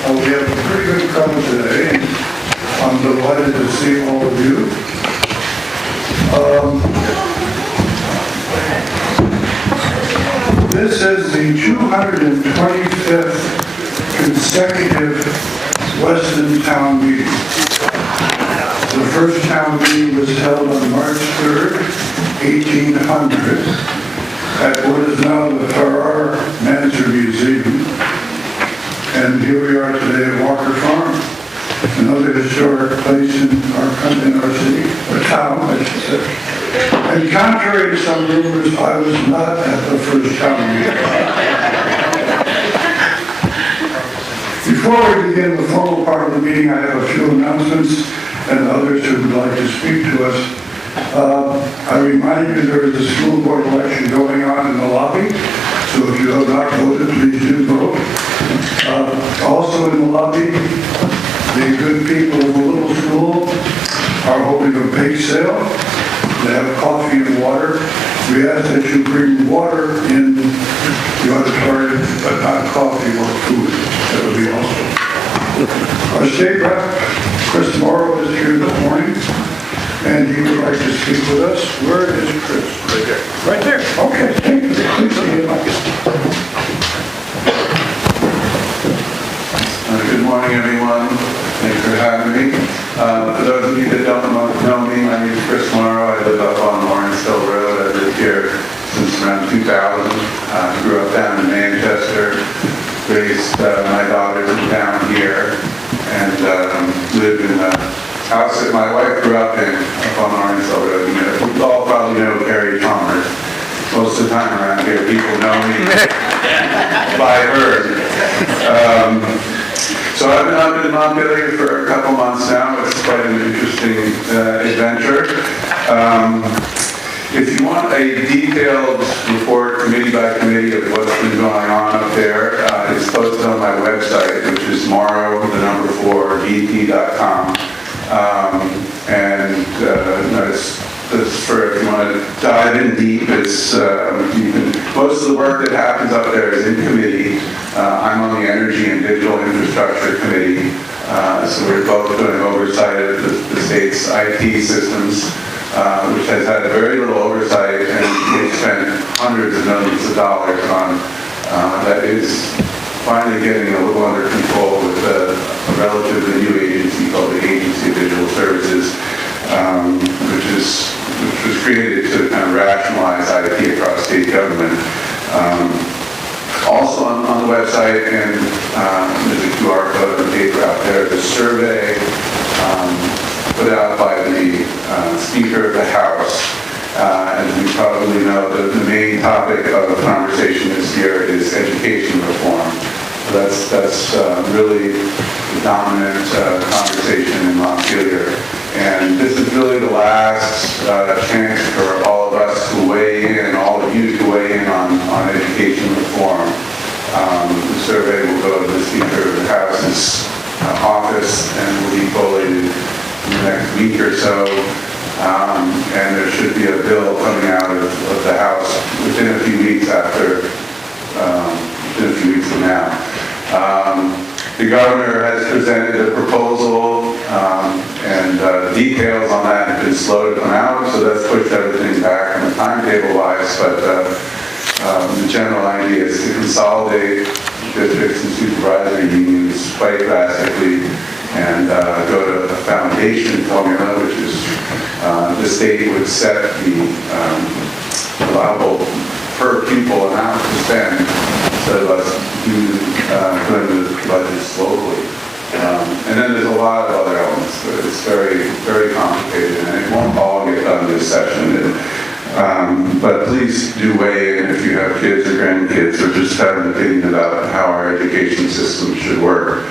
We have a pretty good crowd today, and I'm delighted to see all of you. This is the 225th consecutive Weston town meeting. The first town meeting was held on March 3rd, 1800, at what is now the Farrar Manser Museum. And here we are today at Walker Farm, another historic place in our city, or town, I should say. And contrary to some rumors, I was not at the first town meeting. Before we begin the formal part of the meeting, I have a few announcements and others who would like to speak to us. I remind you there is a school board election going on in the lobby, so if you have not voted, please do vote. Also in the lobby, the good people of the little school are holding a bake sale. They have coffee and water. We ask that you bring water in the auditorium, but not coffee or food. That would be awesome. Our state rep, Chris Morrow, is here this morning, and he would like to speak with us. Where is Chris? Right there. Right there. Okay, thank you. Please see him. Good morning, everyone. Thanks for having me. For those of you that don't know me, my name is Chris Morrow. I live up on Lawrenceville Road. I've lived here since around 2000. Grew up down in Manchester. Raised my daughters down here, and lived in the house that my wife grew up in up on Lawrenceville Road. You all probably know Carrie Chalmers. Most of the time around here, people know me by her. So I've been in Montpelier for a couple months now. It's quite an interesting adventure. If you want a detailed report, committee by committee, of what's been going on up there, it's posted on my website, which is morrow4ep.com. It's for if you want to dive in deep. It's most of the work that happens up there is in committee. I'm on the Energy and Digital Infrastructure Committee, so we're both doing oversight of the state's IT systems, which has had very little oversight, and we've spent hundreds of millions of dollars on. That is finally getting a little under control with a relatively new agency called the Agency of Digital Services, which was created to kind of rationalize IT across state government. Also on the website, and there's a QR code on the paper out there, the survey put out by the Speaker of the House. As you probably know, the main topic of conversation this year is education reform. So that's really the dominant conversation in Montpelier. And this is really the last chance for all of us to weigh in, all of you to weigh in on education reform. The survey will go to the Speaker of the House's office and will be collated in the next week or so. And there should be a bill coming out of the House within a few weeks from now. The governor has presented a proposal, and details on that have been slow to come out, so that's pushed everything back on the timetable-wise, but the general idea is to consolidate districts and supervisory unions quite drastically and go to a foundation formula, which is the state would set the allowable per pupil amount to spend instead of us doing the budgets locally. And then there's a lot of other elements to it. It's very, very complicated, and it won't all get done this session. But please do weigh in if you have kids or grandkids or just have an opinion about how our education system should work.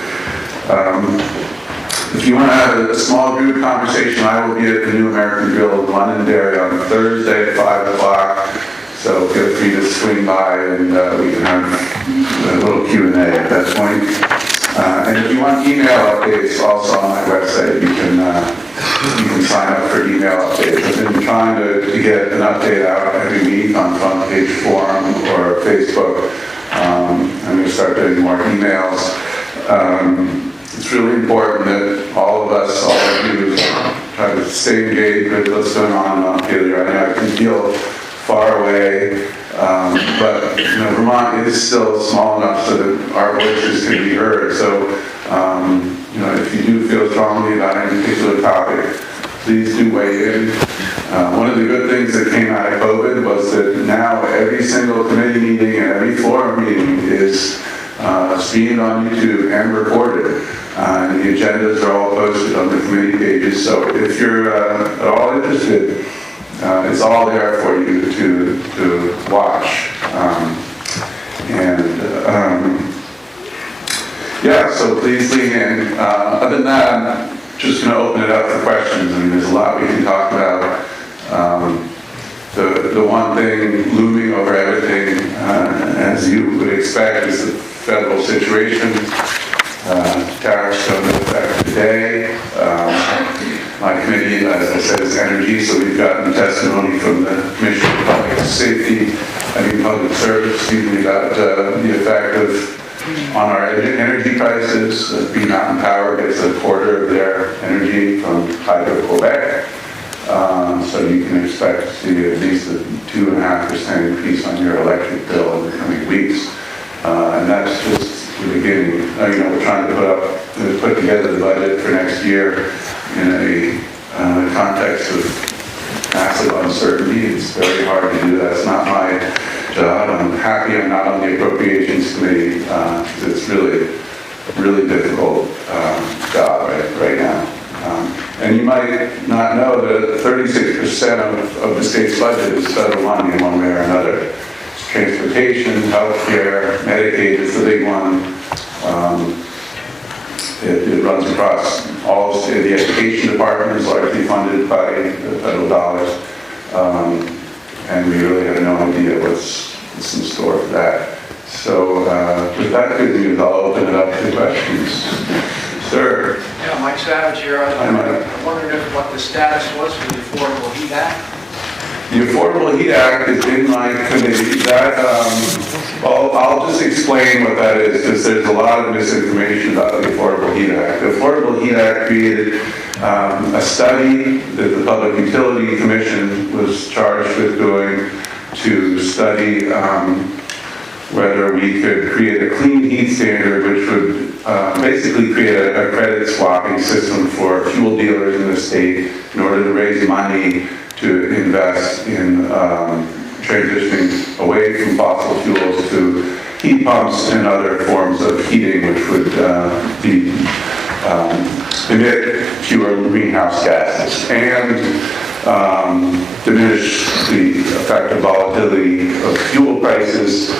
If you want to have a small group conversation, I will be at the New American Grill in Londonderry on Thursday at 5 o'clock. So feel free to swing by and we can have a little Q&A at that point. And if you want email updates, also on my website, you can sign up for email updates. I've been trying to get an update out every week on front page forum or Facebook. I'm going to start getting more emails. It's really important that all of us, all of you, try to stay engaged with what's going on in Montpelier. I know I can feel far away, but Vermont is still small enough so that our voices can be heard. So, if you do feel strongly about any particular topic, please do weigh in. One of the good things that came out of COVID was that now every single committee meeting and every forum meeting is streamed on YouTube and recorded. And the agendas are all posted on the committee pages. So if you're at all interested, it's all there for you to watch. Yeah, so please lean in. Other than that, I'm just going to open it up for questions. I mean, there's a lot we can talk about. The one thing looming over everything, as you would expect, is the federal situation. Tariffs come into effect today. My committee, as I said, is energy, so we've gotten testimony from the Commission of Public Service, about the effect on our energy prices. Bee Mountain Power gets a quarter of their energy from Hydro-Quebec. So you can expect to see at least a 2.5% increase on your electric bill in the coming weeks. And that's just the beginning. We're trying to put together the budget for next year in a context of massive uncertainty. It's very hard to do that. It's not my job. I'm happy I'm not on the Appropriations Committee. It's really, really difficult job right now. And you might not know that 36% of the state's budget is federal money in one way or another. Transportation, healthcare, Medicaid is the big one. It runs across all of the education department is largely funded by the federal dollars. And we really have no idea what's in store for that. So with that good news, I'll open it up to questions. Sir? Yeah, Mike Savage here. I'm wondering what the status was for the Affordable Heat Act. The Affordable Heat Act is in my committee. I'll just explain what that is, because there's a lot of misinformation about the Affordable Heat Act. The Affordable Heat Act created a study that the Public Utility Commission was charged with doing to study whether we could create a clean heat standard, which would basically create a credit swapping system for fuel dealers in the state in order to raise money to invest in transitioning away from fossil fuels to heat pumps and other forms of heating, which would emit fewer greenhouse gases and diminish the effect of volatility of fuel prices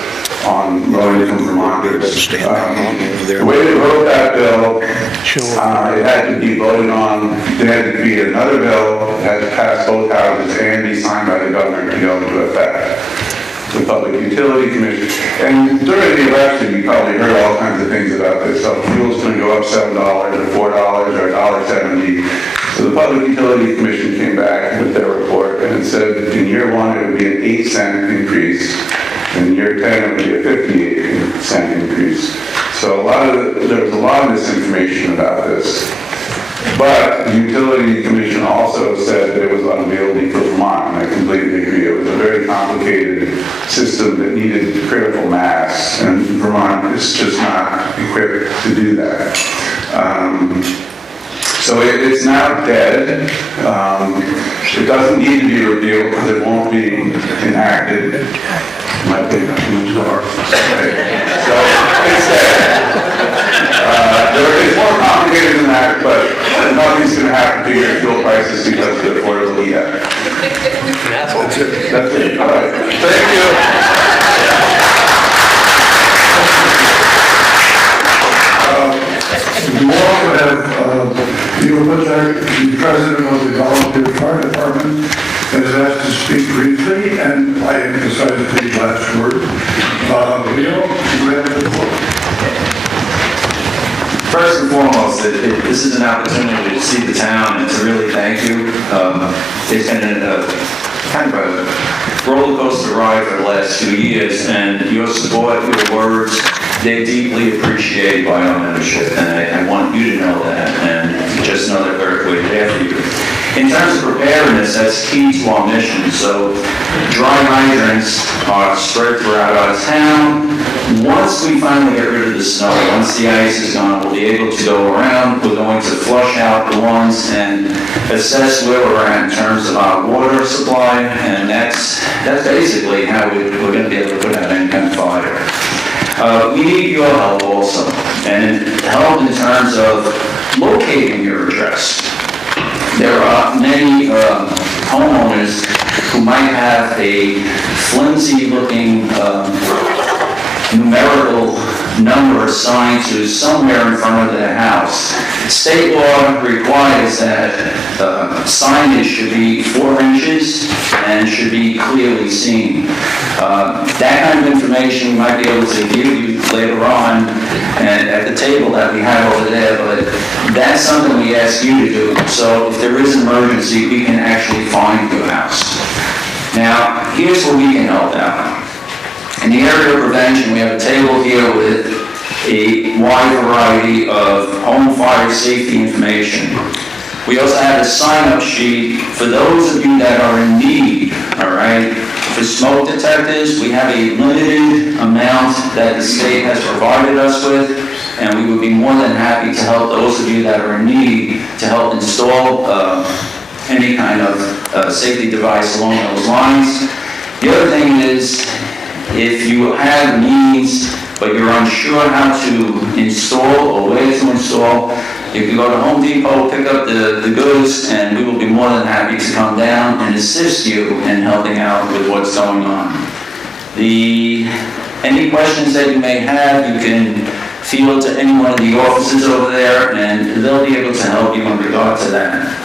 on low-income Vermonters. The way they wrote that bill, it had to be voted on. They had to create another bill that had to pass both houses and be signed by the governor to go into effect. The Public Utility Commission. And during the election, you probably heard all kinds of things about this. So fuel's going to go up $7 or $4 or $1.70. So the Public Utility Commission came back with their report and it said in year one it would be an 8-cent increase. In year 10, it would be a 58% increase. So there was a lot of misinformation about this. But the Utility Commission also said that it was unwieldy for Vermont, and I completely agree. It was a very complicated system that needed critical mass, and Vermont is just not equipped to do that. So it's now dead. It doesn't need to be repealed because it won't be enacted. Might take too much more. So it's dead. It's more complicated than that, but nothing's going to happen to your fuel prices because of the Affordable Heat Act. That's it. That's it. All right. Thank you. You also have Neil Butler, the president of the Volunteer Fire Department, has asked to speak briefly, and I emphasize the last word. Leo, you have the floor. First and foremost, this is an opportunity to see the town and to really thank you. It's been a kind of a roller coaster ride for the last 2 years, and your support, your words, they're deeply appreciated by our membership, and I want you to know that, and just know that we're there for you. In terms of preparedness, that's key to our mission. So dry hydrants are spread throughout our town. Once we finally get rid of the snow, once the ice is gone, we'll be able to go around. We're going to flush out the ones and assess where we're at in terms of our water supply, and that's basically how we're going to be able to put out any kind of fire. We need your help also, and help in terms of locating your address. There are many homeowners who might have a flimsy-looking numerical number assigned to somewhere in front of their house. State law requires that signage should be 4 inches and should be clearly seen. That kind of information we might be able to give you later on and at the table that we have over there, but that's something we ask you to do. So if there is an emergency, we can actually find your house. Now, here's where we can help out. In the area of prevention, we have a table here with a wide variety of home fire safety information. We also have a sign-up sheet for those of you that are in need, all right? For smoke detectors, we have a limited amount that the state has provided us with, and we would be more than happy to help those of you that are in need to help install any kind of safety device along those lines. The other thing is, if you have needs, but you're unsure how to install or where to install, you can go to Home Depot, pick up the goods, and we will be more than happy to come down and assist you in helping out with what's going on. Any questions that you may have, you can field to any one of the offices over there, and they'll be able to help you in regard to that.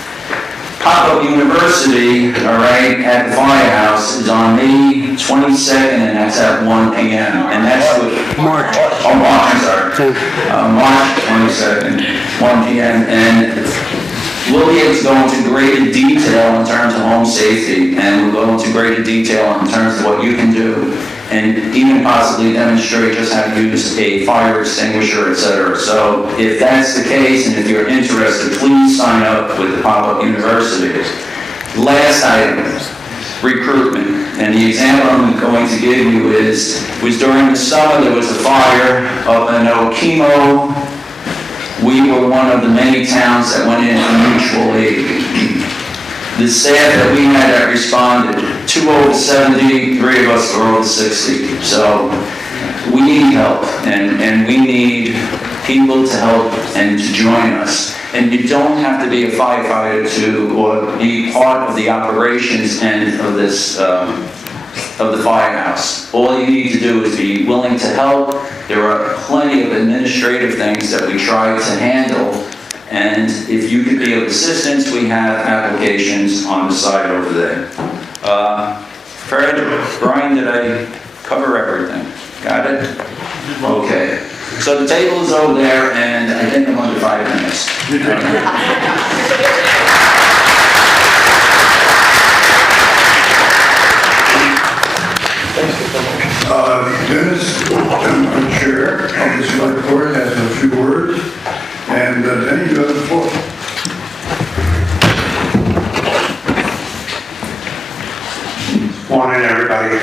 Pop-up University, all right, at the firehouse is on May 22nd, and that's at 1 p.m. And that's with March. Oh, March, I'm sorry. March 22nd, 1 p.m. And we'll be able to go into greater detail in terms of home safety, and we'll go into greater detail in terms of what you can do, and even possibly demonstrate just how to use a fire extinguisher, etc. So if that's the case, and if you're interested, please sign up with the Pop-Up University. Last item, recruitment. And the example I'm going to give you was during the summer, there was a fire up in Okemo. We were one of the many towns that went in for mutual aid. The staff that we had that responded, 2 over 70, 3 of us were over 60. So we need help, and we need people to help and to join us. And you don't have to be a firefighter or be part of the operations end of this, of the firehouse. All you need to do is be willing to help. There are plenty of administrative things that we try to handle. And if you could be of assistance, we have applications on the side over there. Fred, Brian, did I cover everything? Got it? Okay. So the table is over there, and I think I'm under 5 minutes. Dennis, the chair of the select board, has a few words, and then you have the floor. Morning, everybody.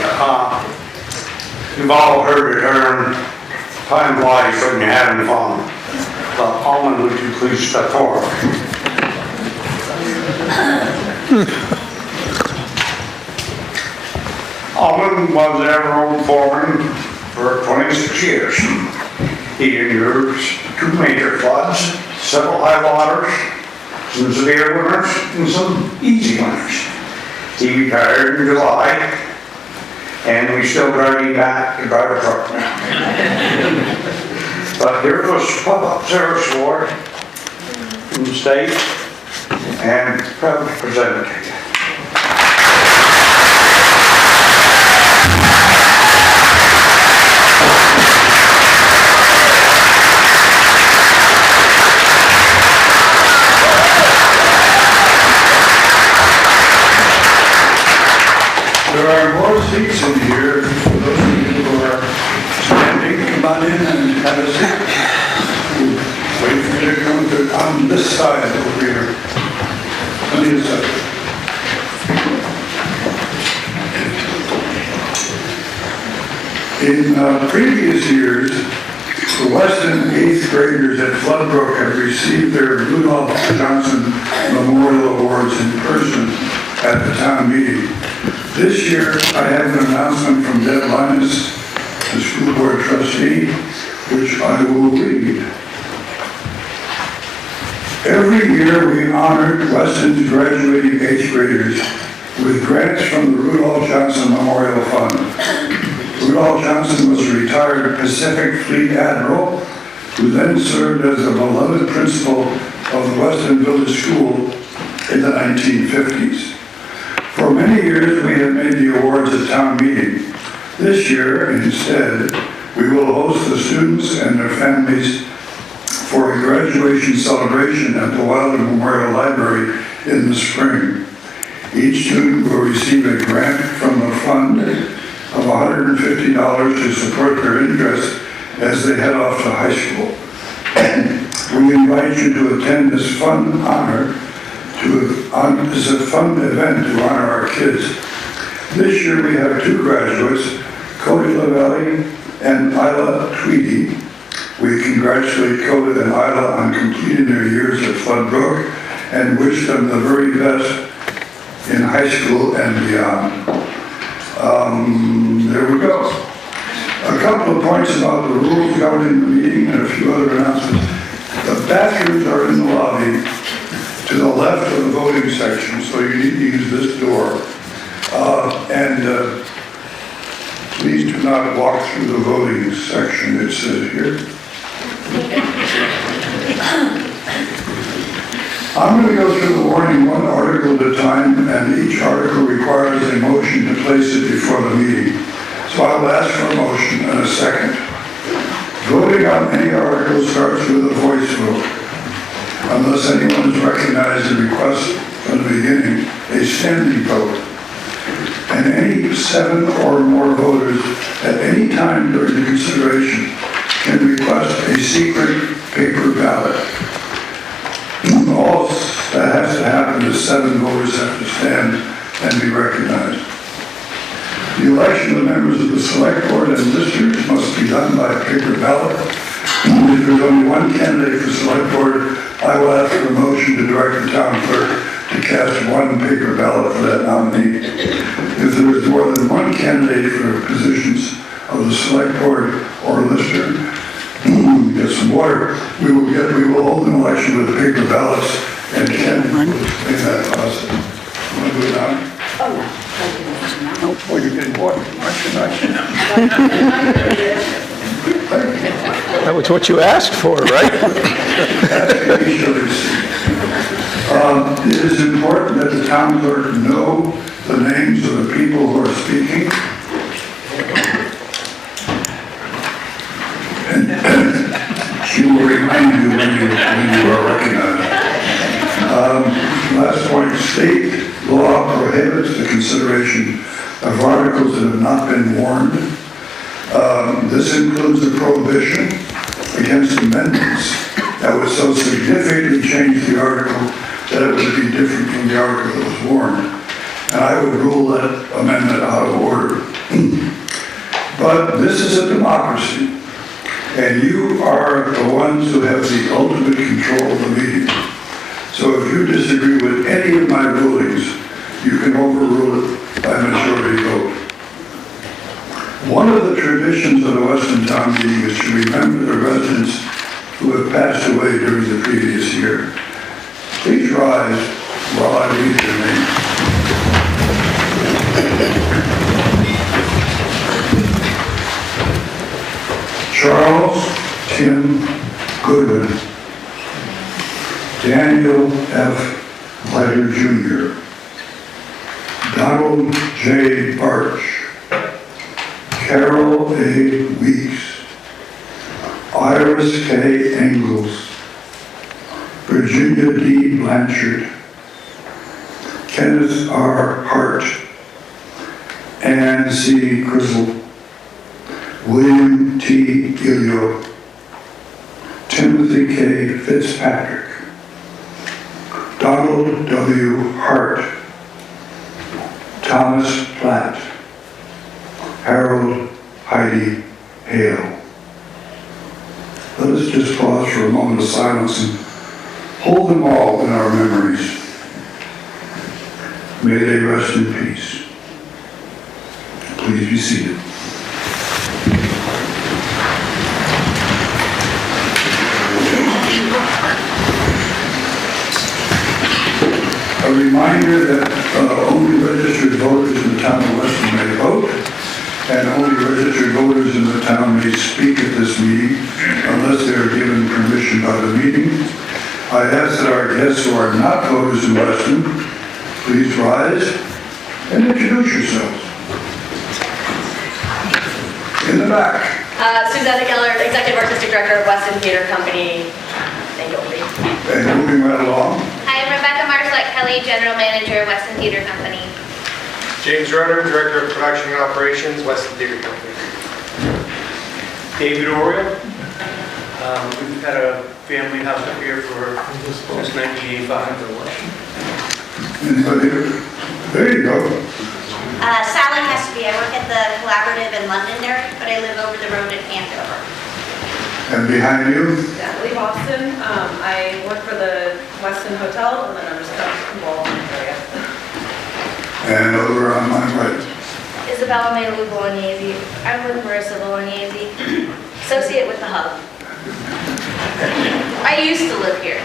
You've all heard the term, time flies when you're having fun. Almond, would you please step forward? Almond was our road foreman for 26 years. He endured 2 major floods, several high waters, some severe winters, and some easy winters. He retired in July, and we still drive him back to drive a truck now. But here was Pop-Up Service Award from the state, and proud to present it to you. There are more seats in here for those of you who are standing. Come on in and Have a seat. Wait for you to come to, on this side over here. On this side. In previous years, the Weston 8th graders at Floodbrook have received their Rudolph Johnson Memorial Awards in person at the town meeting. This year, I have an announcement from Deb Linus, the school board trustee, which I will read. Every year, we honored Weston's graduating 8th graders with grants from the Rudolph Johnson Memorial Fund. Rudolph Johnson was a retired Pacific Fleet admiral who then served as a beloved principal of the Weston Village School in the 1950s. For many years, we have made the awards at town meeting. This year, instead, we will host the students and their families for a graduation celebration at the Wilder Memorial Library in the spring. Each student will receive a grant from the fund of $150 to support their interest as they head off to high school. We invite you to attend this fun this is a fun event to honor our kids. This year we have 2 graduates, Cody Lavelli and Isla Tweedy. We congratulate Cody and Isla on completing their years at Floodbrook and wish them the very best in high school and beyond. There we go. A couple of points about the rules governing the meeting and a few other announcements. The bathrooms are in the lobby to the left of the voting section, so you need to use this door. Please do not walk through the voting section, it says here. I'm going to go through the warning one article at a time, and each article requires a motion to place it before the meeting. So I will ask for a motion and a second. Voting on any article starts with a voice vote. Unless anyone is recognized and requests from the beginning a standing vote. And any 7 or more voters at any time during the consideration can request a secret paper ballot. All that has to happen is 7 voters have to stand and be recognized. The election of members of the select board and listers must be done by paper ballot. If there's only one candidate for select board, I will ask for a motion to direct the town clerk to cast 1 paper ballot for that nominee. If there is more than 1 candidate for positions of the select board or lister, get some water, we will hold an election with the paper ballots and can make that process. You want to do it now? Oh, you're getting water. Aren't you nice? That was what you asked for, right? It is important that the town clerk know the names of the people who are speaking. And she will remind you when you are recognized. Last point, state law prohibits the consideration of articles that have not been warned. This includes the prohibition against amendments that would so significantly change the article that it would be different from the article that was warned. And I would rule that amendment out of order. But this is a democracy, and you are the ones who have the ultimate control of the meeting. So if you disagree with any of my rulings, you can overrule it by majority vote. One of the traditions of the Weston Town Meeting is to remember the residents who have passed away during the previous year. Please rise while I read their names. Charles Tim Goodwin, Daniel F. Leiter Jr., Donald J. Barch, Carol A. Weeks, Iris K. Engels, Virginia D. Blanchard, Kenneth R. Hart, Ann C. Grizzle, William T. Gilio, Timothy K. Fitzpatrick, Donald W. Hart, Thomas Platt, Harold Heidi Hale. Let us just pause for a moment of silence and hold them all in our memories. May they rest in peace. Please be seated. A reminder that only registered voters in the town of Weston may vote, and only registered voters in the town may speak at this meeting unless they are given permission by the meeting. I ask that our guests who are not voters in Weston, please rise and introduce yourselves. In the back. Susanna Geller, Executive Artistic Director of Weston Theater Company. Thank you. And moving right along. Hi, I'm Rebecca Marslett-Kelly, General Manager of Weston Theater Company. James Roeder, Director of Production and Operations, Weston Theater Company. David Oriole. We've had a family house up here since 1985. Anybody? There you go. Sally Hesby, I work at the Collaborative in Londonderry, but I live over the road in Andover. And behind you? Natalie Boston. I work for the Weston Hotel, and then I'm just kind of involved in the area. And over on my right. Isabella Maylou Bolognese. I'm with Marissa Bolognese, associate with the Hub. I used to live here.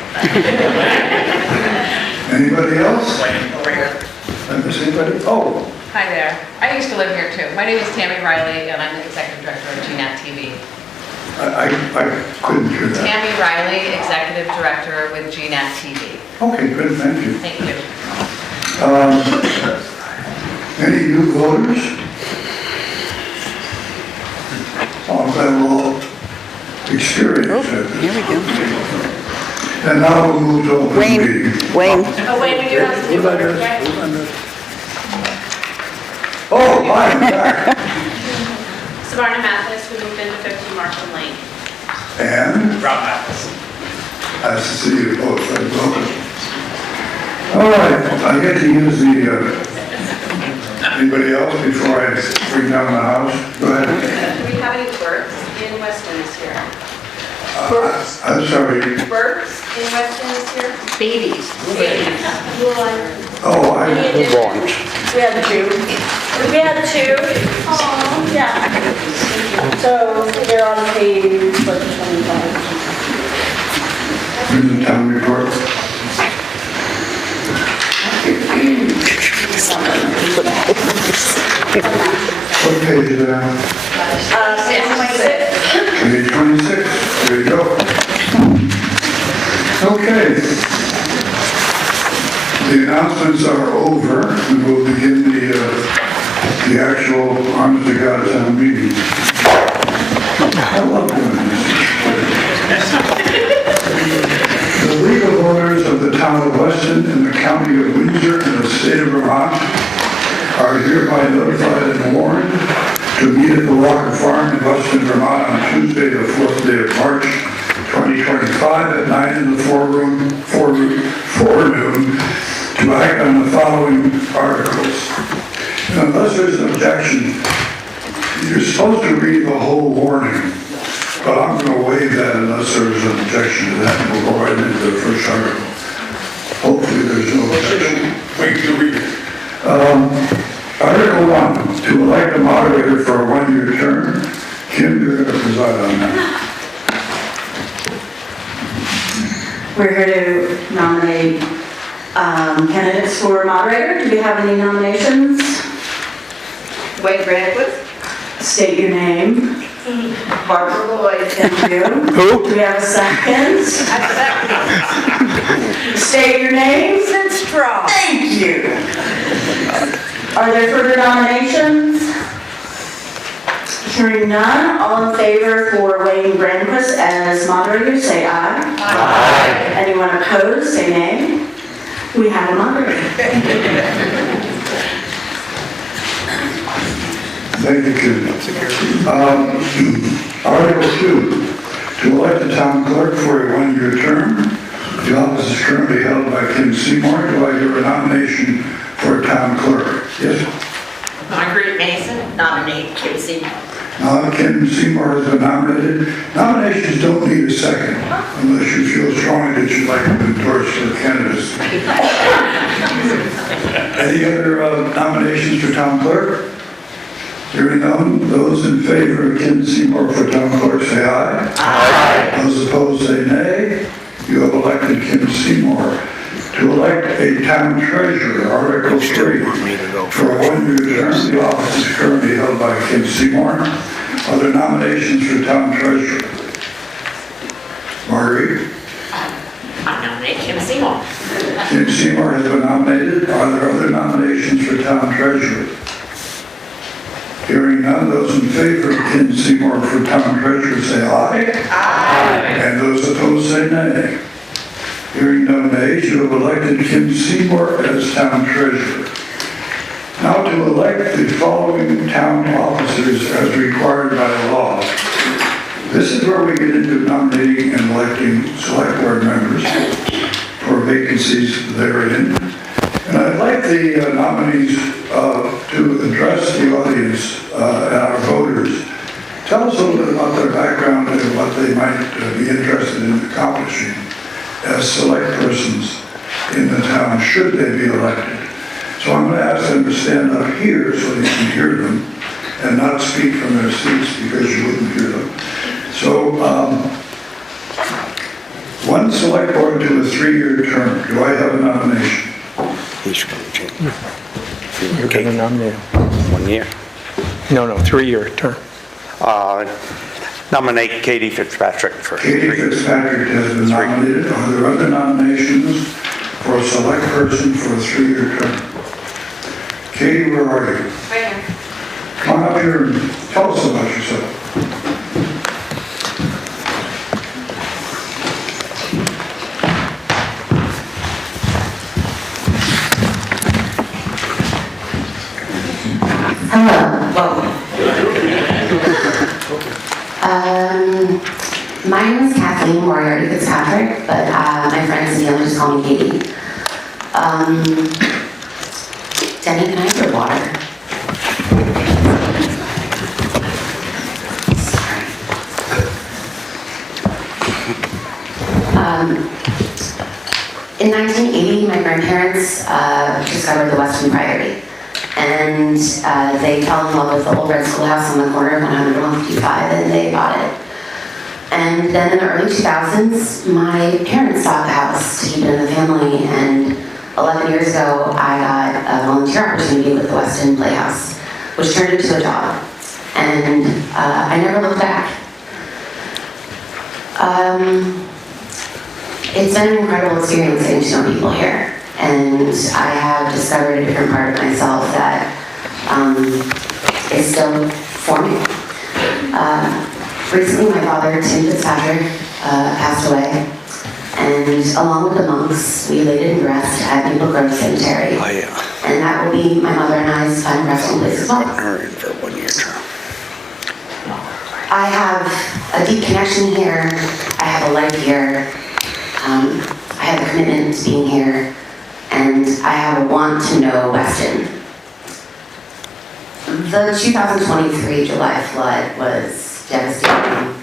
Anybody else? Over here. I miss anybody? Oh, Hi there. I used to live here too. My name is Tammy Riley, and I'm the Executive Director of GNAT TV. I couldn't hear that. Tammy Riley, Executive Director with GNAT TV. Okay, good, thank you. Thank you. Any new voters? Oh, I'm glad we're all experienced at this. Here we go. And now we'll move to open the Wayne, meeting. Wayne. Oh, wait, we do have some new voters, right? Oh, hi, I'm back. Savarna Mathis, we moved into 15 Marshall Lane. And Rob Mathis. nice to see you both. Welcome. All right, I get to use the, anybody else before I bring down the house? Go ahead. Do we have any births in Weston this year? I'm sorry. Births in Weston this year? Babies. Oh, I, We had two. We had two. Oh, yeah. So they're on page, what, 25? in the town report. What page is that? Page 26. There you go. Okay. The announcements are over, and we'll begin the actual honest to God town meeting. I love doing this. The legal owners of the town of Weston and the county of Windsor and the state of Vermont are hereby notified and warned to meet at the Walker Farm in Weston, Vermont on Tuesday, the 4th day of March, 2025 at 9 in the forenoon to act on the following articles. And unless there's an objection, you're supposed to read the whole warning, but I'm going to waive that unless there's an objection to that, and we'll go right into the first article. Hopefully there's no objection. Wait to read it. Article 1, to elect a moderator for a one-year term. Kim, you're going to preside on that. We're here to nominate candidates for moderator. Do we have any nominations? Wade Radcliffe? State your name. Barbara Lloyd. Thank you. Who? Do we have a second? State your name. Straw. Thank you. Are there further nominations? Hearing none, all in favor for Wayne Brandquist as moderator, say aye. Aye. Anyone opposed, say nay. We have a moderator. Thank you, Kim. Article 2, to elect the town clerk for a one-year term. The office is currently held by Kim Seymour. Do I hear a nomination for town clerk? Yes? Margaret Mason, nominate Kim Seymour. Now, Kim Seymour has been nominated. Nominations don't need a second unless you feel strongly that you'd like to endorse the candidacy. Any other nominations for town clerk? Hearing none, those in favor of Kim Seymour for town clerk say aye. Aye. Those opposed say nay. You have elected Kim Seymour. To elect a town treasurer, Article 3, for a one-year term. The office is currently held by Kim Seymour. Are there nominations for town treasurer? Marguerite? I nominate Kim Seymour. Kim Seymour has been nominated. Are there other nominations for town treasurer? Hearing none, those in favor of Kim Seymour for town treasurer say aye. Aye. And those opposed say nay. Hearing no nays, you have elected Kim Seymour as town treasurer. Now to elect the following town officers as required by law. This is where we get into nominating and electing select board members for vacancies therein. And I'd like the nominees to address the audience and our voters. Tell us a little bit about their background and what they might be interested in accomplishing as select persons in the town, should they be elected. So I'm going to ask them to stand up here so you can hear them and not speak from their seats because you wouldn't hear them. So one select board to a 3-year term. Do I have a nomination? You're going to nominate him. 1 year. No, 3-year term. Nominate Katie Fitzpatrick for Katie Fitzpatrick has been nominated. Are there other nominations for a select person for a 3-year term? Katie, where are you? Right here. Come on up here and tell us about yourself. Hello, welcome. My name is Kathleen Moriarty Fitzpatrick, but my friends and family just call me Katie. Denny, can I have your water? In 1980, my grandparents discovered the Weston Priory. And they fell in love with the old red schoolhouse on the corner of 155, and they bought it. And then in the early 2000s, my parents bought the house to keep it in the family, and 11 years ago, I got a volunteer opportunity with the Weston Playhouse, which turned into a job. And I never looked back. It's been an incredible experience getting to know people here. And I have discovered a different part of myself that is still forming. Recently, my father, Tim Fitzpatrick, passed away. And along with the monks, we laid him to rest at Maple Grove Cemetery. Oh, yeah. And that will be my mother and I's final resting place as well. Her in for a 1-year term. I have a deep connection here. I have a life here. I have a commitment to being here. And I have a want to know Weston. The 2023 July flood was devastating,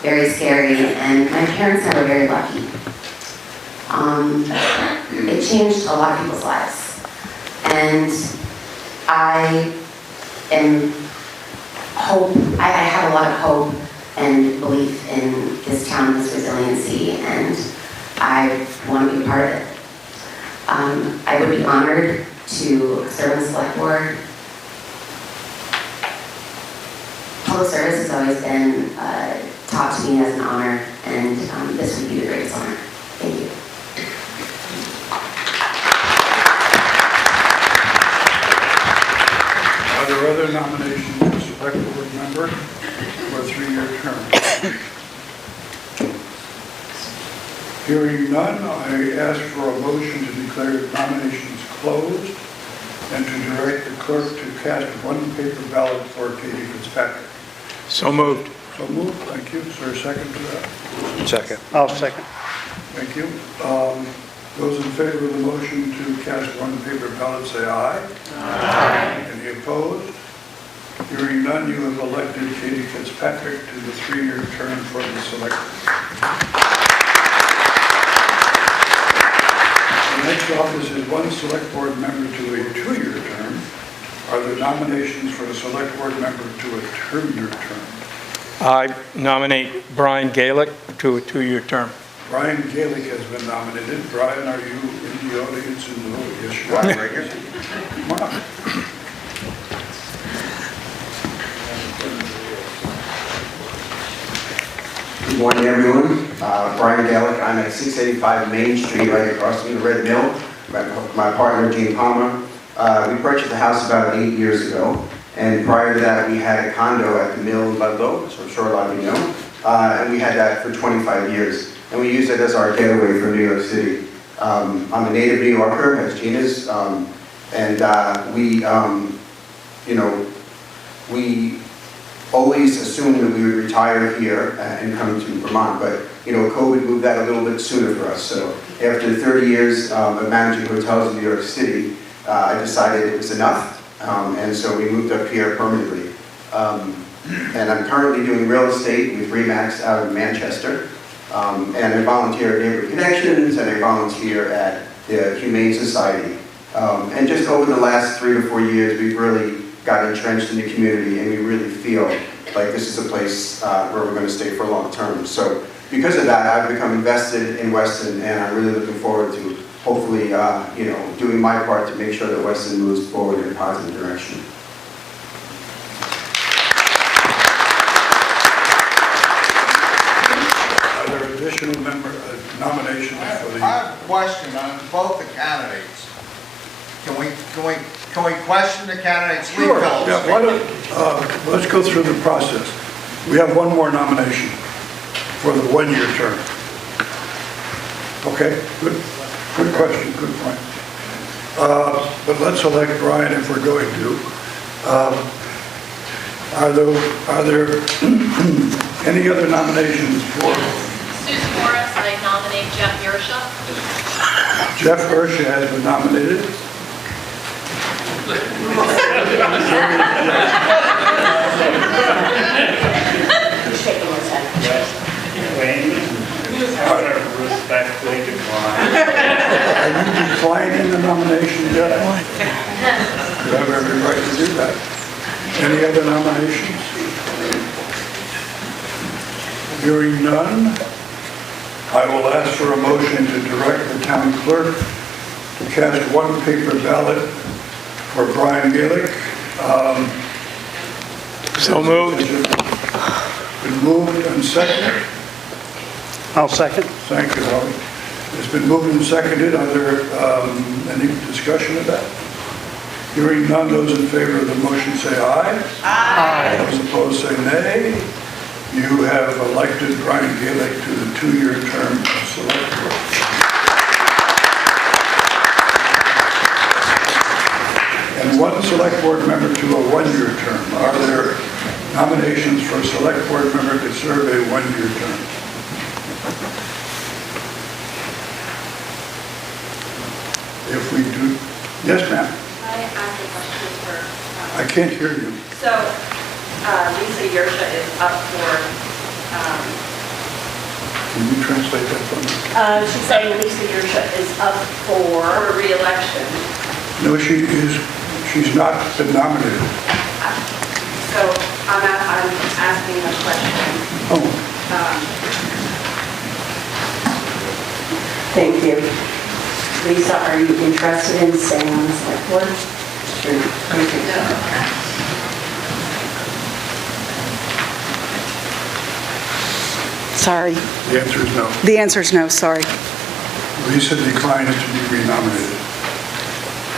very scary, and my parents were very lucky. It changed a lot of people's lives. And I have a lot of hope and belief in this town's resiliency, and I want to be a part of it. I would be honored to serve on the select board. Public service has always been taught to me as an honor, and this would be the greatest honor. Thank you. Are there other nominations for select board member for a 3-year term? Hearing none, I ask for a motion to declare nominations closed and to direct the clerk to cast one paper ballot for Katie Fitzpatrick. So moved. So moved, thank you. Is there a second to that? Second. I'll second. Thank you. Those in favor of the motion to cast one paper ballot, say aye. Aye. Any opposed? Hearing none, you have elected Katie Fitzpatrick to the 3-year term for the select. The next office is one select board member to a 2-year term. Are there nominations for a select board member to a 2-year term? I nominate Brian Gaelic to a 2-year term. Brian Gaelic has been nominated. Brian, are you in the audience? Yes, you are. Come on up. Good morning, everyone. Brian Gaelic. I'm at 685 Main Street, right across from the Red Mill. My partner, Gene Palmer. We purchased the house about 8 years ago, and prior to that, we had a condo at the Mill in Ludlow, so I'm sure a lot of you know, and we had that for 25 years, and we used it as our getaway from New York City. I'm a native New Yorker, as Gene is, and we always assumed that we would retire here and come to Vermont, but COVID moved that a little bit sooner for us. So after 30 years of managing hotels in New York City, I decided it was enough, and so we moved up here permanently. And I'm currently doing real estate with RE/MAX out of Manchester, and I volunteer at Neighborhood Connections, and I volunteer at the Humane Society. And just over the last 3 to 4 years, we've really got entrenched in the community, and we really feel like this is a place where we're going to stay for long term. So because of that, I've become invested in Weston, and I'm really looking forward to hopefully, doing my part to make sure that Weston moves forward in a positive direction. Are there additional nominations for the? I have a question on both the candidates. Can we question the candidates? Sure. Yeah, why don't, let's go through the process. We have one more nomination for the 1-year term. Okay, good question, good point. But let's elect Brian if we're going to. Are there any other nominations for? Susan Morris, I nominate Jeff Yersha. Jeff Yersha has been nominated. He's shaking his head. Respectfully decline. Are you declining the nomination, Jeff? You have every right to do that. Any other nominations? Hearing none, I will ask for a motion to direct the town clerk to cast one paper ballot for Brian Gaelic. So moved. Been moved and seconded. I'll second. Thank you, Holly. It's been moved and seconded. Are there any discussion of that? Hearing none, those in favor of the motion say aye. Aye. Those opposed say nay. You have elected Brian Gaelic to the 2-year term of select board. And one select board member to a 1-year term. Are there nominations for a select board member to serve a 1-year term? If we do, yes, ma'am. I asked a question for... I can't hear you. So, Lisa Yersha is up for... Can you translate that for me? She's saying Lisa Yersha is up for re-election. No, she's not been nominated. So, I'm asking a question. Oh, Thank you. Lisa, are you interested in staying on the select board? Sure. Sorry. the answer is no. The answer is no, sorry. Lisa declined to be renominated.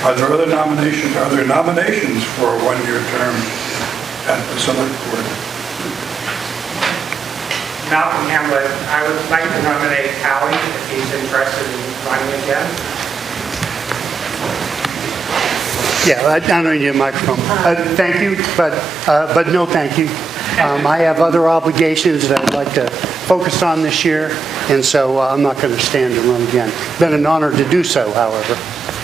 Are there other nominations? Are there nominations for a 1-year term at the select board? Malcolm Hamlet, I would like to nominate Howie if he's interested in running again. Yeah, I don't need a microphone. Thank you, but no thank you. I have other obligations that I'd like to focus on this year, and so I'm not going to stand and run again. Been an honor to do so, however,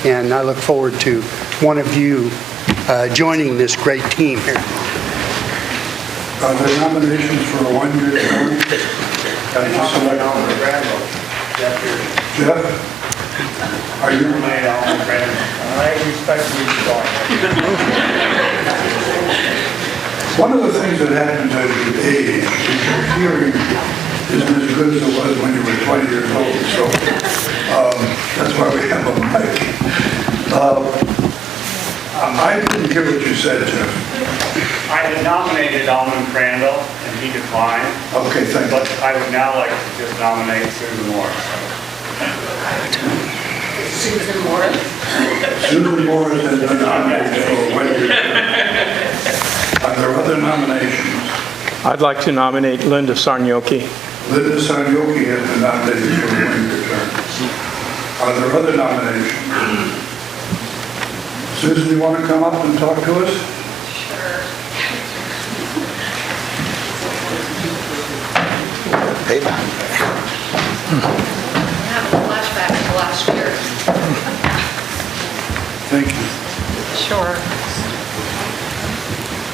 and I look forward to one of you joining this great team here. Are there nominations for a one-year term? Jeff? Are you? I respect One of the things that happens as you age is your hearing isn't as good as it was when you were 20 years old, so that's why we have a mic. I didn't hear what you said, Jeff. I had nominated Alderman Crandall, and he declined. Okay, thank you. But I would now like to just nominate Susan Morris. Susan Morris. Susan Morris has been nominated for a one-year term. Are there other nominations? I'd like to nominate Linda Sarnioki. Linda Sarnioki has been nominated for a one-year term. Are there other nominations? Susan, you want to come up and talk to us? Sure. Payback. I'm having a flashback to last year. Thank you. Sure.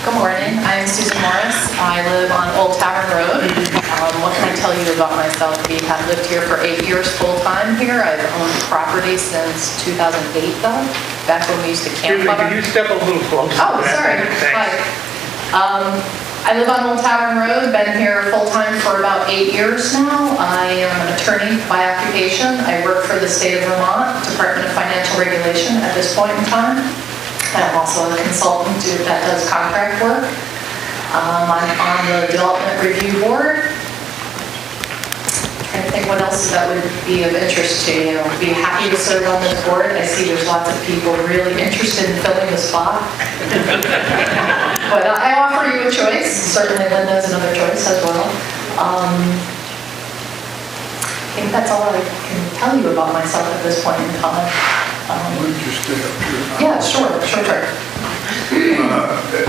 Good morning, I'm Susan Morris. I live on Old Tavern Road. What can I tell you about myself? We have lived here for 8 years full-time here. I've owned property since 2008 though, back when we used to camp. Excuse me, could you step a little closer? Oh, sorry. Hi. I live on Old Tavern Road, been here full-time for about 8 years now. I am an attorney by occupation. I work for the state of Vermont, Department of Financial Regulation at this point in time. I'm also a consultant that does contract work. I'm on the Development Review Board. I think what else that would be of interest to you. I'd be happy to serve on this board. I see there's lots of people really interested in filling the spot. But I offer you a choice. Certainly Linda is another choice as well. I think that's all I can tell you about myself at this point in time. Would you stay up here? Yeah, sure.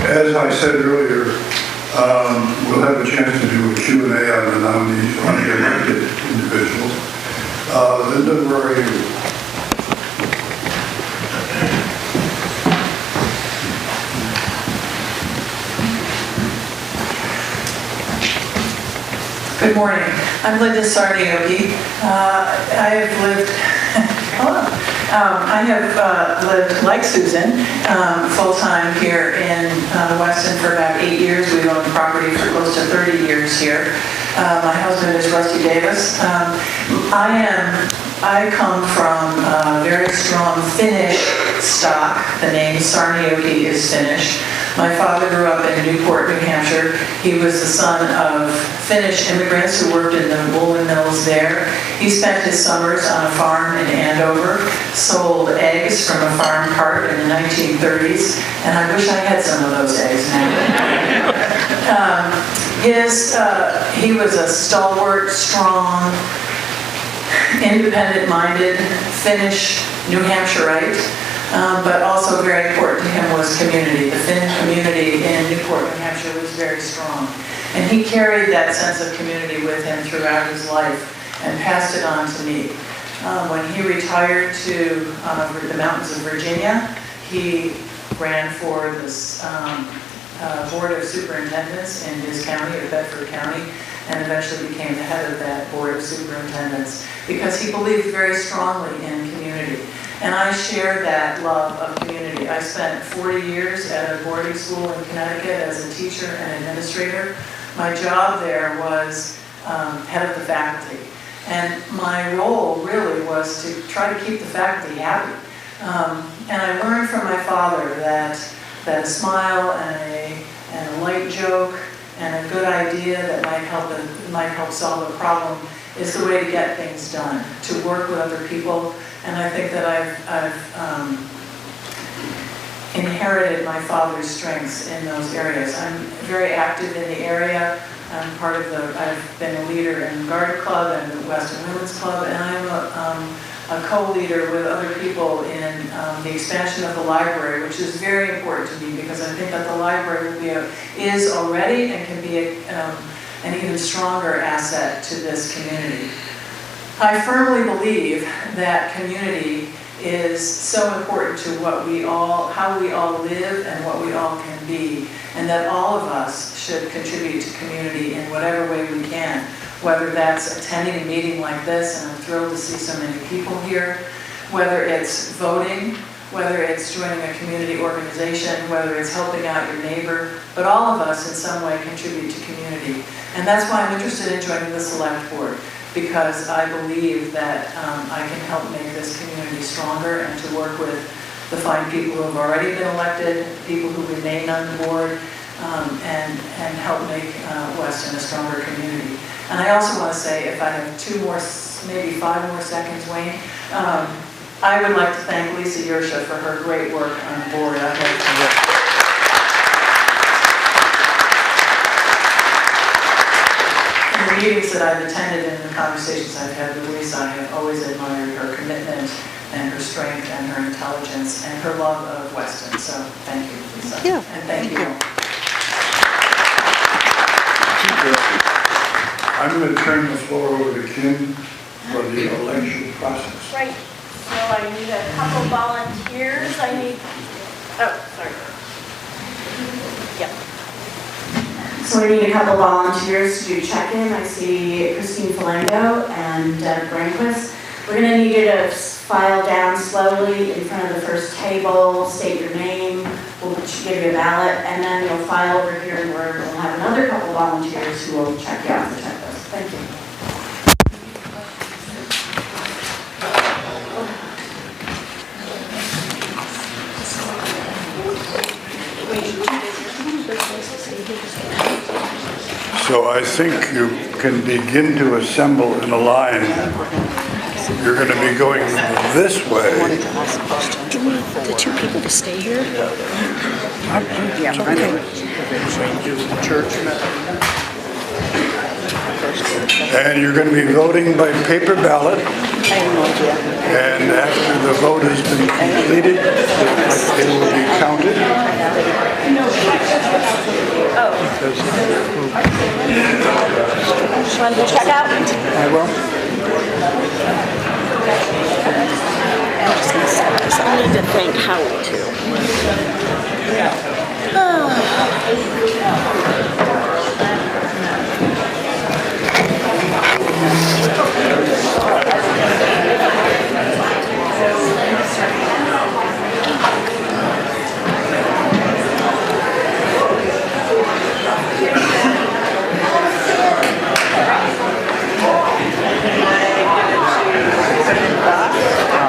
As I said earlier, we'll have a chance to do a Q&A on the nominees, on the elected individuals. Linda, where are you? Good morning. I'm Linda Sarnioki. I have lived, like Susan, full-time here in Weston for about 8 years. We've owned property for close to 30 years here. My husband is Rusty Davis. I come from a very strong Finnish stock. The name Sarnioki is Finnish. My father grew up in Newport, New Hampshire. He was the son of Finnish immigrants who worked in the woolen mills there. He spent his summers on a farm in Andover, sold eggs from a farm cart in the 1930s, and I wish I had some of those eggs now. He was a stalwart, strong, independent-minded Finnish New Hampshireite. But also very important to him was community. The Finn community in Newport, New Hampshire was very strong. And he carried that sense of community with him throughout his life and passed it on to me. When he retired to the mountains of Virginia, he ran for this Board of Superintendents in his county, or Bedford County, and eventually became the head of that Board of Superintendents because he believed very strongly in community. And I share that love of community. I spent 40 years at a boarding school in Connecticut as a teacher and administrator. My job there was head of the faculty. And my role really was to try to keep the faculty happy. And I learned from my father that a smile and a light joke and a good idea that might help solve a problem is the way to get things done, to work with other people. And I think that I've inherited my father's strengths in those areas. I'm very active in the area. I've been a leader in the Garden Club and the Weston Women's Club, and I'm a co-leader with other people in the expansion of the library, which is very important to me because I think that the library will is already and can be an even stronger asset to this community. I firmly believe that community is so important to how we all live and what we all can be, and that all of us should contribute to community in whatever way we can, whether that's attending a meeting like this, and I'm thrilled to see so many people here, whether it's voting, whether it's joining a community organization, whether it's helping out your neighbor, but all of us in some way contribute to community. And that's why I'm interested in joining the select board, because I believe that I can help make this community stronger and to work with the fine people who have already been elected, people who remain on the board, and help make Weston a stronger community. And I also want to say, if I have 2 more, maybe 5 more seconds, Wayne, I would like to thank Lisa Yersha for her great work on the board. In the meetings that I've attended and the conversations I've had with Lisa, I have always admired her commitment and her strength and her intelligence and her love of Weston. So thank you, Lisa. Yeah, and thank you. I'm going to turn the floor over to Kim for the election process. Right, so I need a couple volunteers. Oh, sorry. Yep. So we need a couple volunteers to do check-in. I see Christine Falango and Deb Granquist. We're going to need you to file down slowly in front of the first table, state your name, we'll give you a ballot, and then you'll file over here and we'll have another couple volunteers who will check you off the checklist. Thank you. So I think you can begin to assemble in a line. You're going to be going this way. Do we need the 2 people to stay here? Yeah, okay. Church. And you're going to be voting by paper ballot. I have no idea. And after the vote has been completed, it will be counted. Want to check out? I will. I'm just going to set this. I need to thank Howard too.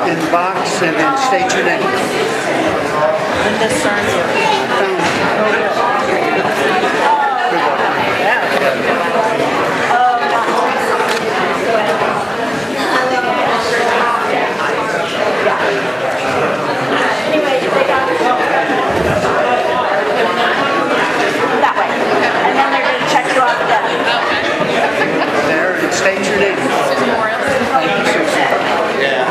In the box and then state your name. Linda Sarnia. Anyway, they got that way. And then they're going to check you off again. There, and state your name. Susan Morris. Thank you, Susan. Yeah.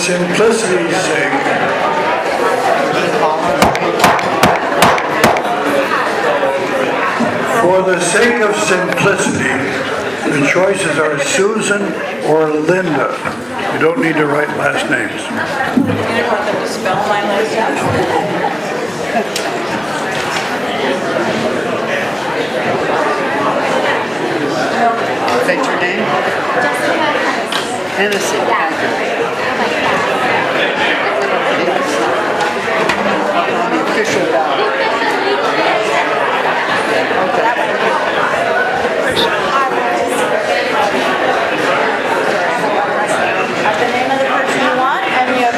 simplicity's sake, for the sake of simplicity, the choices are Susan or Linda. You don't need to write last names. You didn't want them to spell my last name? State your name? Hennessy. On the official ballot. The name of the person you want, and you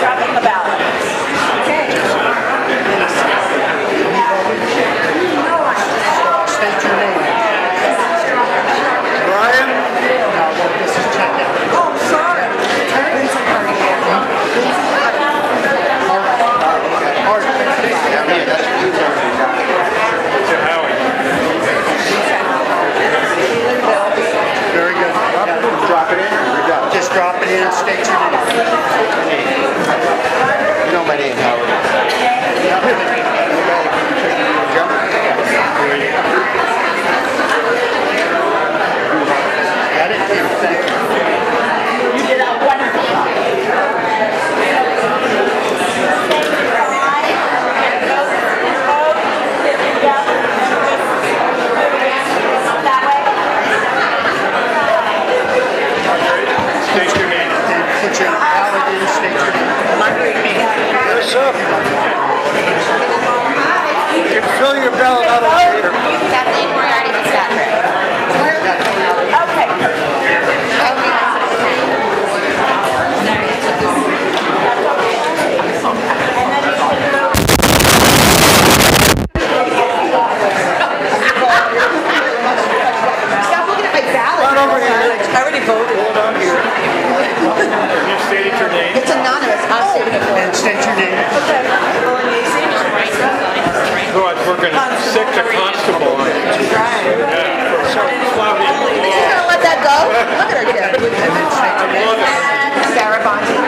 drop it in the ballot. Okay. State your name. Brian? No, this is checking. Oh, sorry. Very good. Drop it in, we're done. Just drop it in, state your name. You know my name, Howard. Got it? Yeah, thank you. You did that wonderful. State your name. Put your ballot in, state your name. Marguerite me. Yes, sir. You can fill your ballot out over here. Kathleen Moriarty, the secretary. Okay. Stop looking at my ballot. Right over here. I already voted. Hold on here. You stated your name. It's anonymous. I'm saving it for And state your name. Oh, it's working sick to constable on you. Yeah. Flavia. You gonna let that go? Look at her kid. And then state your name. Sarah Bonte.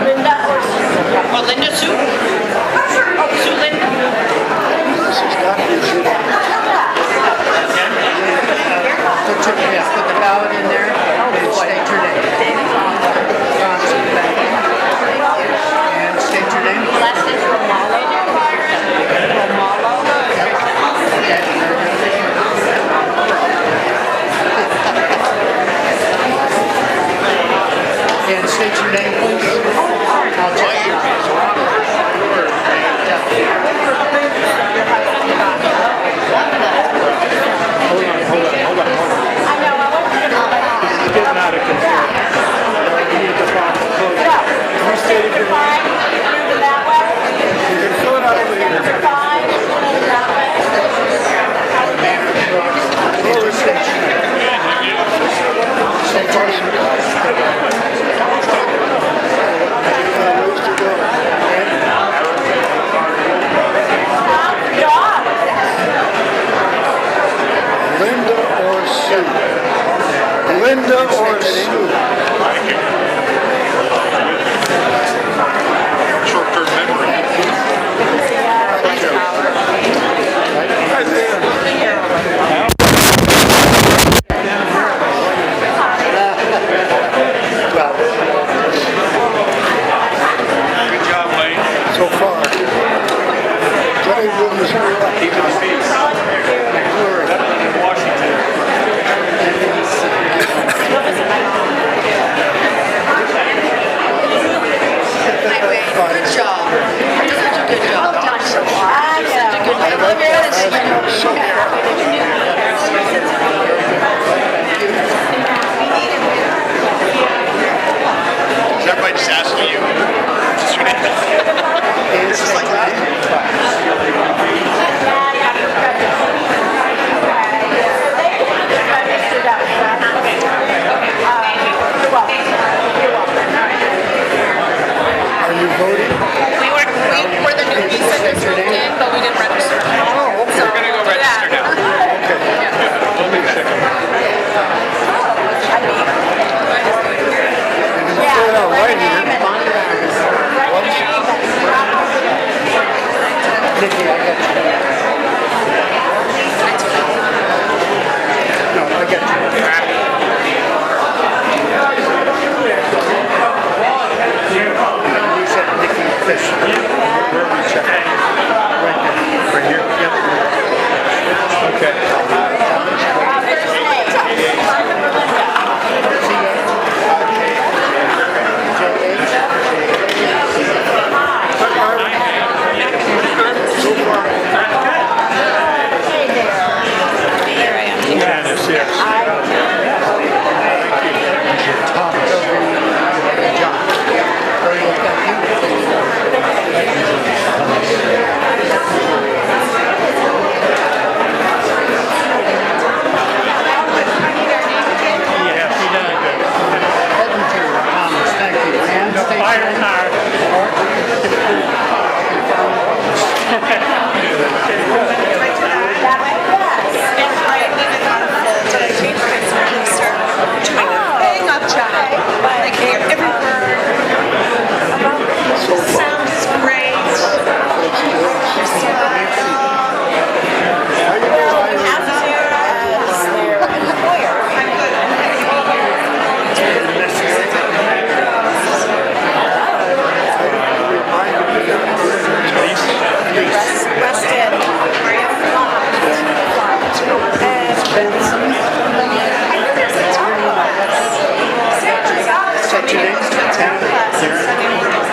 Linda or Sue? Oh, Linda Sue? Sue Lynn? Put the ballot in there and state your name. Johnson, thank you. And state your name. Last name Romalo. And state your name, please. I'll check you. I know, I wasn't gonna. It's getting out of control. You need to find the code. You stated your name. Move it that way. You can fill it out over here. Fine, move it that way. State your name. Linda or Sue? Linda or Sue? Short-term memory. Right there. Good job, Wayne. So far. Johnny Williams. Keep it safe. Washington. job. Like every word. Sounds great. Weston.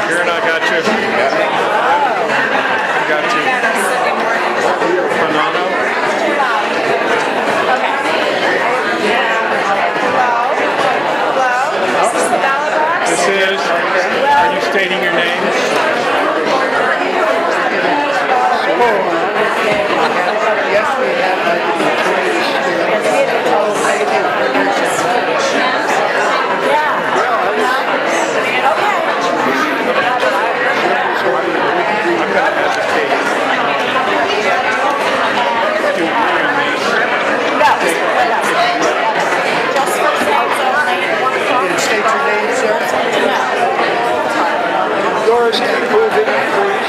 Karen, I got you. I got you. Fernando? Hello? Is this the ballot box? This is. Are you stating your name? Yes, we I'm going to hesitate. State your name, sir. Yours, prove it, please.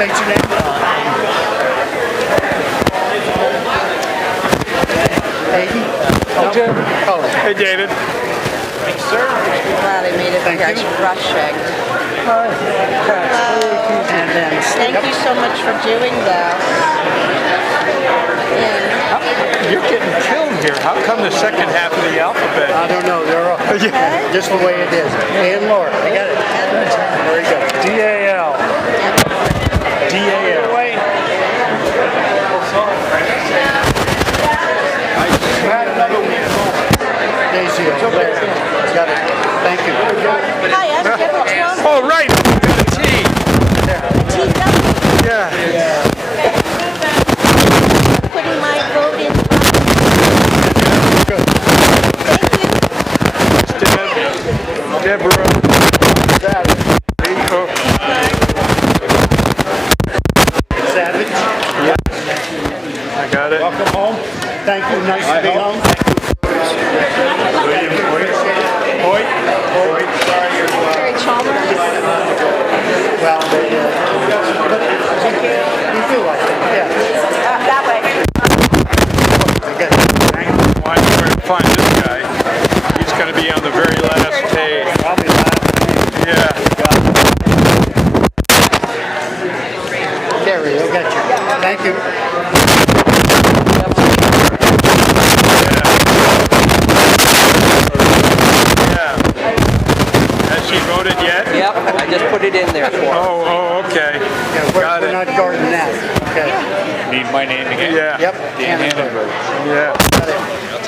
State your name. Hey, David. Thanks, sir. Glad I made it. Thank I you. should rush it. And then, Thank you so much for doing that. You're getting killed here. How come the second half of the alphabet? I don't know, they're all, just the way it is. And Laura, I got it. Very good. D-A-L. D-A-L. Daisy, over there. Got it. Thank you. Hi, Ed. Do you have which one? Oh, right. The T. TW. Yeah. Putting my vote in. Deborah. Savage. I got it. Welcome home. Thank you. Nice to be home. William Hoyt. Hoyt. Terry Chalmers. Well, you do like it. Yeah. That way. Why we're going to find this guy? He's going to be on the very last page. I'll be last. Yeah. Terry, you'll get you. Thank you. Yeah. Has she voted yet? Yep, I just put it in there for her. Oh, okay. Yeah, we're not guarding that. Okay. Need my name again? Yeah. Yep. Dan Hannenberg. Yeah.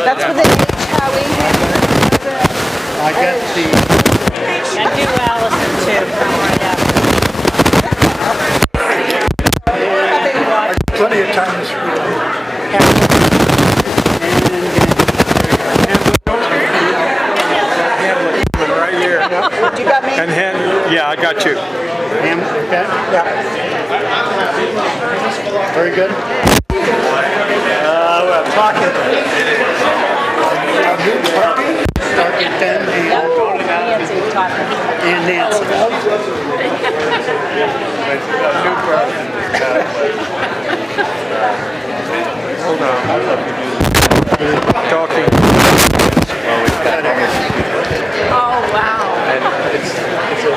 That's with an H, Howie. I got the. And do Allison too. Plenty of time to screw Right here. You got me? And yeah, I got you. Ham, okay? Yeah. Very good. We're talking. Start at 10 and Nancy. Hold on. Talking. Oh, wow. And it's a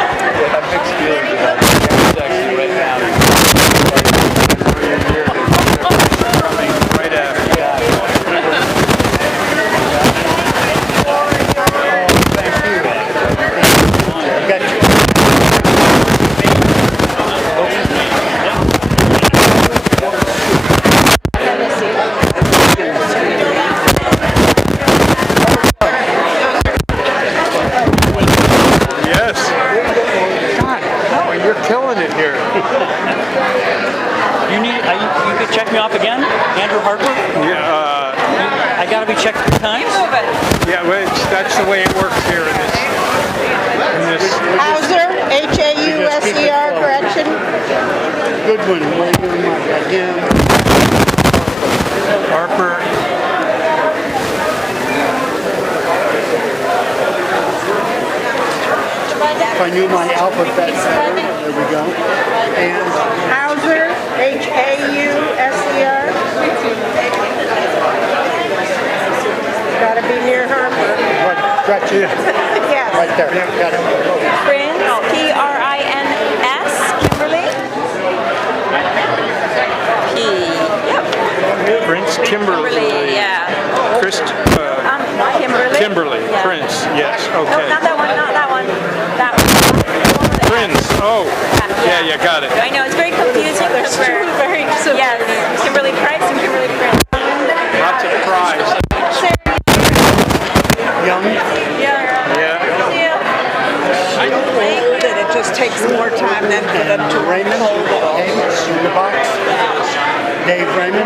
mixed feelings about it. It's actually right now. Coming right after. Andrew Harper? Yeah. I gotta be checked 3 times? Yeah, well, that's the way it works here in this. Hauser, H-A-U-S-E-R, correction. Goodwin, where you mark again. Harper. If I knew my alphabet better, there we go. And Hauser, H-A-U-S-E-R. Gotta be near Harper. what, Gretchen? Yes. Right there, got it. Prince, P-R-I-N-S, Kimberly. Yep. Prince Kimberly. Yeah. Kimberly. Kimberly. Yeah. Prince, yes, No, okay. not that one, not that one. That one. Prince, oh, yeah, you got it. I know, it's very confusing because we're very, yes, Kimberly Price and Kimberly Prince. Lots of prize. Young? Yeah. I don't know that it just takes more time than for them to Raymond, Davis in the box. Dave Raymond.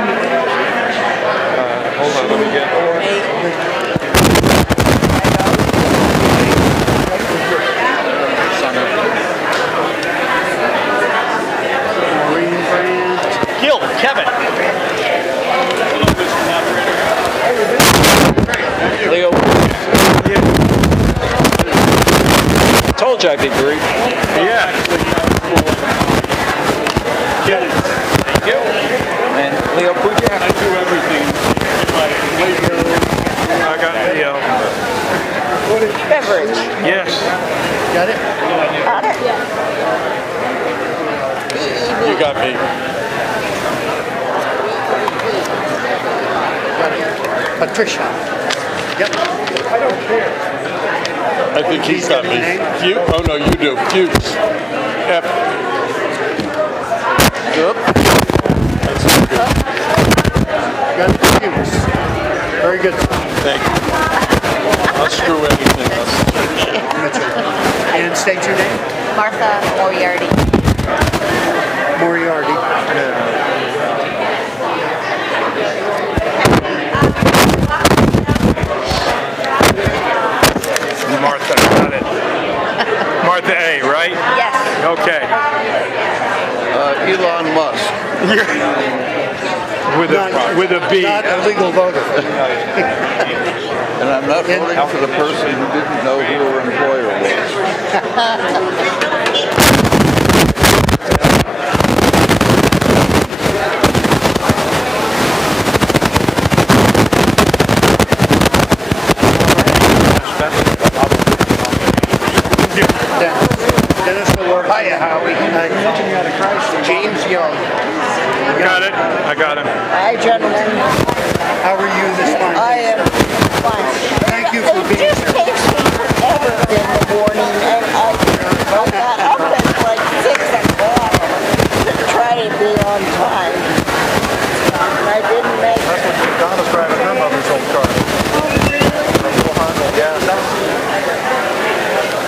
Hold on, let me get. Green Brand. Gil, Kevin. Leo. Told you I'd be brief. Yeah. Thank you. And Leo, would you have to do everything? I got Leo. Beverage. Yes. Got it? Got it? You got me. Patricia. Yep. I don't care. I think he's got me. Oh no, you do. Fuchs. F. Yep. Got it. Hughes. Very good. Thank you. I'll screw everything up. And state your name? Martha Moriarty. Moriarty. Martha, got it. Martha A, right? Yes. Okay. Elon Musk. With a B. Not a legal voter. And I'm not voting for the person who didn't know who her employer was. Dennis will work. Hiya, Howie. James Young. Got it. I got him. Hi, gentlemen. How are you this morning? I am fine. Thank you for being It just here. takes me forever in the morning, and I got up at like 6 o'clock to try to be on time. And I didn't make it. Donna's driving her mother's old car. Yeah.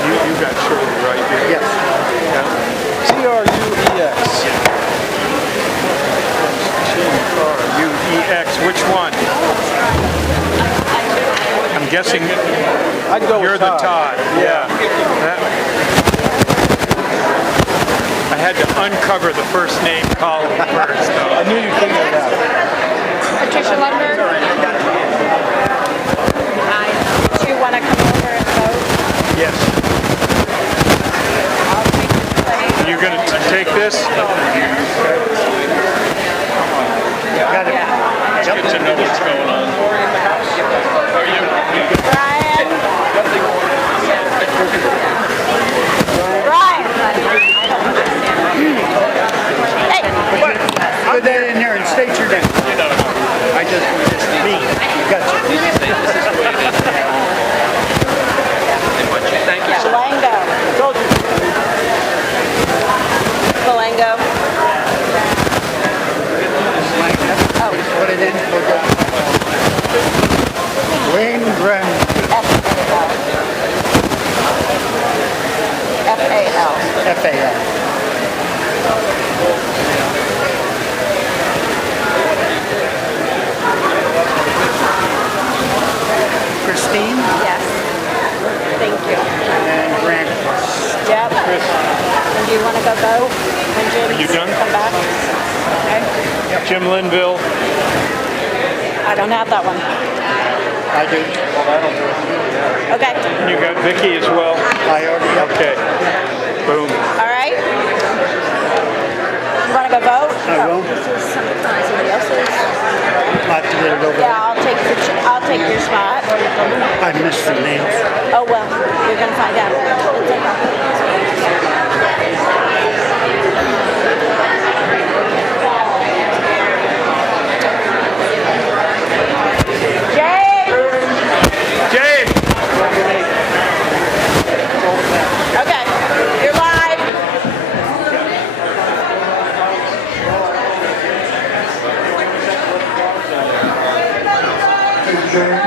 You got Shirley right here. Yes. T-R-U-E-X. T-R-U-E-X. Which one? I'm guessing you're the Todd. Yeah. I had to uncover the first name column first, though. I knew you'd think of that. Patricia Lundberg. Do you want to come over and vote? Yes. You're going to take this? Got it. It's good to know what's going on. How are you? Brian. Brian. Hey, Put that in there and state your name. I just me. Gotcha. Thank you. Lango. Malengo. Put it in. We'll go. You done? Come back. Okay. Jim Linville. I don't have that one. I do. Well, that'll do it. Okay. You got Vicky as well? I already have. Okay. Boom. All right. You want to go vote? I will. This is somebody else's. I have to get it over there. Yeah, I'll take your spot. I missed the names. Oh, well, you're going to find out. It's okay. James! Okay, you're live. Hey, Jane,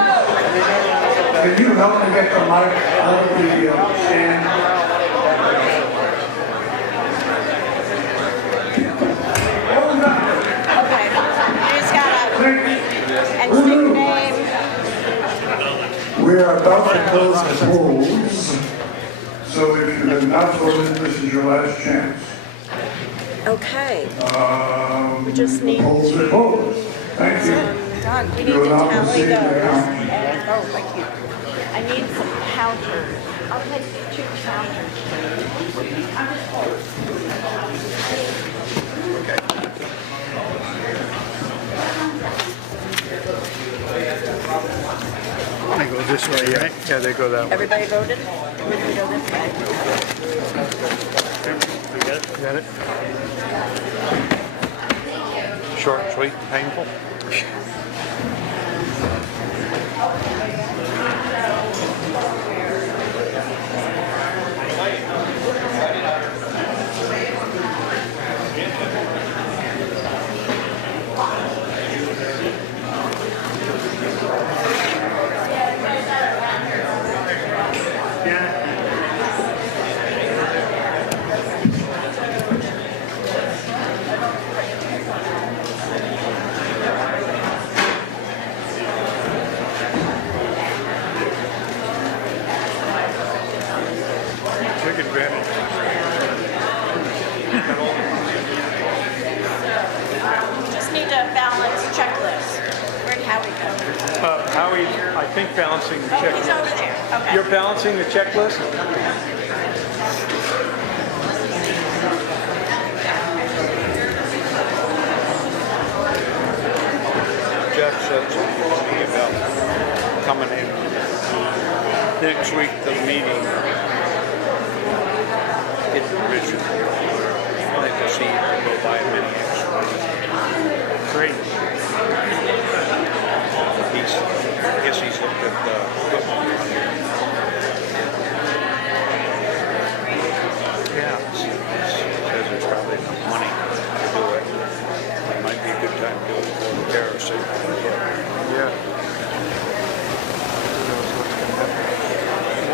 can you help me get the mic out of the stand? Okay, you just gotta, and state your name. We are about to close the polls, so if you have not voted, this is your last chance. Okay, We just need polls are to- closed. Thank you. Don, we need You to will now tally proceed those. to count. Oh, thank you. I need some counters. I'll take 2 counters. I'm just I go this way, right? Yeah, they go that way. Everybody voted? Everybody go this way? Got it? Short, sweet, painful? Take advantage. Just need to balance checklist. Where'd Howie go? Howie, I think balancing the He's checklist. over there, okay. You're balancing the checklist? Jeff said something to me about coming in next week to the meeting. Get permission. They can see if they go buy a mini extra. Great. I guess he's looked at the equipment. Yeah, says there's probably enough money to do it. It might be a good time to do it for the terrace. Yeah. Who knows what's going to happen?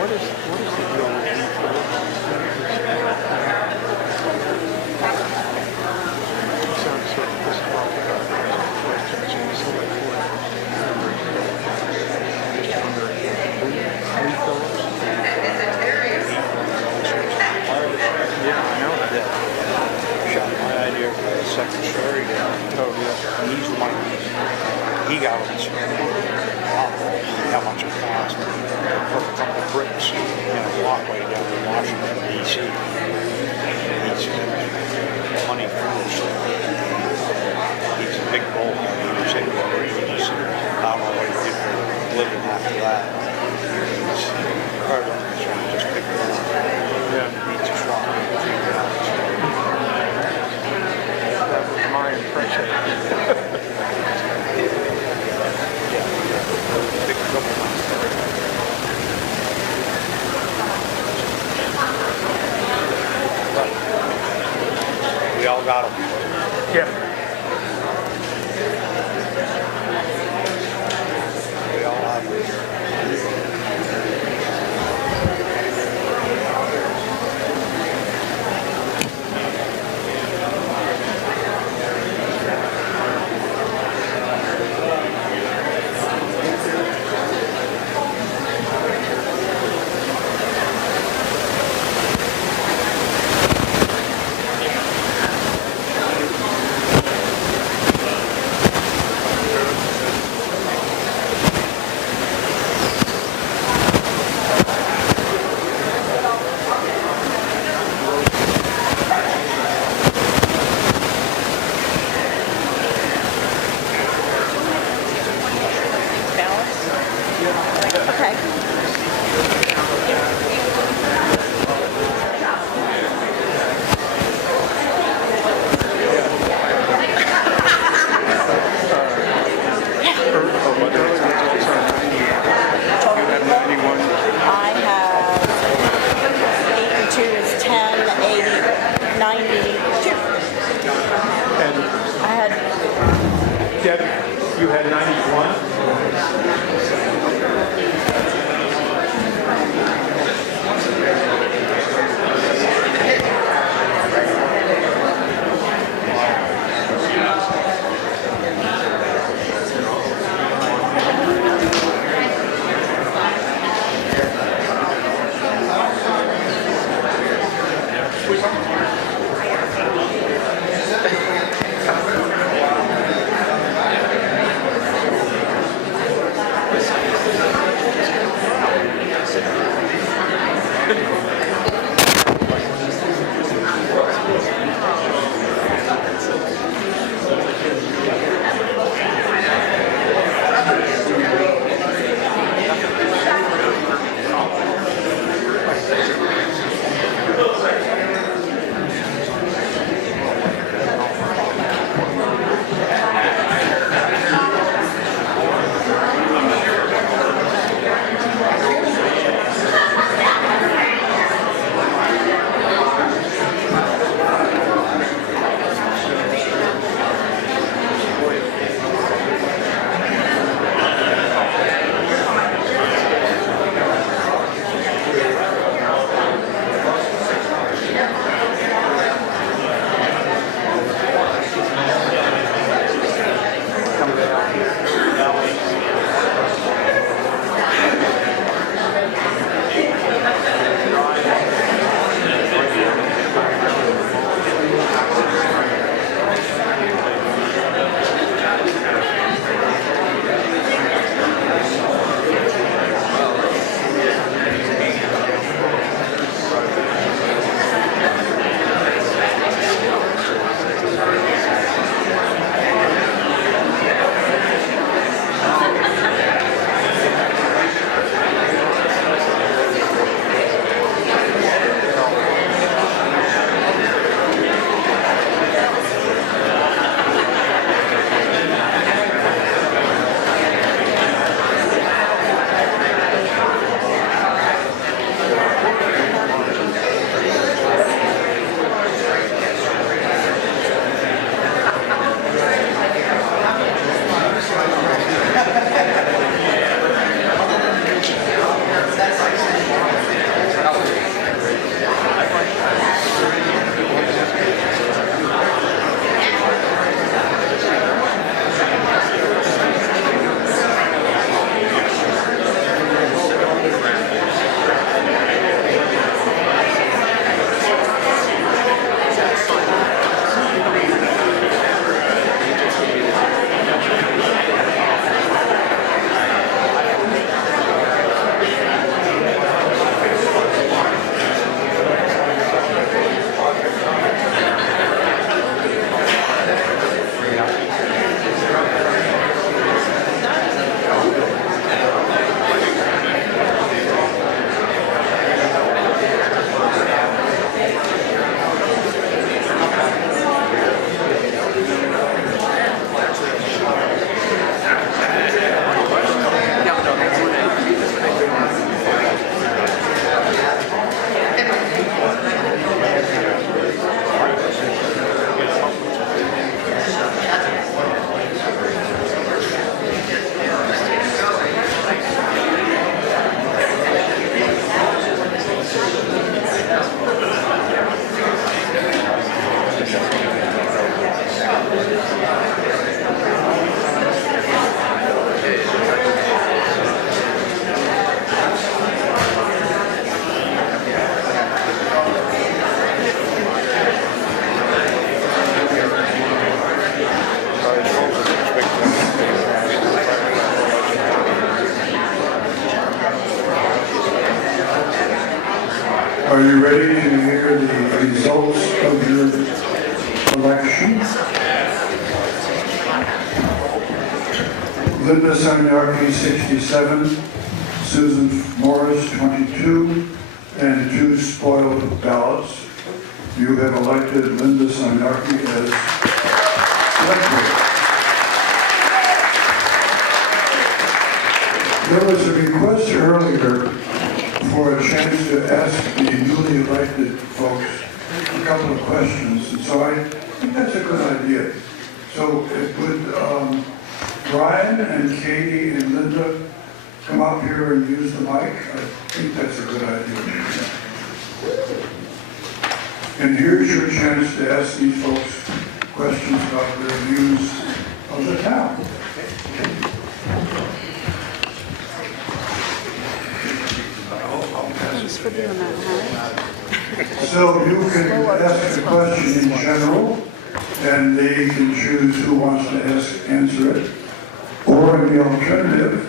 What is the deal with sounds sort of pissed off about questions in the select board. Just wondering, three fellows? Yeah, I know that. Shot my idea for the second story down. Oh, yeah. He's one of these. He got it. How much it cost for a couple of bricks in a walkway down in Washington, D.C. He's money first. He's a big boy. He was in the Marines. I don't know what he did for a living after that. He's part of it, so he just picked it up. Yeah. He just walked in and figured it out. That was my impression. Big trouble. We all got them. Yeah. We all have them. Okay. I have 8 and 2 is 10, 80, 92. And I had Deb, you had 91? Are you ready to hear the results of your election? Linda Sandarki, 67, Susan Morris, 22, and 2 spoiled ballots. You have elected Linda Sinarki as elected. There was a request earlier for a chance to ask the newly elected folks a couple of questions, and so I think that's a good idea. So would Brian and Katie and Linda come up here and use the mic? I think that's a good idea. And here's your chance to ask these folks questions about their views of the town. So you can ask a question in general, and they can choose who wants to answer it. Or in the alternative,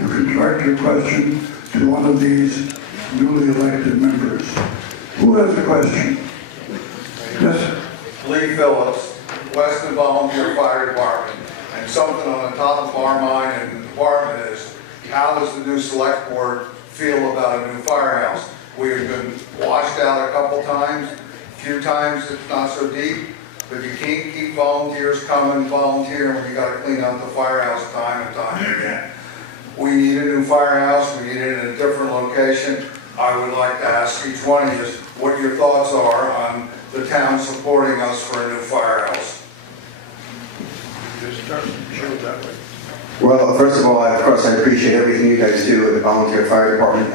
you can direct your question to one of these newly elected members. Who has a question? Yes, sir. Lee Phillips, Weston Volunteer Fire Department. And something on the top of our mind in the department is, how does the new select board feel about a new firehouse? We have been washed out a couple times, a few times it's not so deep, but you can't keep volunteers coming, volunteering when you gotta clean out the firehouse time and time again. We need a new firehouse, we need it in a different location. I would like to ask each one of you what your thoughts are on the town supporting us for a new firehouse. Just start show that way. Well, first of all, of course, I appreciate everything you guys do at the volunteer fire department.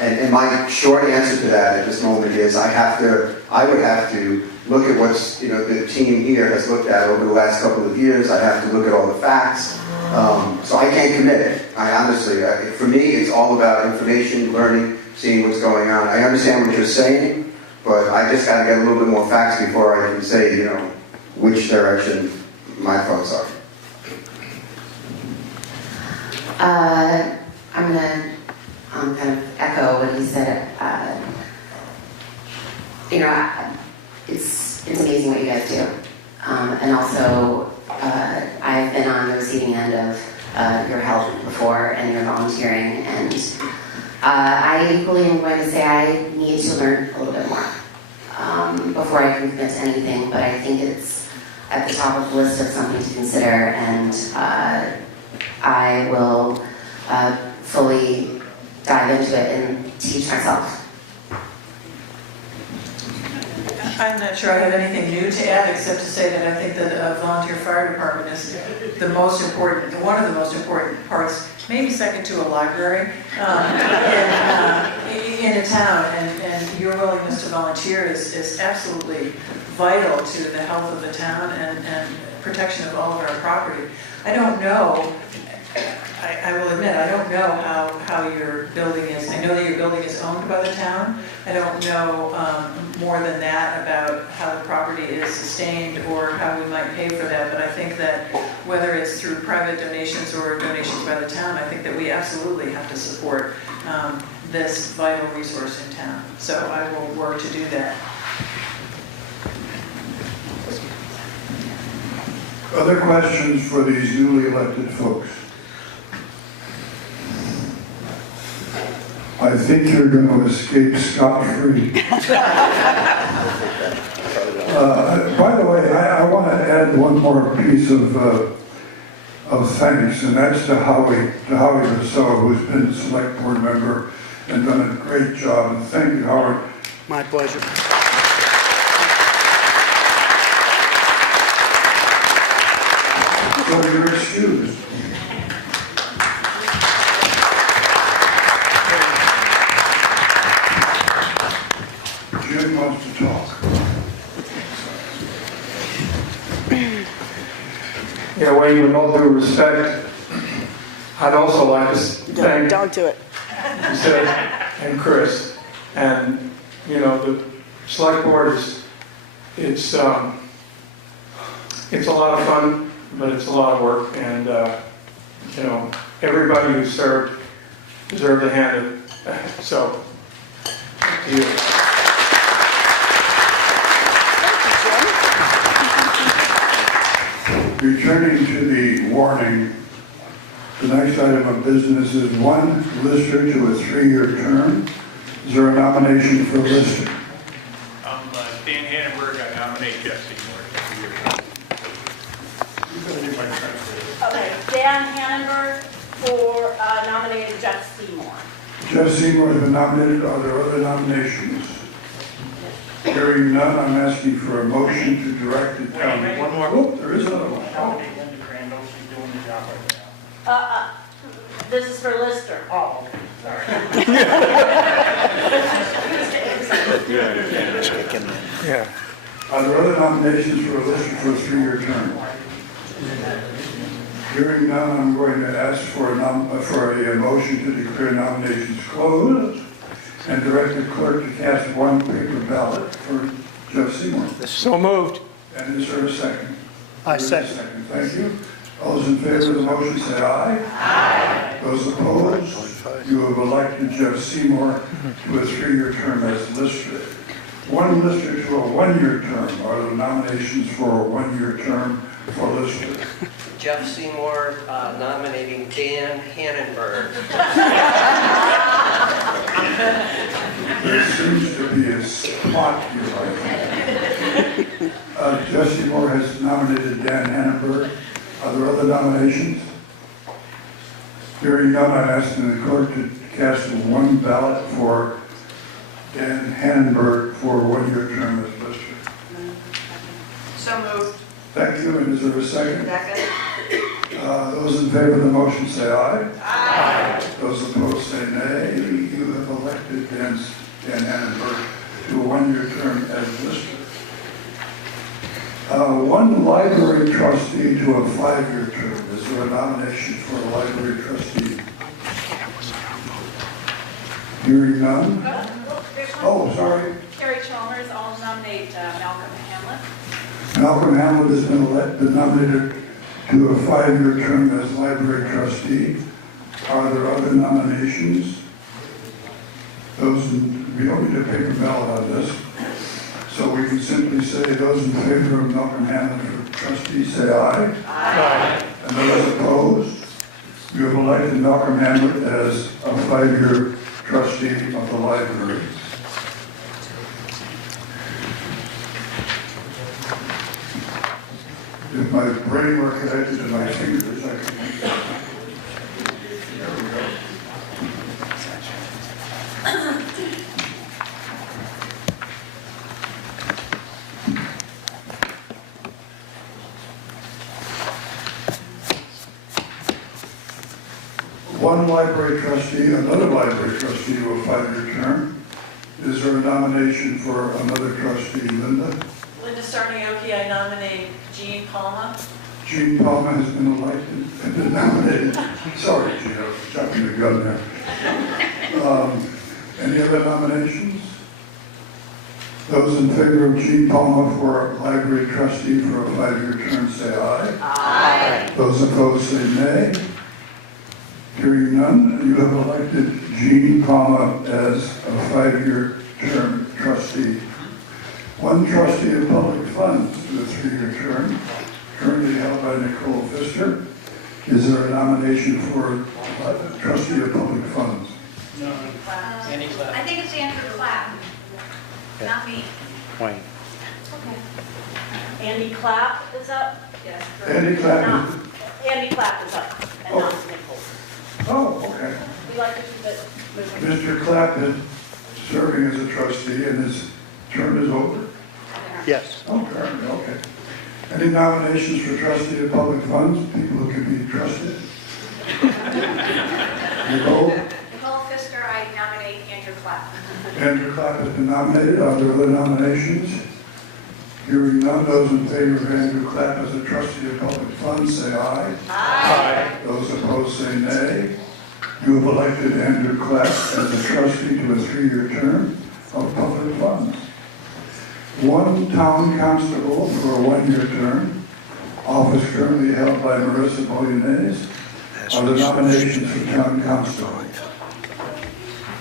And my short answer to that at this moment is I would have to look at what's, the team here has looked at over the last couple of years. I have to look at all the facts. So I can't commit. I honestly, for me, it's all about information, learning, seeing what's going on. I understand what you're saying, but I just got to get a little bit more facts before I can say, which direction my thoughts are. I'm going to kind of echo what he said. It's amazing what you guys do. And also, I've been on the receiving end of your help before and your volunteering. And I equally am going to say I need to learn a little bit more before I can commit to anything. But I think it's at the top of the list of something to consider. And I will fully dive into it and teach myself. I'm not sure I have anything new to add except to say that I think that a volunteer fire department is the most important, one of the most important parts, maybe second to a library in a town, and your willingness to volunteer is absolutely vital to the health of the town and protection of all of our property. I don't know, I will admit, I don't know how your building is. I know that your building is owned by the town. I don't know more than that about how the property is sustained or how we might pay for that, but I think that whether it's through private donations or donations by the town, I think that we absolutely have to support this vital resource in town. So I will work to do that. Other questions for these newly elected folks? I think you're going to escape scot-free. By the way, I want to add one more piece of thanks, and that's to Howie Rousseau, who's been select board member and done a great job. And thank you, Howard. My pleasure. So you're excused. Jim wants to talk. Yeah, Wayne, with all due respect, I'd also like to thank Don't do it. you said, and Chris, and the select board it's a lot of fun, but it's a lot of work, and everybody who served deserved a hand. So, to you. Returning to the warning, The next item of business is one lister to a 3-year term. Is there a nomination for lister? Dan Hannenberg, I nominate Jeff Seymour for your term. Okay, Dan Hannenberg for nominated Jeff Seymour. Jeff Seymour has been nominated. Are there other nominations? Hearing none, I'm asking for a motion to direct the town. One more. Oh, there is another one. Oh. She's doing the job right now. This is for Lister. Oh, okay, sorry. Yeah. Are there other nominations for a lister for a 3-year term? Hearing none, I'm going to ask for a motion to declare nominations closed and direct the clerk to cast one paper ballot for Jeff Seymour. So moved. And is there a second? I There is a second. Thank you. All those in favor of the motion say aye. Aye. Those opposed, you have elected Jeff Seymour to a 3-year term as lister. One lister to a 1-year term. Are there nominations for a 1-year term for lister? Jeff Seymour nominating Dan Hannenberg. There seems to be a spot here, I think. Jeff Seymour has nominated Dan Hannenberg. Are there other nominations? Hearing none, I'm asking the clerk to cast one ballot for Dan Hannenberg for a 1-year term as lister. So moved. Thank you, and is there a second? Second. Those in favor of the motion say aye. Aye. Those opposed say nay. You have elected Dan Hannenberg to a 1-year term as lister. One library trustee to a 5-year term. Is there a nomination for a library trustee? Hearing none? Oh, sorry. Carrie Chalmers, I'll nominate Malcolm Hamlet. Malcolm Hamlet has been nominated to a 5-year term as library trustee. Are there other nominations? We don't need a paper ballot on this. So we can simply say those in favor of Malcolm Hamlet for trustee say aye. Aye. And those opposed, you have elected Malcolm Hamlet as a 5-year trustee of the library. If my brain were connected to my fingers, I could make that. There we go. One library trustee, another library trustee to a 5-year term. Is there a nomination for another trustee, Linda? Linda Sarnioki, I nominate Jean Palma. Jean Palma has been elected and been nominated. Sorry, Gene, I was jumping the gun there. Any other nominations? Those in favor of Jean Palma for library trustee for a 5-year term say aye. Aye. Those opposed say nay. Hearing none, you have elected Jean Palma as a 5-year term trustee. One trustee of public funds to a 3-year term, currently held by Nicole Pfister. Is there a nomination for trustee of public funds? No. Andy Clapp. I think it's Andrew Clapp, not me. Wayne. Okay. Andy Clapp is up? Yes. Andy Clapp. Andy Clapp is up, and not Nicole. Oh, okay. We like to keep it moving. Mr. Clapp is serving as a trustee and his term is over? Yes. Oh, currently, okay. Any nominations for trustee of public funds? People who can be trusted? Nicole? Nicole Pfister, I nominate Andrew Clapp. Andrew Clapp has been nominated. Are there other nominations? Hearing none, those in favor of Andrew Clapp as a trustee of public funds say aye. Aye. Those opposed say nay. You have elected Andrew Clapp as a trustee to a 3-year term of public funds. One town constable for a 1-year term, office currently held by Marissa Bolognese. Are there nominations for town constable?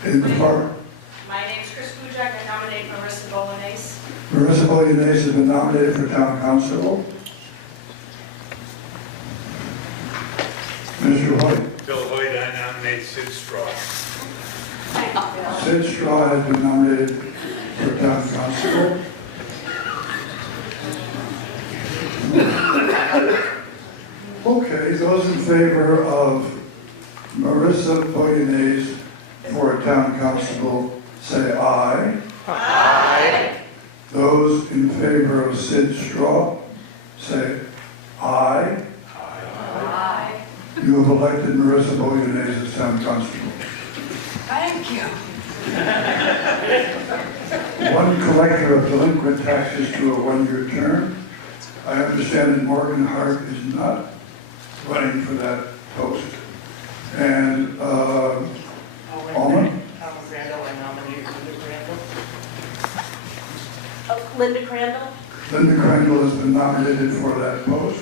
In the park? My name's Chris Bujak, I nominate Marissa Bolognese. Marissa Bolognese has been nominated for town constable. Mr. Hoyt? Bill Hoyt, I nominate Sid Straw. Sid Straw has been nominated for town constable. Okay, those in favor of Marissa Boyanese for town constable, say aye. Aye. Those in favor of Sid Straw, say aye. Aye. You have elected Marissa Boyanese as town constable. Thank you. One collector of delinquent taxes to a one-year term. I understand that Morgan Hart is not running for that post. And, Alman? Linda Crandall? Linda Crandall has been nominated for that post.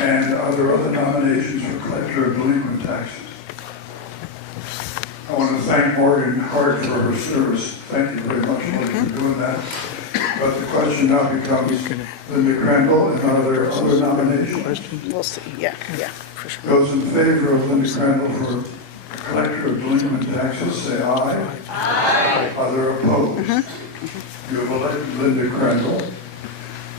And are there other nominations for collector of delinquent taxes? I want to thank Morgan Hart for her service. Thank you very much, Morgan, for doing that. But the question now becomes, Linda Crandall, and are there other nominations? We'll see, yeah, for sure. Those in favor of Linda Crandall for collector of delinquent taxes, say aye. Aye. Are there opposed? You have elected Linda Crandall.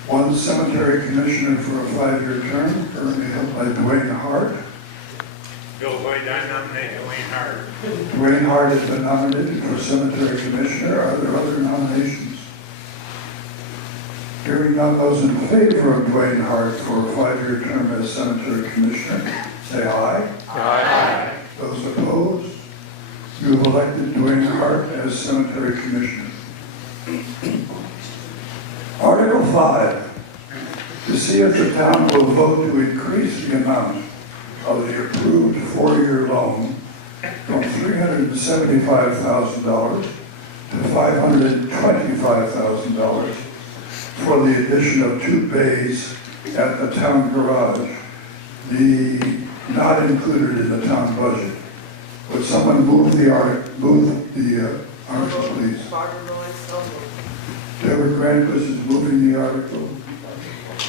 One cemetery commissioner for a 5-year term, currently held by Dwayne Hart. Bill Hoyt, I nominate Dwayne Hart. Dwayne Hart has been nominated for cemetery commissioner. Are there other nominations? Hearing none, those in favor of Dwayne Hart for a 5-year term as cemetery commissioner, say aye. Aye. Those opposed? You have elected Dwayne Hart as cemetery commissioner. Article 5, to see if the town will vote to increase the amount of the approved 4-year loan from $375,000 to $525,000 for the addition of 2 bays at the town garage, not included in the town budget. Would someone move the article, please? Deborah Grandquist is moving the article.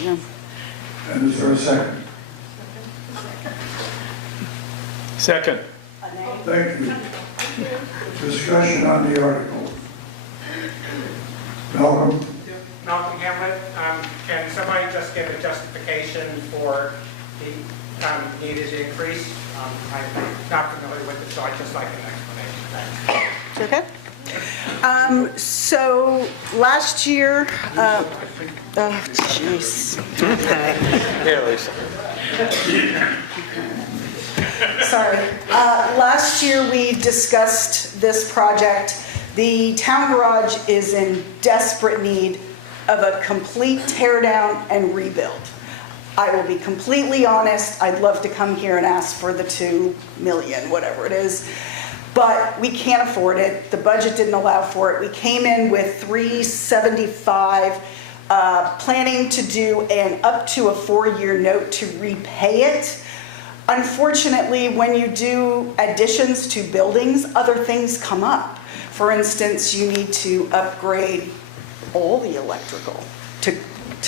Yeah. And is there a second? Second. Thank you. Discussion on the article. Malcolm? Malcolm Hamlet, can somebody just give a justification for the needed increase? I'm not familiar with it, so I'd just like an explanation. Okay. So last year, oh jeez. Okay. Here, Lisa. Sorry. Last year we discussed this project. The town garage is in desperate need of a complete tear down and rebuild. I will be completely honest, I'd love to come here and ask for the 2 million, whatever it is, but we can't afford it. The budget didn't allow for it. We came in with 375, planning to do up to a 4-year note to repay it. Unfortunately, when you do additions to buildings, other things come up. For instance, you need to upgrade all the electrical to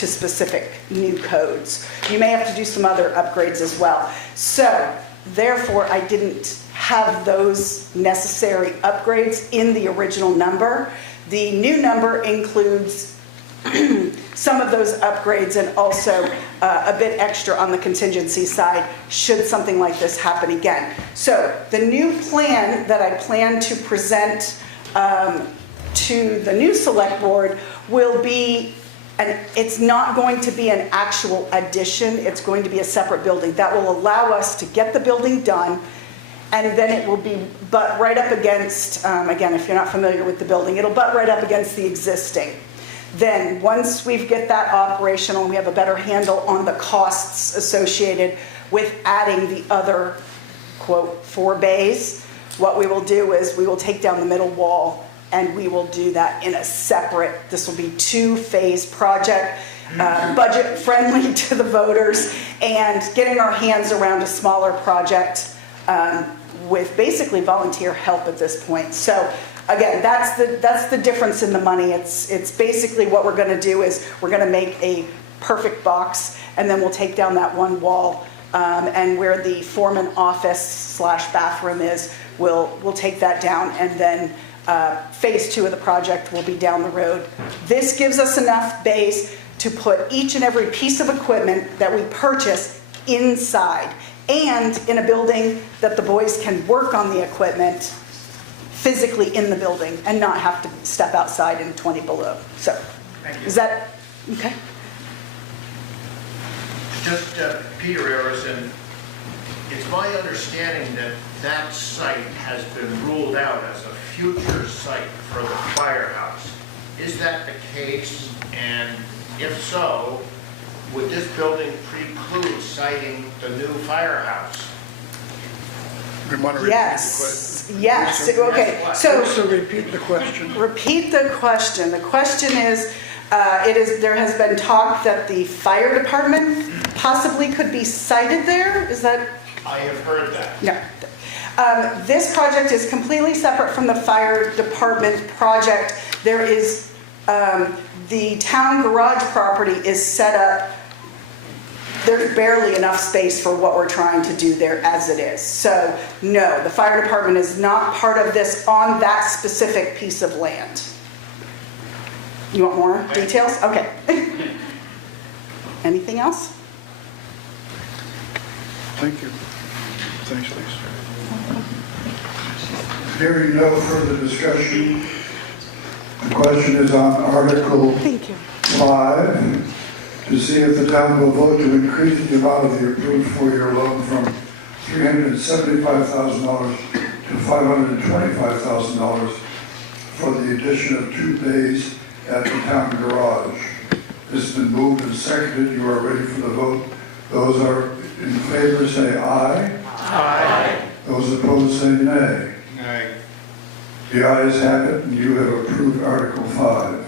specific new codes. You may have to do some other upgrades as well. So, therefore, I didn't have those necessary upgrades in the original number. The new number includes some of those upgrades and also a bit extra on the contingency side should something like this happen again. So the new plan that I plan to present to the new select board will be, and it's not going to be an actual addition, it's going to be a separate building. That will allow us to get the building done, and then it will be butt right up against, again, if you're not familiar with the building, it'll butt right up against the existing. Then, once we get that operational and we have a better handle on the costs associated with adding the other, quote, 4 bays, what we will do is we will take down the middle wall and we will do that in a separate, this will be 2-phase project, budget friendly to the voters, and getting our hands around a smaller project with basically volunteer help at this point. So again, that's the difference in the money. It's basically what we're going to do is we're going to make a perfect box, and then we'll take down that one wall and where the foreman office / bathroom is, we'll take that down, and then phase 2 of the project will be down the road. This gives us enough base to put each and every piece of equipment that we purchase inside, and in a building that the boys can work on the equipment physically in the building and not have to step outside in 20 below. So, is that, okay? Just Peter Harrison, it's my understanding that that site has been ruled out as a future site for the firehouse. Is that the case? And if so, would this building preclude siting the new firehouse? Yes, yes, okay, so. So repeat the question. Repeat the question. The question is, there has been talk that the fire department possibly could be sited there, is that? I have heard that. No. This project is completely separate from the fire department project. There is, the town garage property is set up, there's barely enough space for what we're trying to do there as it is. So, no, the fire department is not part of this on that specific piece of land. You want more details? Okay. Anything else? Thank you. Thanks, Lisa. Hearing no further discussion, the question is on Article 5, to see if the town will vote to increase the amount of the approved 4-year loan from $375,000 to $525,000 for the addition of 2 bays at the town garage. This has been moved and seconded. You are ready for the vote. Those are in favor say aye. Aye. Those opposed say nay. Nay. The ayes have it, and you have approved Article 5.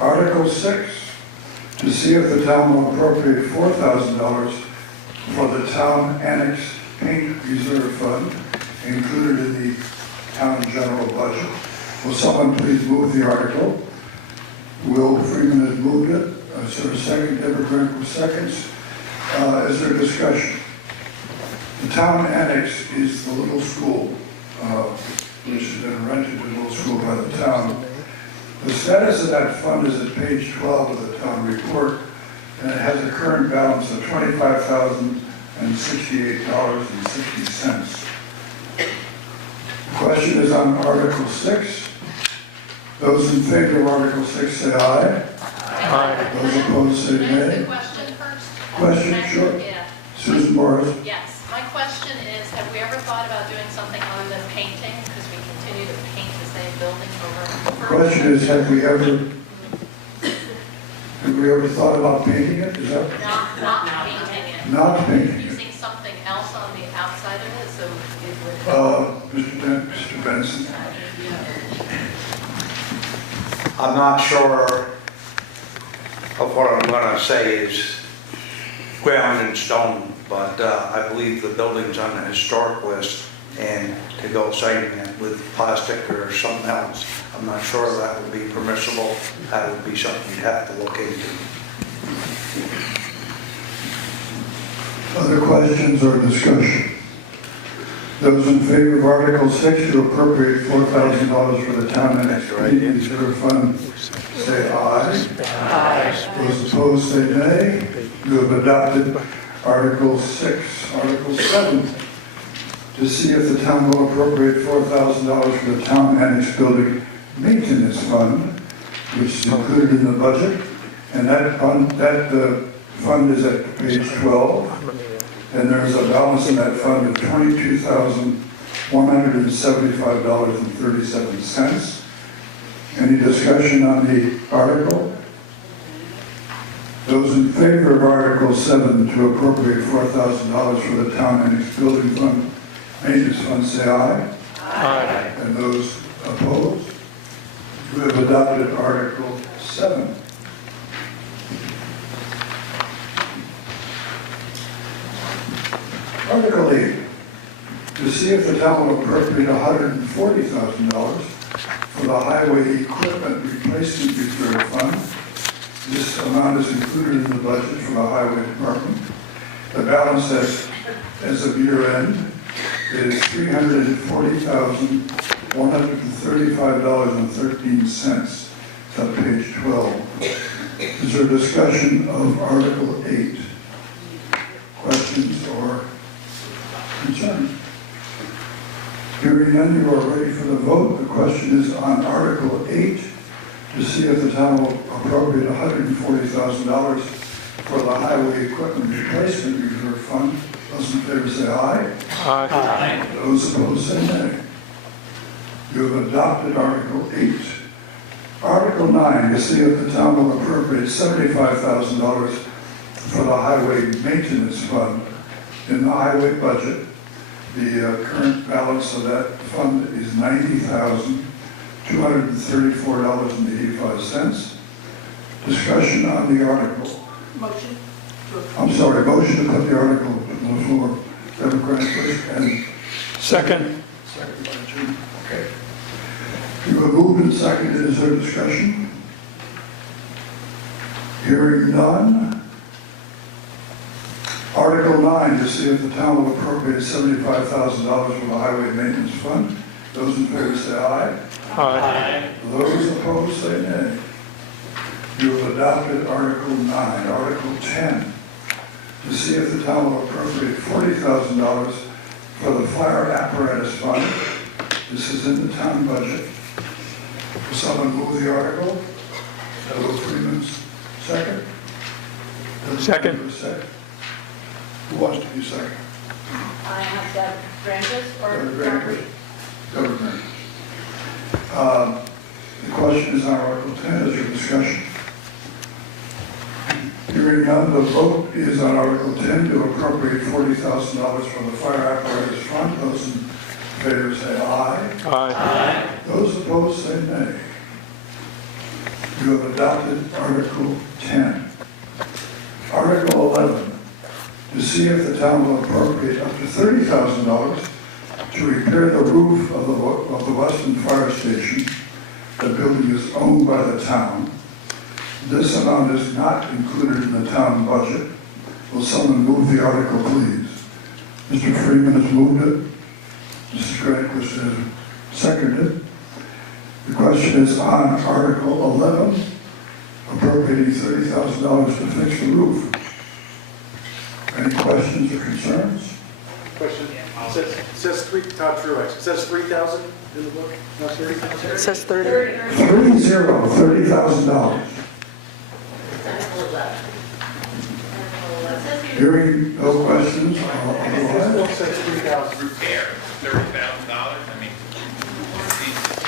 Article 6, to see if the town will appropriate $4,000 for the town annex paint reserve fund included in the town general budget. Will someone please move the article? Will Freeman has moved it. Is there a second? Deborah Granquist seconds. Is there discussion? The town annex is the little school, which has been rented to the little school by the town. The status of that fund is at page 12 of the town report, and it has a current balance of $25,068.60. The question is on Article 6. Those in favor of Article 6 say aye. Aye. Those opposed say nay. Question first? Question, sure. Yeah. Susan Morris. Yes. My question is, have we ever thought about doing something other than painting? Because we continue to paint the same building over and over. The question is, have we ever thought about painting it? Is that? Not painting it. Not painting it. Using something else on the outside of it, so it would. Mr. Benson. I'm not sure of what I'm going to say is ground in stone, but I believe the building's on the historic list, and to go citing it with plastic or something else, I'm not sure that would be permissible. That would be something you'd have to look into. Other questions or discussion? Those in favor of Article 6 to appropriate $4,000 for the town annex reserve fund say aye. Aye. Those opposed say nay. You have adopted Article 6. Article 7, to see if the town will appropriate $4,000 for the town annex building maintenance fund, which is included in the budget, and that fund is at page 12. And there's a balance in that fund of $22,175.37. Any discussion on the article? Those in favor of Article 7 to appropriate $4,000 for the town annex building fund, maintenance fund, say aye. Aye. And those opposed? We have adopted Article 7. Article 8, to see if the town will appropriate $140,000 for the highway equipment replacement reserve fund. This amount is included in the budget for the highway department. The balance at as of year end is $340,135.13. It's on page 12. Is there discussion of Article 8? Questions or concerns? Hearing none, you are ready for the vote. The question is on Article 8 to see if the town will appropriate $140,000 for the Highway Equipment Replacement Reserve Fund. Those in favor say aye. Aye. Those opposed say nay. You have adopted Article 8. Article 9, to see if the town will appropriate $75,000 for the Highway Maintenance Fund in the highway budget. The current balance of that fund is $90,234.85. Discussion on the article. Motion. Motion to put the article on the floor. Democrat first and Second. second by Jim. Okay. You have moved and seconded. Is there discussion? Hearing none. Article 9, to see if the town will appropriate $75,000 from the Highway Maintenance Fund. Those in favor say aye. Aye. Those opposed say nay. You have adopted Article 9. Article 10, to see if the town will appropriate $40,000 for the Fire Apparatus Fund. This is in the town budget. Will someone move the article? Bill Freeman, second. Second. Who wants to be second? I have Deb Francis or Governor. The question is on Article 10. Is there discussion? Hearing none, the vote is on Article 10 to appropriate $40,000 from the Fire Apparatus Fund. Those in favor say aye. Aye. Those opposed say nay. You have adopted Article 10. Article 11, to see if the town will appropriate up to $30,000 to repair the roof of the Weston Fire Station. The building is owned by the town. This amount is not included in the town budget. Will someone move the article, please? Mr. Freeman has moved it. Mrs. Granquist has seconded. The question is on Article 11, appropriating $30,000 to fix the roof. Any questions or concerns? Question. It says Todd Truex. It says 3,000 in the book, not 30,000? It says 30. $30,000. Hearing no questions, It says 3,000. Repair, $30,000, I mean.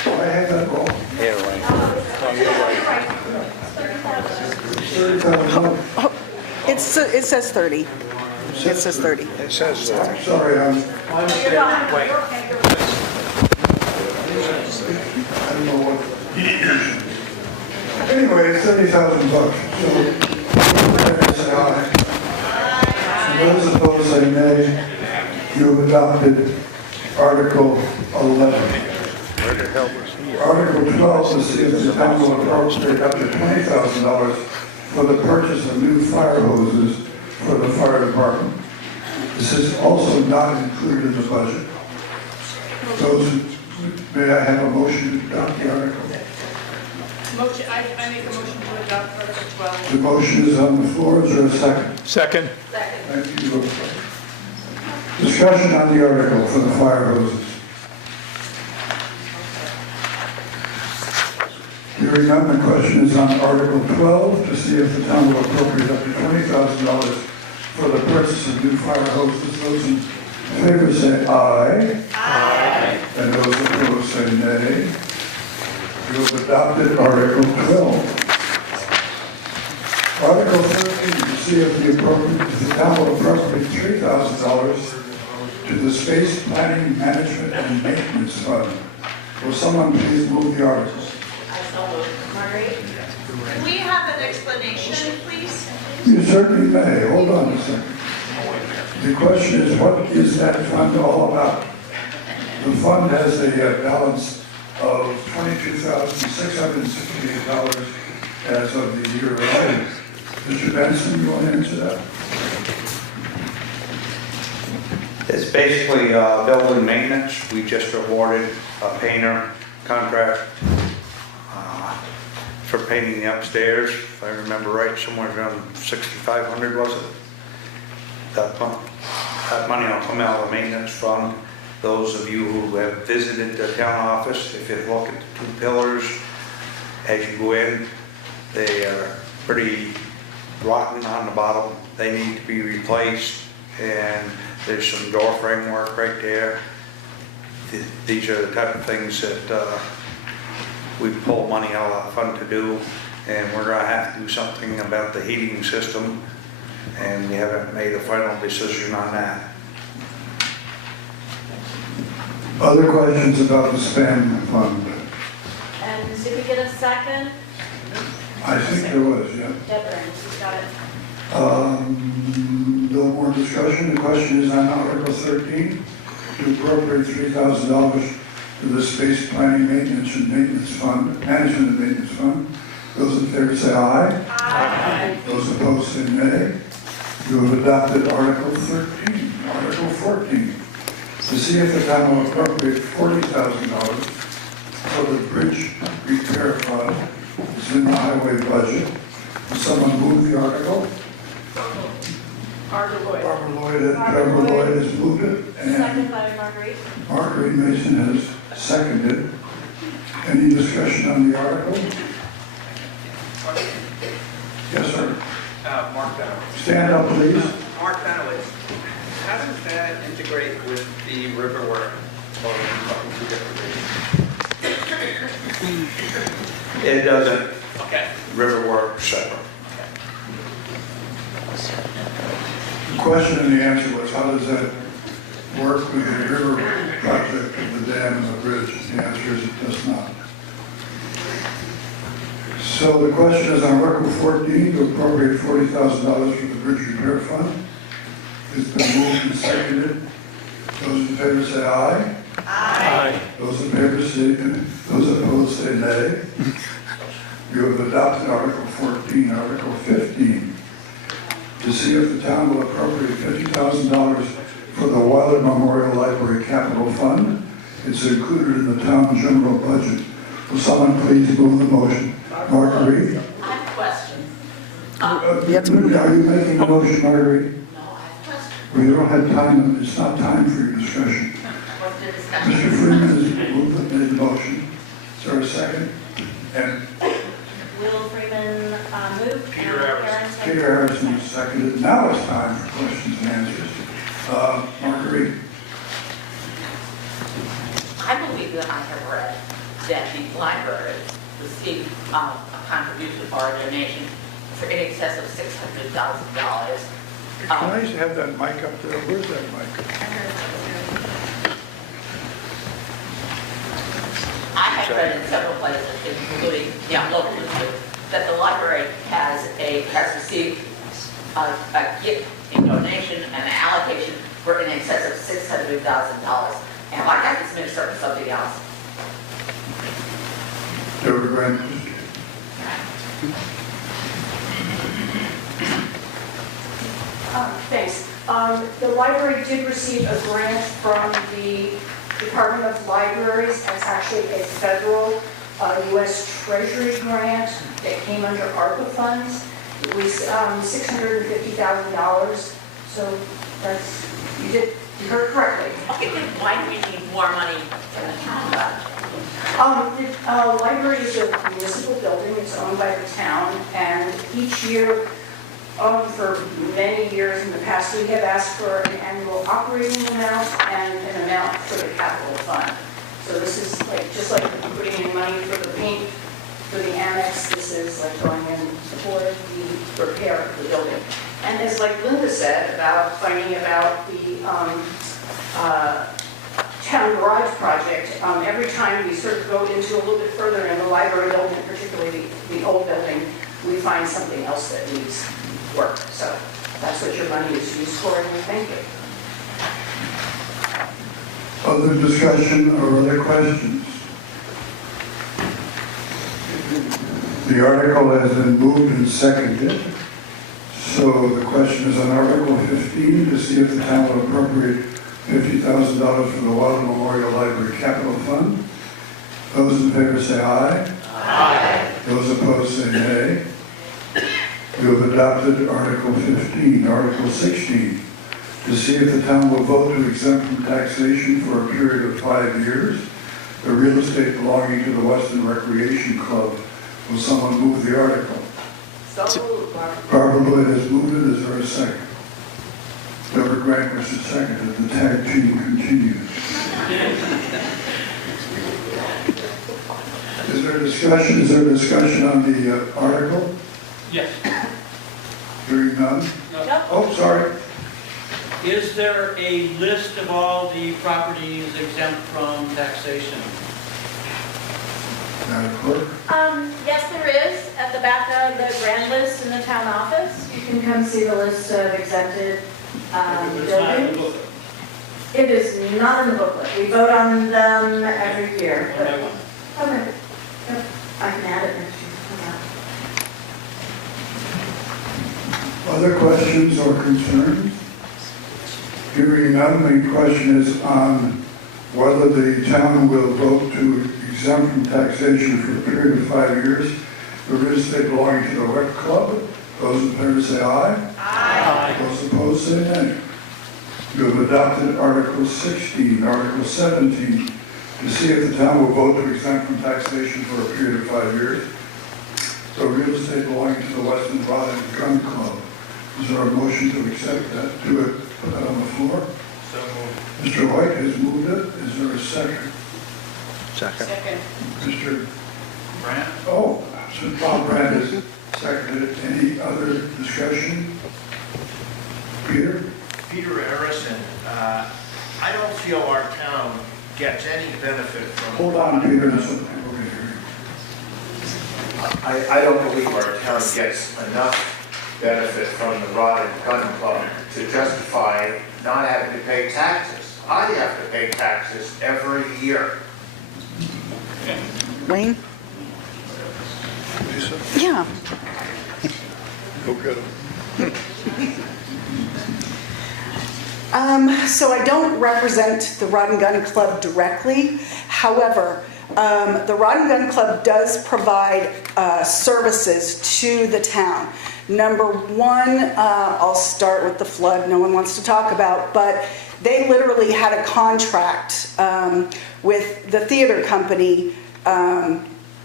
I had that wrong. Yeah, right. $30,000. It says 30. It says 30. It says Sorry, My mistake. Wait. I don't know what. Anyway, it's $30,000. So, say aye. Those opposed say nay. You have adopted Article 11. Where the hell was he? Article 12, to see if the town will appropriate up to $20,000 for the purchase of new fire hoses for the fire department. This is also not included in the budget. May I have a motion to adopt the article? Motion, I make a motion to adopt Article 12. The motion is on the floor. Is there a second? Second. Thank you. Discussion on the article for the fire hoses. Hearing none, the question is on Article 12 to see if the town will appropriate up to $20,000 for the purchase of new fire hoses. Those in favor say aye. Aye. And those opposed say nay. You have adopted Article 12. Article 13, to see if the town will appropriate $3,000 to the Space Planning, Management, and Maintenance Fund. Will someone please move the article? Marguerite? Can we have an explanation, please? You certainly may. Hold on a second. The question is, what is that fund all about? The fund has a balance of $22,668 as of the year end. Mr. Benson, you want to answer that? It's basically building maintenance. We just awarded a painter contract for painting the upstairs. If I remember right, somewhere around $6,500 was it? That money will come out of the maintenance fund. Those of you who have visited the town office, if you look at the 2 pillars as you go in, they are pretty rotten on the bottom. They need to be replaced, and there's some door framework right there. These are the type of things that we pull money out of that fund to do, and we're gonna have to do something about the heating system, and we haven't made a final decision on that. Other questions about the SPAM fund? And did we get a second? I think there was, yeah. Deborah, she's got it. No more discussion. The question is on Article 13, to appropriate $3,000 to the Space Planning Maintenance and Maintenance Fund, Management and Maintenance Fund. Those in favor say aye. Aye. Those opposed say nay. You have adopted Article 13. Article 14, to see if the town will appropriate $40,000 for the bridge repair fund. It's in the highway budget. Will someone move the article? Barbara Lloyd. Barbara Lloyd has moved it, and Second by Marguerite. Marguerite Mason has seconded. Any discussion on the article? Yes, sir. Mark Dunaway. Stand up, please. Mark Dunaway. How does that integrate with the Riverwork? It doesn't. Okay. Riverwork separate. The question and the answer was, how does that work with the river project of the dam and the bridge? The answer is it does not. So the question is on Article 14, to appropriate $40,000 for the bridge repair fund. It's been moved and seconded. Those in favor say aye. Aye. Those in favor say, those opposed say nay. You have adopted Article 14. Article 15, to see if the town will appropriate $50,000 for the Weiler Memorial Library Capital Fund. It's included in the town general budget. Will someone please move the motion? Marguerite? I have a question. Are you making a motion, Marguerite? No, I have a question. We don't have time, it's not time for your discussion. What's the discussion? Mr. Freeman has made the motion. Is there a second? And Will Freeman move? Peter Harrison. Peter Harrison has seconded. Now it's time for questions and answers. Marguerite? I believe that I have read that the library received a contribution or a donation for in excess of $600,000. Can I have that mic up there? Where's that mic? I have read in several places, including local news, that the library has received a gift, a donation, and an allocation for in excess of $600,000. And I got this mixed up with something else. Deborah Grant. Thanks. The library did receive a grant from the Department of Libraries. It's actually a federal U.S. Treasury grant that came under ARPA funds. It was $650,000. So that's, you heard correctly. Okay, then why do we need more money from the town budget? The library is a municipal building. It's owned by the town, and each year, for many years in the past, we have asked for an annual operating amount and an amount for the capital fund. So this is just like putting in money for the paint for the annex. This is like going in for the repair of the building. And as like Linda said about finding about the town garage project, every time we sort of go into a little bit further in the library building, particularly the old building, we find something else that needs work. So that's what your money is used for, and we thank you. Other discussion or other questions? The article has been moved and seconded. So the question is on Article 15, to see if the town will appropriate $50,000 for the Weston Memorial Library Capital Fund. Those in favor say aye. Aye. Those opposed say nay. You have adopted Article 15. Article 16, to see if the town will vote to exempt from taxation for a period of 5 years the real estate belonging to the Weston Recreation Club. Will someone move the article? So moved, Barbara. Barbara Lloyd has moved it. Is there a second? Deborah Grant was the second. The tag team continues. Is there discussion? Is there discussion on the article? Yes. Hearing none? No. Oh, sorry. Is there a list of all the properties exempt from taxation? Madam Clerk? Yes, there is, at the back of the grand list in the town office. You can come see the list of exempted It's not in the buildings. booklet. It is not in the booklet. We vote on them every year. One by one. Okay. Yep. I can add it next year. Other questions or concerns? Hearing none, the question is on whether the town will vote to exempt from taxation for a period of 5 years the real estate belonging to the rec club. Those in favor say aye. Aye. Those opposed say nay. You have adopted Article 16. Article 17, to see if the town will vote to exempt from taxation for a period of 5 years the real estate belonging to the Weston Rod and Gun Club. Is there a motion to accept that, put that on the floor? So moved. Mr. White has moved it. Is there a second? Second. Mr. Brant? Oh, so Bob Brandt has seconded it. Any other discussion? Peter? Peter Harrison, I don't feel our town gets any benefit from. Hold on, Peter. There's some people here. I don't believe our town gets enough benefit from the Rod and Gun Club to justify not having to pay taxes. I have to pay taxes every year. Wayne? Yeah. Go get him. So I don't represent the Rod and Gun Club directly. However, the Rod and Gun Club does provide services to the town. Number one, I'll start with the flood no one wants to talk about, but they literally had a contract with the theater company, and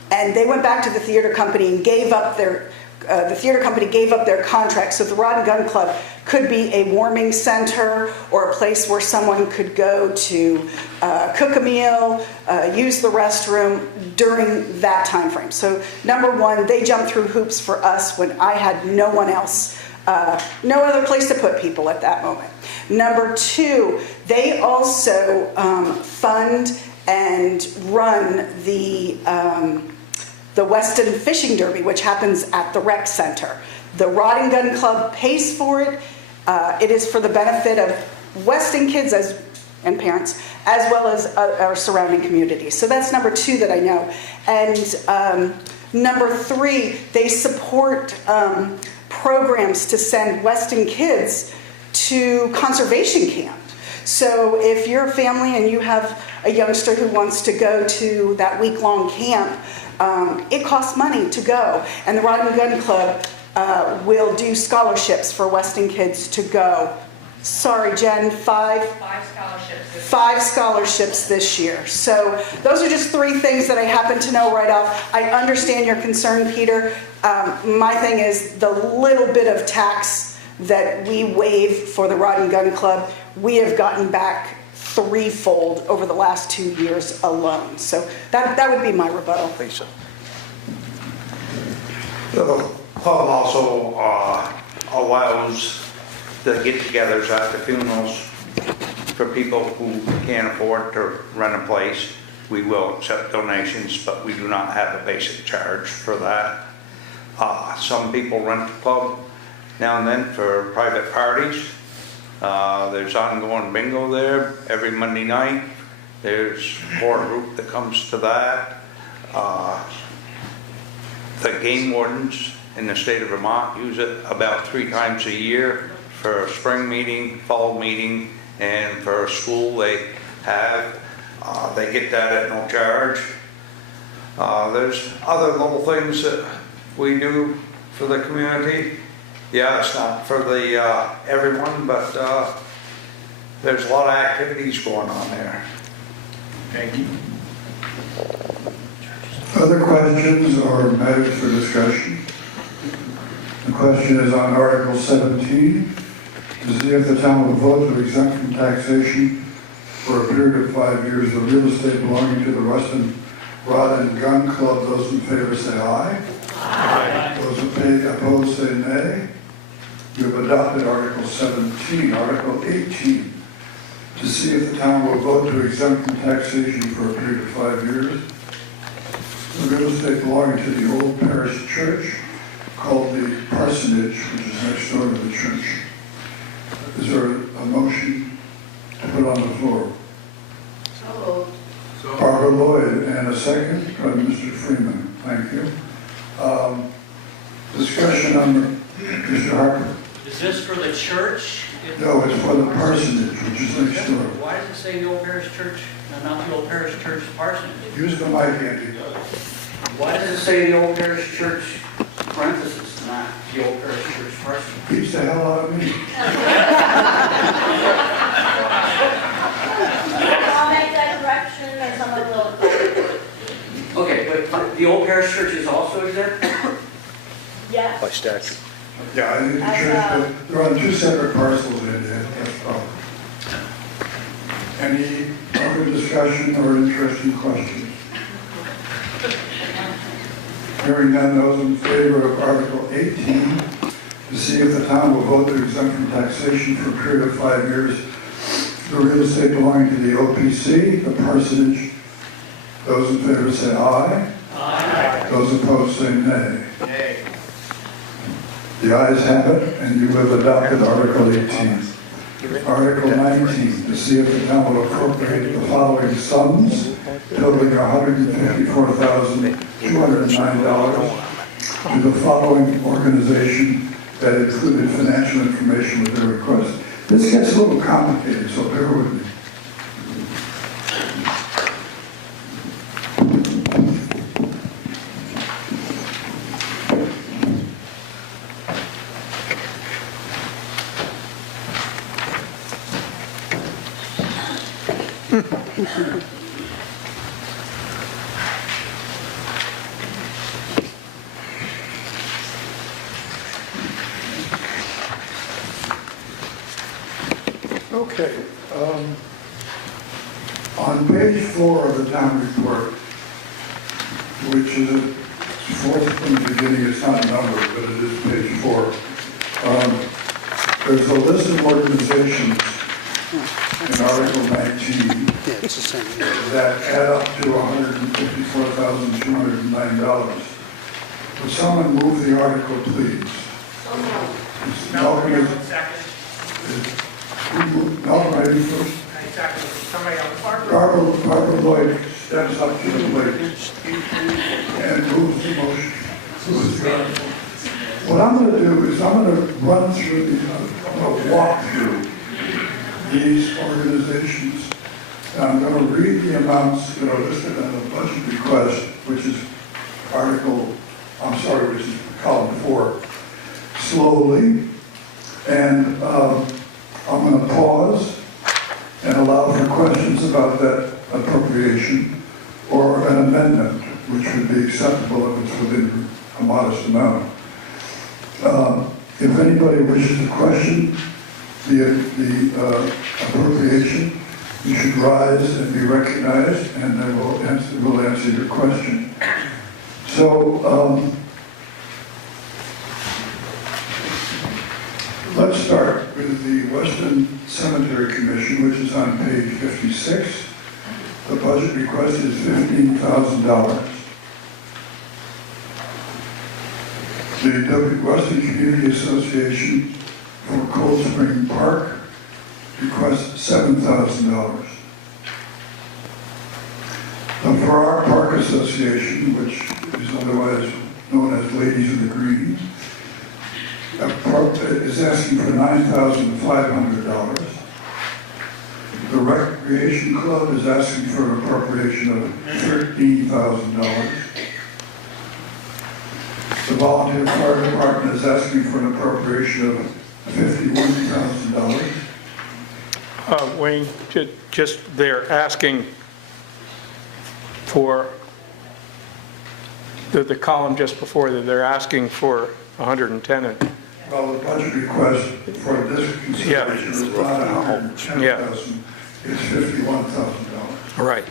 they went back to the theater company and gave up their the theater company gave up their contract. So the Rod and Gun Club could be a warming center or a place where someone could go to cook a meal, use the restroom during that time frame. So number one, they jumped through hoops for us when I had no one else, no other place to put people at that moment. Number two, they also fund and run the Weston Fishing Derby, which happens at the rec center. The Rod and Gun Club pays for it. It is for the benefit of Weston kids and parents, as well as our surrounding communities. So that's number two that I know. And number three, they support programs to send Weston kids to conservation camp. So if you're a family and you have a youngster who wants to go to that week-long camp, it costs money to go. And the Rod and Gun Club will do scholarships for Weston kids to go. Sorry, Jen, five scholarships. 5 scholarships this year. So those are just 3 things that I happen to know right off. I understand your concern, Peter. My thing is the little bit of tax that we waive for the Rod and Gun Club, we have gotten back 3-fold over the last 2 years alone. So that would be my rebuttal. Lisa. The club also allows the get-togethers at the funerals for people who can't afford to rent a place. We will accept donations, but we do not have a basic charge for that. Some people rent the club now and then for private parties. There's ongoing bingo there every Monday night. There's a core group that comes to that. The game wardens in the state of Vermont use it about 3 times a year for a spring meeting, fall meeting, And for a school, they get that at no charge. There's other little things that we do for the community. Yeah, it's not for the everyone, but there's a lot of activities going on there. Thank you. Other questions or matters for discussion? The question is on Article 17. To see if the town will vote to exempt from taxation for a period of 5 years the real estate belonging to the Weston Rod and Gun Club. Those in favor say aye. Aye. Those opposed say nay. You have adopted Article 17. Article 18. To see if the town will vote to exempt from taxation for a period of 5 years the real estate belonging to the old parish church called the Parsonage, which is next door to the church. Is there a motion to put on the floor? So Barbara Lloyd, and a second from Mr. Freeman. Thank you. Discussion on the, Mr. Harper. Is this for the church? No, it's for the parsonage, which is next door. Why does it say the old parish church, and not the old parish church parsonage? Use the mic, Andy. Why does it say the old parish church parenthesis, not the old parish church parsonage? Beats the hell out of me. I'll make that correction and someone will. Okay, but the old parish church is also exempt? Yes. By statute. Yeah, I think the church, but they're on two separate parcels in there, that's all. Any other discussion or interesting questions? Hearing none, those in favor of Article 18, to see if the town will vote to exempt from taxation for a period of 5 years the real estate belonging to the OPC, the parsonage. Those in favor say aye. Aye. Those opposed say nay. Nay. The ayes have it, and you have adopted Article 18. Article 19, to see if the town will appropriate the following sums, totaling $154,209 to the following organization that included financial information with their request. This gets a little complicated, so bear with me. Okay. On page 4 of the town report, which is fourth from the beginning, it's not numbered, but it is page 4. There's a list of organizations in Article 19 that add up to $154,209. Would someone move the article, please? Malcolm is Second. Malcolm, are you first? Second. Somebody else. Barbara Lloyd steps up to the plate and moves the motion. What I'm going to do is I'm going to run through these, I'm going to walk through these organizations. And I'm going to read the amounts that are listed on the budget request, which is which is column 4, slowly. And I'm going to pause and allow for questions about that appropriation or an amendment, which would be acceptable if it's within a modest amount. If anybody wishes to question the appropriation, you should rise and be recognized, and then we'll answer your question. So let's start with the Weston Cemetery Commission, which is on page 56. The budget request is $15,000. The Weston Community Association for Cold Spring Park requests $7,000. The Farrar Park Association, which is otherwise known as Ladies of the Green, is asking for $9,500. The Recreation Club is asking for an appropriation of $13,000. The Volunteer Fire Department is asking for an appropriation of $51,000. Wayne, just, they're asking for, the column just before that, they're asking for 110. Well, the budget request for this consideration is not $110,000, it's $51,000. Right.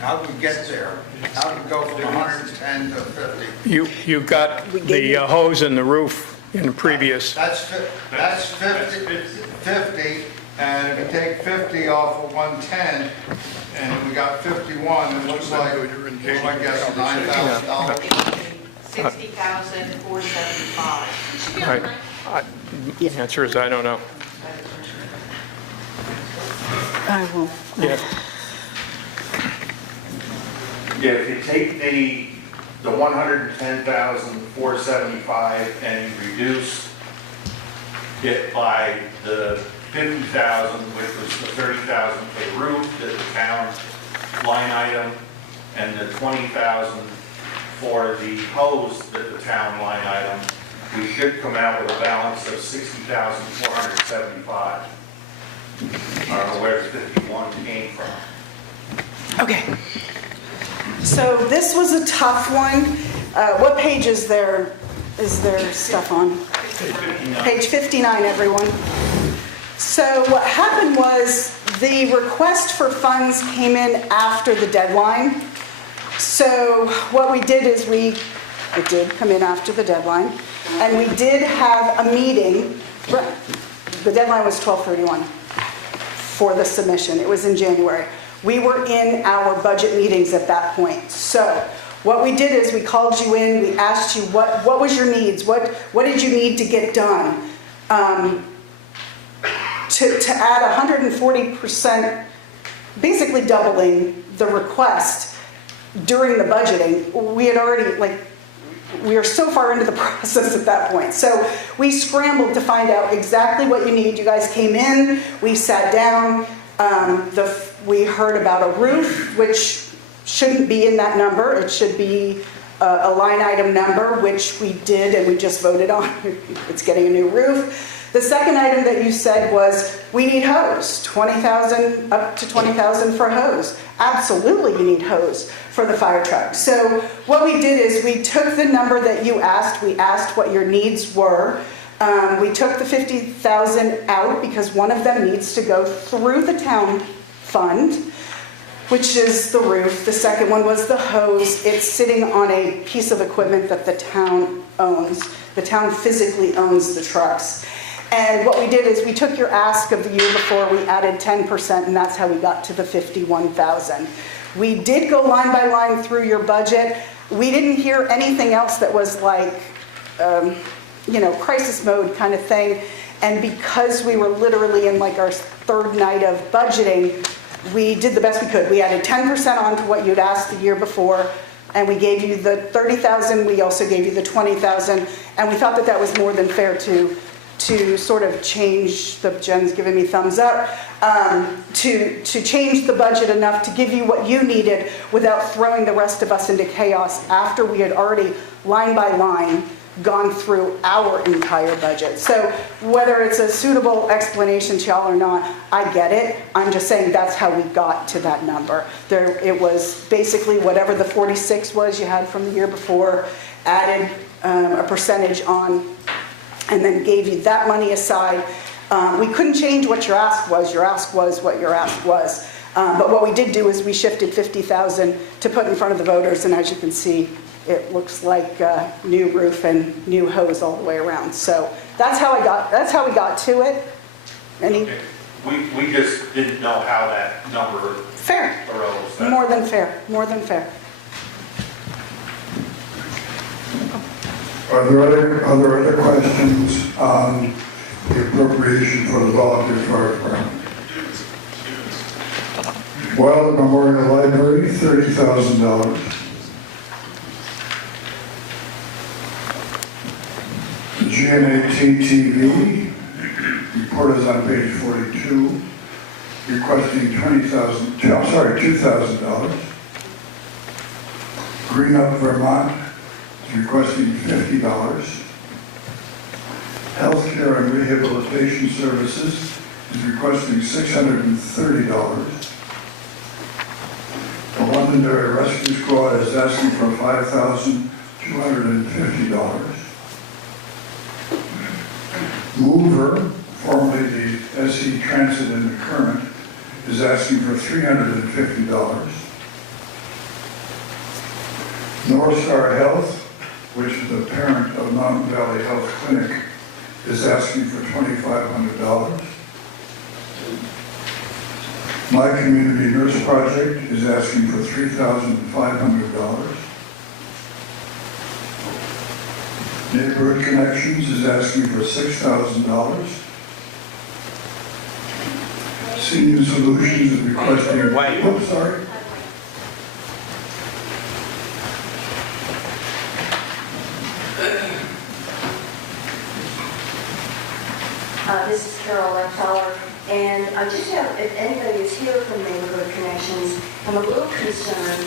How do we get there? How do we go from 110 to 50? You got the hose and the roof in the previous. That's 50, and if you take 50 off of 110, and we got 51, it looks like, I guess, $9,000. $60,475. The answer is I don't know. I will. Yeah. Yeah, if you take the 110,475 and you reduce it by the 50,000, which was the 30,000 for the roof, the town line item, and the 20,000 for the hose, the town line item, we should come out with a balance of 60,475. I don't know where the 51 came from. Okay. So this was a tough one. What page is there stuff on? Page 59, everyone. So what happened was the request for funds came in after the deadline. So what we did is it did come in after the deadline, and we did have a meeting. The deadline was 12/31 for the submission. It was in January. We were in our budget meetings at that point. So what we did is we called you in, we asked you what was your needs, what did you need to get done? To add 140%, basically doubling the request during the budgeting, we had already, we are so far into the process at that point. So we scrambled to find out exactly what you need. You guys came in, we sat down, we heard about a roof, which shouldn't be in that number. It should be a line item number, which we did and we just voted on. It's getting a new roof. The second item that you said was, we need hose, 20,000, up to 20,000 for hose. Absolutely you need hose for the fire truck. So what we did is we took the number that you asked, we asked what your needs were. We took the 50,000 out because one of them needs to go through the town fund, which is the roof. The second one was the hose. It's sitting on a piece of equipment that the town owns. The town physically owns the trucks. And what we did is we took your ask of the year before, we added 10%, and that's how we got to the 51,000. We did go line by line through your budget. We didn't hear anything else that was like, crisis mode kind of thing. And because we were literally in like our third night of budgeting, we did the best we could. We added 10% onto what you'd asked the year before, and we gave you the 30,000. We also gave you the 20,000, and we thought that that was more than fair to sort of change Jen's giving me thumbs up, to change the budget enough to give you what you needed without throwing the rest of us into chaos after we had already line by line gone through our entire budget. So whether it's a suitable explanation to y'all or not, I get it. I'm just saying that's how we got to that number. It was basically whatever the 46 was you had from the year before, added a percentage on, and then gave you that money aside. We couldn't change what your ask was. Your ask was what your ask was. But what we did do is we shifted 50,000 to put in front of the voters, and as you can see, it looks like new roof and new hose all the way around. So that's how we got to it. Okay. We just didn't know how that number Fair. arose. More than fair. More than fair. Are there other questions on the appropriation for the volunteer fire department? Well, the Memorial Library, $30,000. The GNAT TV, report is on page 42, requesting $2,000. Green Up Vermont is requesting $50. Healthcare and Rehabilitation Services is requesting $630. The Londonderry Rescue Squad is asking for $5,250. Mover, formerly the SE Transit in the Current, is asking for $350. North Star Health, which is the parent of Mountain Valley Health Clinic, is asking for $2,500. My Community Nurse Project is asking for $3,500. Neighborhood Connections is asking for $6,000. Senior Solutions is requesting, oops, sorry. This is Carol Leffeller, and I just have, if anybody is here from Neighborhood Connections, I'm a little concerned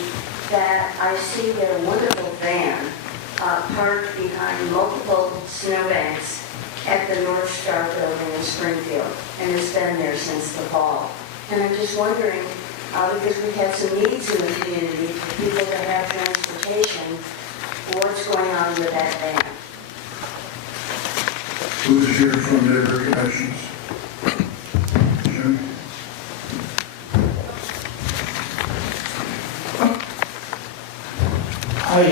that I see their wonderful van parked behind multiple snowbanks at the North Star building in Springfield, and it's been there since the fall. And I'm just wondering, because we have some needs in the community for people that have transportation, what's going on with that van? Who's here from Neighborhood Connections? Jim? Hi,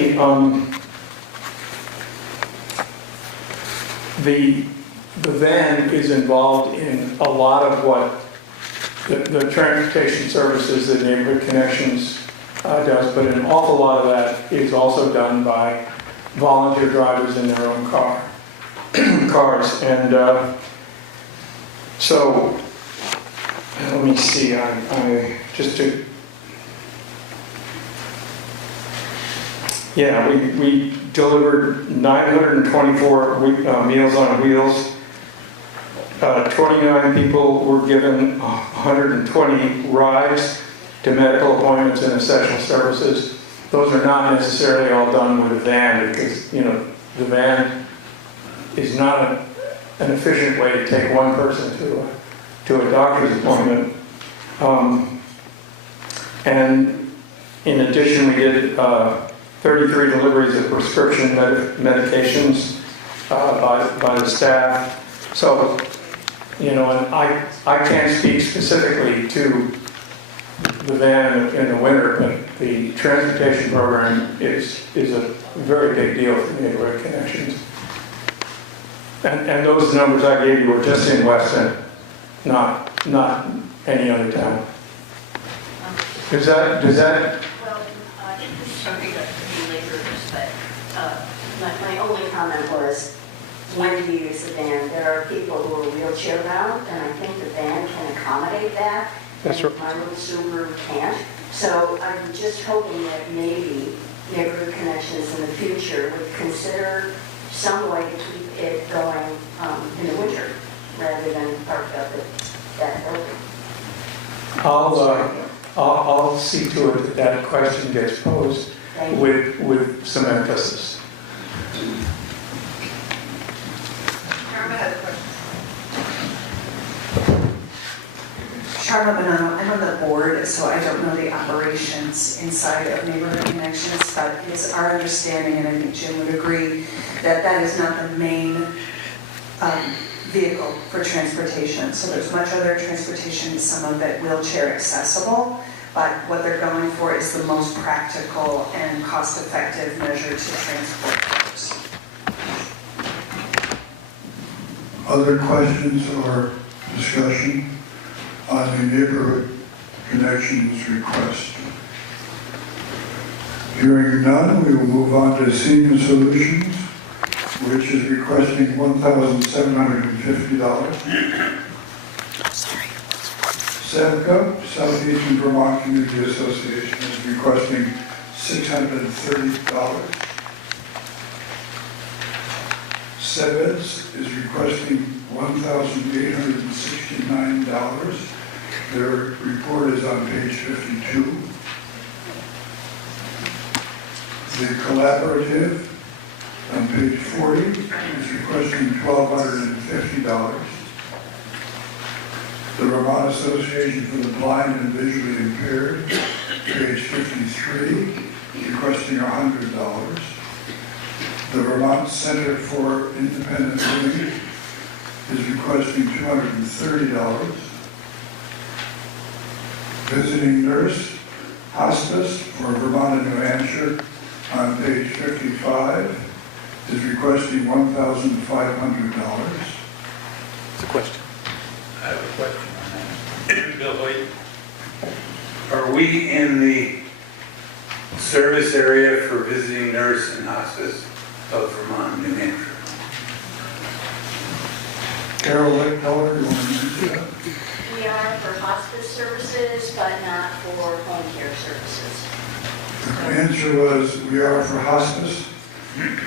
the van is involved in a lot of what the transportation services that Neighborhood Connections does, but an awful lot of that is also done by volunteer drivers in their own cars. And so, let me see, I just to, yeah, we delivered 924 Meals on Wheels. 29 people were given 120 rides to medical appointments and essential services. Those are not necessarily all done with a van because, the van is not an efficient way to take one person to a doctor's appointment. And in addition, we did 33 deliveries of prescription medications by the staff. So, and I can't speak specifically to the van in the winter, but the transportation program is a very big deal for Neighborhood Connections. And those numbers I gave you were just in Weston, not any other town. Does that? Well, something that could be later, but my only comment was, when do you use the van? There are people who are wheelchair bound, and I think the van can accommodate that. That's right. My little Subaru can't. So I'm just hoping that maybe Neighborhood Connections in the future would consider some way to keep it going in the winter, rather than parked up at that building. I'll see to it that question gets posed with some emphasis. Charlotte Bonanno, I'm on the board, so I don't know the operations inside of Neighborhood Connections, but it's our understanding, and I think Jim would agree, that that is not the main vehicle for transportation. So there's much other transportation, some of it wheelchair accessible, but what they're going for is the most practical and cost-effective measure to transport folks. Other questions or discussion on the Neighborhood Connections request? Hearing none, we will move on to Senior Solutions, which is requesting $1,750. Sorry. SEVCA, Southeastern Vermont Community Association, is requesting $630. SEVES is requesting $1,869. Their report is on page 52. The collaborative on page 40 is requesting $1,250. The Vermont Association for the Blind and Visually Impaired, page 53, requesting $100. The Vermont Center for Independent Living is requesting $230. Visiting nurse, hospice for Vermont and New Hampshire on page 55 is requesting $1,500. It's a question. I have a question on that. Bill Hoyt, are we in the service area for visiting nurse and hospice of Vermont and New Hampshire? Carol Lickteller, you want to answer that? We are for hospice services, but not for home care services. The answer was, we are for hospice,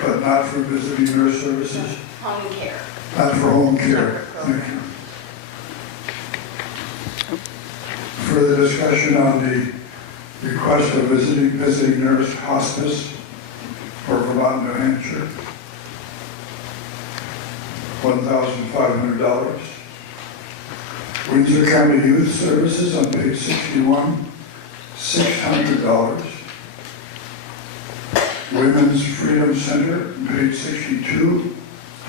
but not for visiting nurse services, Home care. not for home care. Thank you. Further discussion on the request of visiting nurse hospice for Vermont, New Hampshire. $1,500. Windsor County Youth Services on page 61, $600. Women's Freedom Center, page 62,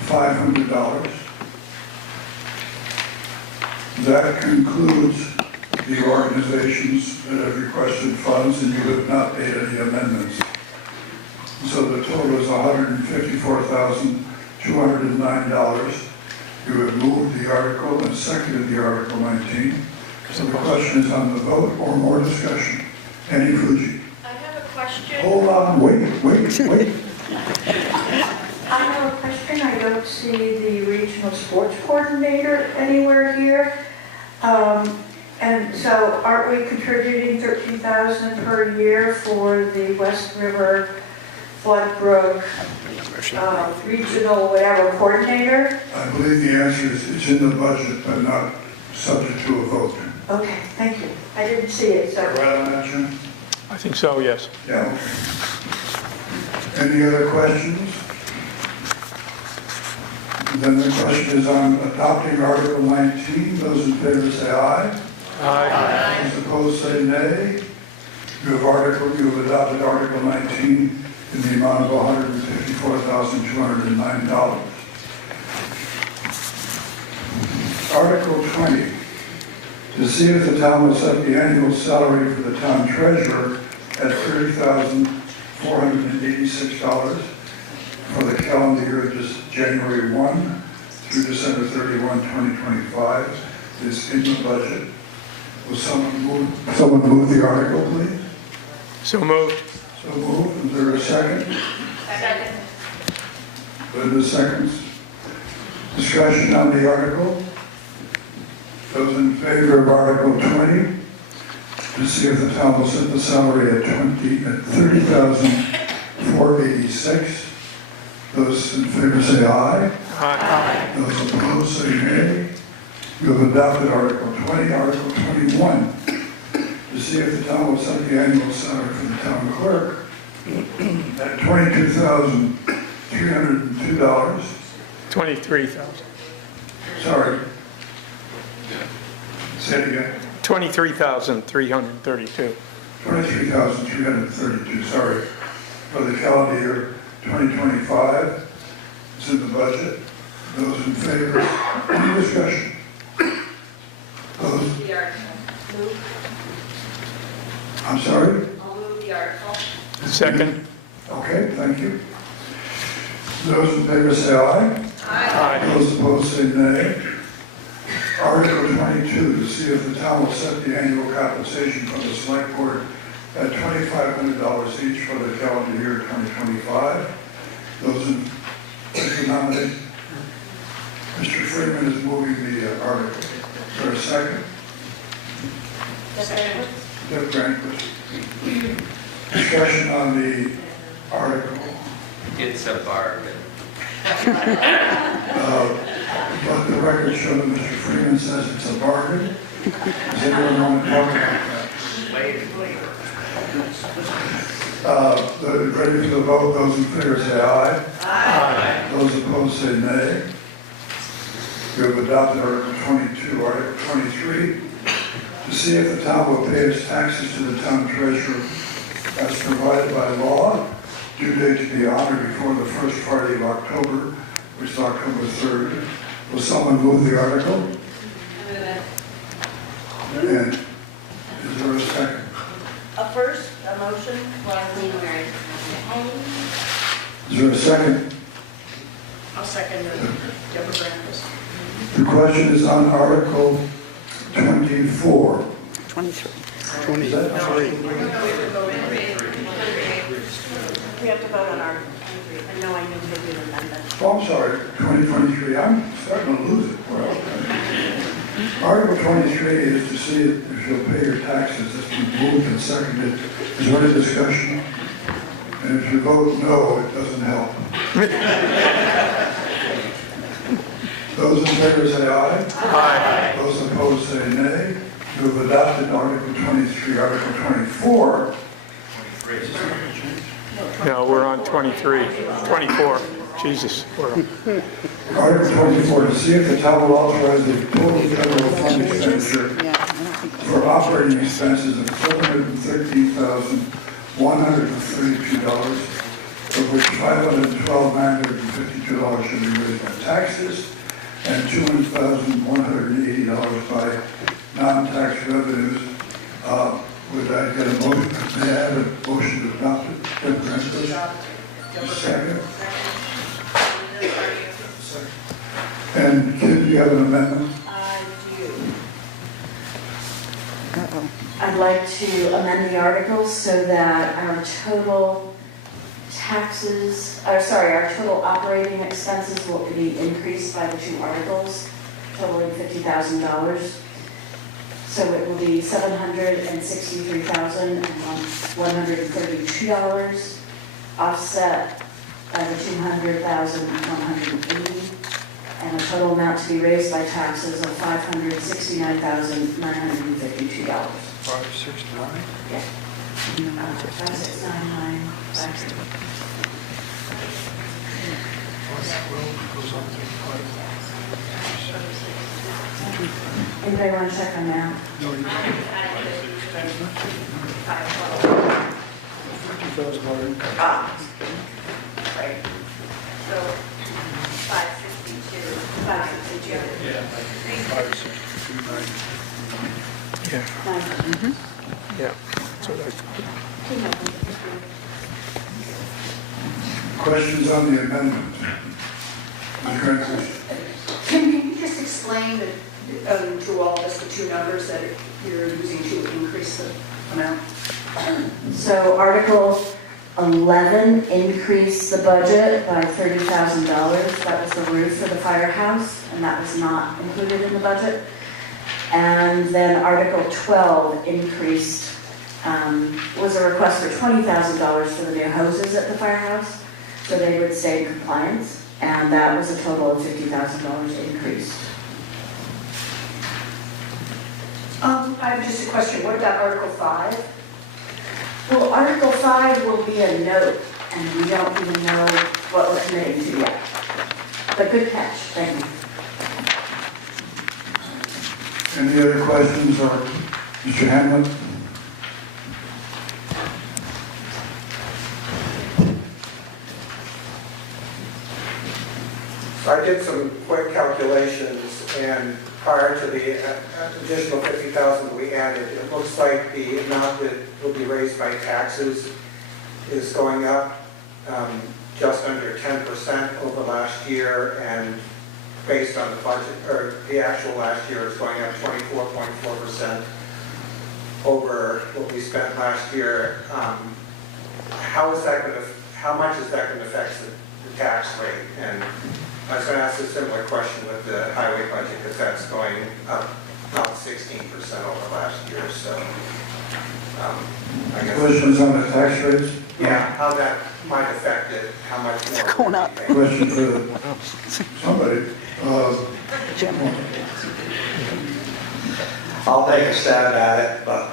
$500. That concludes the organizations that have requested funds, and you have not made any amendments. So the total is $154,209. You have moved the article and seconded the Article 19. So the question is on the vote or more discussion. Any Fuji? I have a question. Hold on, wait. I have a question. I don't see the regional sports coordinator anywhere here. And so aren't we contributing $13,000 per year for the West River Floodbrook regional whatever coordinator? I believe the answer is it's in the budget, but not subject to a vote. Okay, thank you. I didn't see it, so. Right on that, Jim? I think so, yes. Yeah, okay. Any other questions? Then the question is on adopting Article 19. Those in favor say aye. Aye. Those opposed say nay. You have adopted Article 19 in the amount of $154,209. Article 20, to see if the town will set the annual salary for the town treasurer at $30,486 for the calendar year just January 1 through December 31, 2025 is in the budget. Will someone move the article, please? So moved. So moved. Is there a second? Second. Linda seconds. Discussion on the article. Those in favor of Article 20, to see if the town will set the salary at $30,486. Those in favor say aye. Aye. Those opposed say nay. You have adopted Article 20. Article 21, to see if the town will set the annual salary for the town clerk at $22,302. 23,000. Sorry. Say it again. 23,332. 23,332, sorry. For the calendar year 2025, it's in the budget. Those in favor, any discussion? Those, The article. I'm sorry? I'll move the article. Second. Okay, thank you. Those in favor say aye. Aye. Those opposed say nay. Article 22, to see if the town will set the annual compensation for the select board at $2,500 each for the calendar year 2025. Those in, to nominate, Mr. Freeman is moving the article. Is there a second? Deb Granquist. Discussion on the article. It's a bargain. But the record shows that Mr. Freeman says it's a bargain. Does anyone want to talk about that? Ready for the vote? Those in favor say aye. Aye. Those opposed say nay. We have adopted Article 22. Article 23, to see if the town will pay its taxes to the town treasurer as provided by law, due date to be honored before the first Friday of October, which is October 3rd. Will someone move the article? And is there a second? A first, a motion? Is there a second? I'll second Deborah Brandes. The question is on Article 24. 23. Is that We have to vote on Article 23. I know I knew maybe an amendment. Oh, I'm sorry, 2023. I'm starting to lose it. Well, Article 23 is to see if you'll pay your taxes. It's been moved and seconded. Is there any discussion? And if you vote no, it doesn't help. Those in favor say aye. Aye. Those opposed say nay. You have adopted Article 23. Article 24. No, we're on 23, 24. Jesus. We're on. Article 24, to see if the town will authorize the total general fund expenditure for operating expenses of $713,132, of which $512,952 should be raised by taxes and $200,180 by non-tax revenues. Would I get a motion? May I have a motion to adopt it? Second. And Kim, do you have an amendment? I do. I'd like to amend the articles so that our total taxes, our total operating expenses will be increased by the two articles, totaling $50,000. So it will be $763,132, offset by the $200,180, and a total amount to be raised by taxes of $569,952. 569? Yeah. 5699. Anybody want to check on that? Ah. Right. So 562. 562. Yeah. 562. Yeah. Yeah. So that's. Questions on the amendment? Kim, can you just explain through all this, the two numbers that you're using to increase the amount? So Article 11 increased the budget by $30,000. That was the roof for the firehouse, and that was not included in the budget. And then Article 12 increased, was a request for $20,000 for the new hoses at the firehouse, so they would stay in compliance, and that was a total of $50,000 increase. I have just a question. What about Article 5? Well, Article 5 will be a note, and we don't even know what we're committing to yet. But good catch, thank you. Any other questions, or Mr. Hamlin? So I did some quick calculations, and prior to the additional $50,000 we added, it looks like the amount that will be raised by taxes is going up just under 10% over last year, and based on the budget, or the actual last year, is going up 24.4% over what we spent last year. How much is that going to affect the tax rate? And I was going to ask a similar question with the highway budget, because that's going up about 16% over last year. So, I guess Questions on the tax rates? yeah, how that might affect it, how much more. It's going up. Question for somebody. I'll take a stab at it, but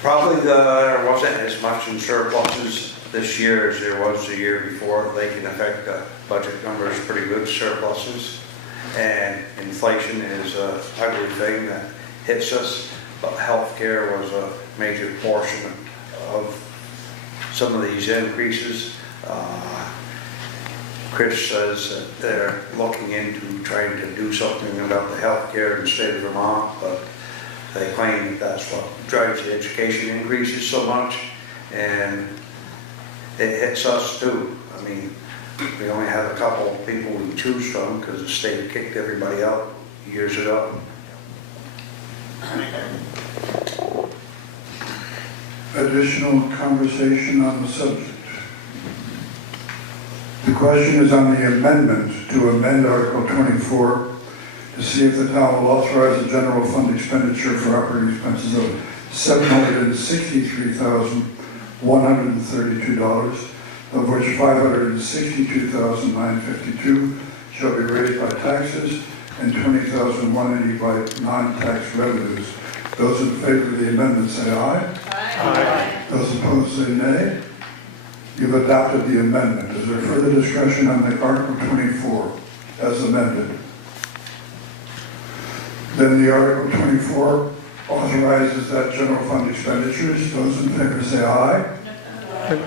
probably there wasn't as much in surpluses this year as there was the year before. They can affect the budget numbers pretty good, surpluses. And inflation is a ugly thing that hits us, but healthcare was a major portion of some of these increases. Chris says that they're looking into trying to do something about the healthcare in the state of Vermont, but they claim that that's what drives the education increases so much, and it hits us too. I mean, we only have a couple of people we choose from because the state kicked everybody out years ago. Additional conversation on the subject. The question is on the amendment to amend Article 24 to see if the town will authorize a general fund expenditure for operating expenses of $763,132, of which $562,952 shall be raised by taxes and $20,180 by non-tax revenues. Those in favor of the amendment say aye. Aye. Those opposed say nay. You've adopted the amendment. Is there further discussion on the Article 24 as amended? Then the Article 24 authorizes that general fund expenditures. Those in favor say aye. Aye.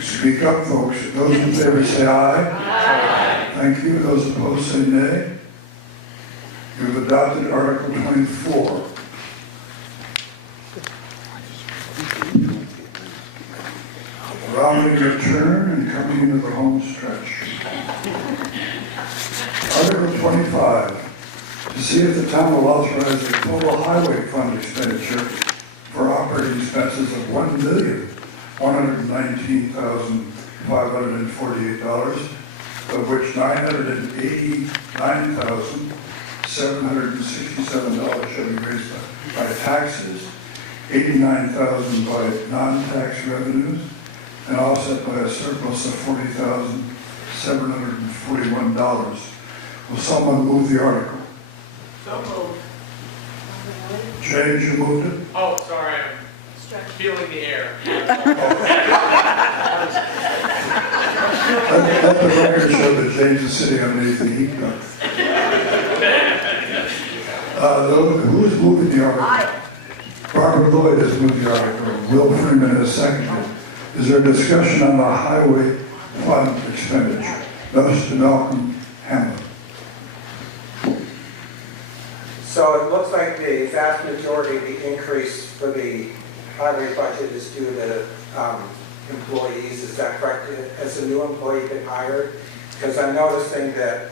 Speak up, folks. Those in favor say aye. Aye. Thank you. Those opposed say nay. You've adopted Article 24. Rounding your turn and coming into the home stretch. Article 25, to see if the town will authorize a total highway fund expenditure for operating expenses of $1,119,548, of which $989,767 shall be raised by taxes, $89,000 by non-tax revenues, and offset by a surplus of $40,741. Will someone move the article? So moved. James, you moved it? Oh, sorry, I'm feeling the air. Let the record show that James is sitting underneath the heat gun. Who is moving the article? Aye. Barbara Lloyd has moved the article. Will Freeman has seconded. Is there discussion on the highway fund expenditure? Mr. Malcolm Hamlin. So it looks like the vast majority of the increase for the highway budget is due to employees. Is that correct? Has a new employee been hired? Because I'm noticing that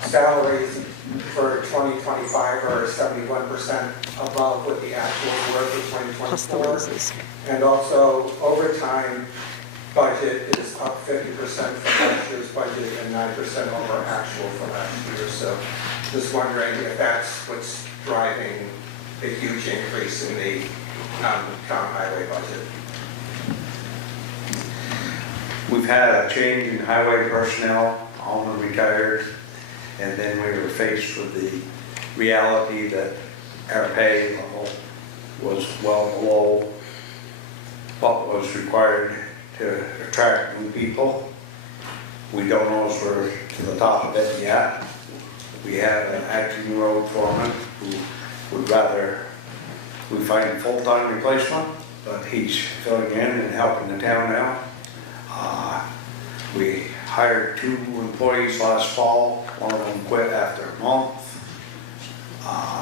salaries for 2025 are 71% above what the actual were for 2024. And also overtime budget is up 50% from last year's budget and 9% over actual for last year. So just wondering if that's what's driving the huge increase in the town highway budget. We've had a change in highway personnel, all of them retired, and then we were faced with the reality that our pay level was well below what was required to attract new people. We don't know if we're to the top of it yet. We have an acting road foreman who would rather we find a full-time replacement, but he's filling in and helping the town now. We hired 2 employees last fall. One of them quit after a month.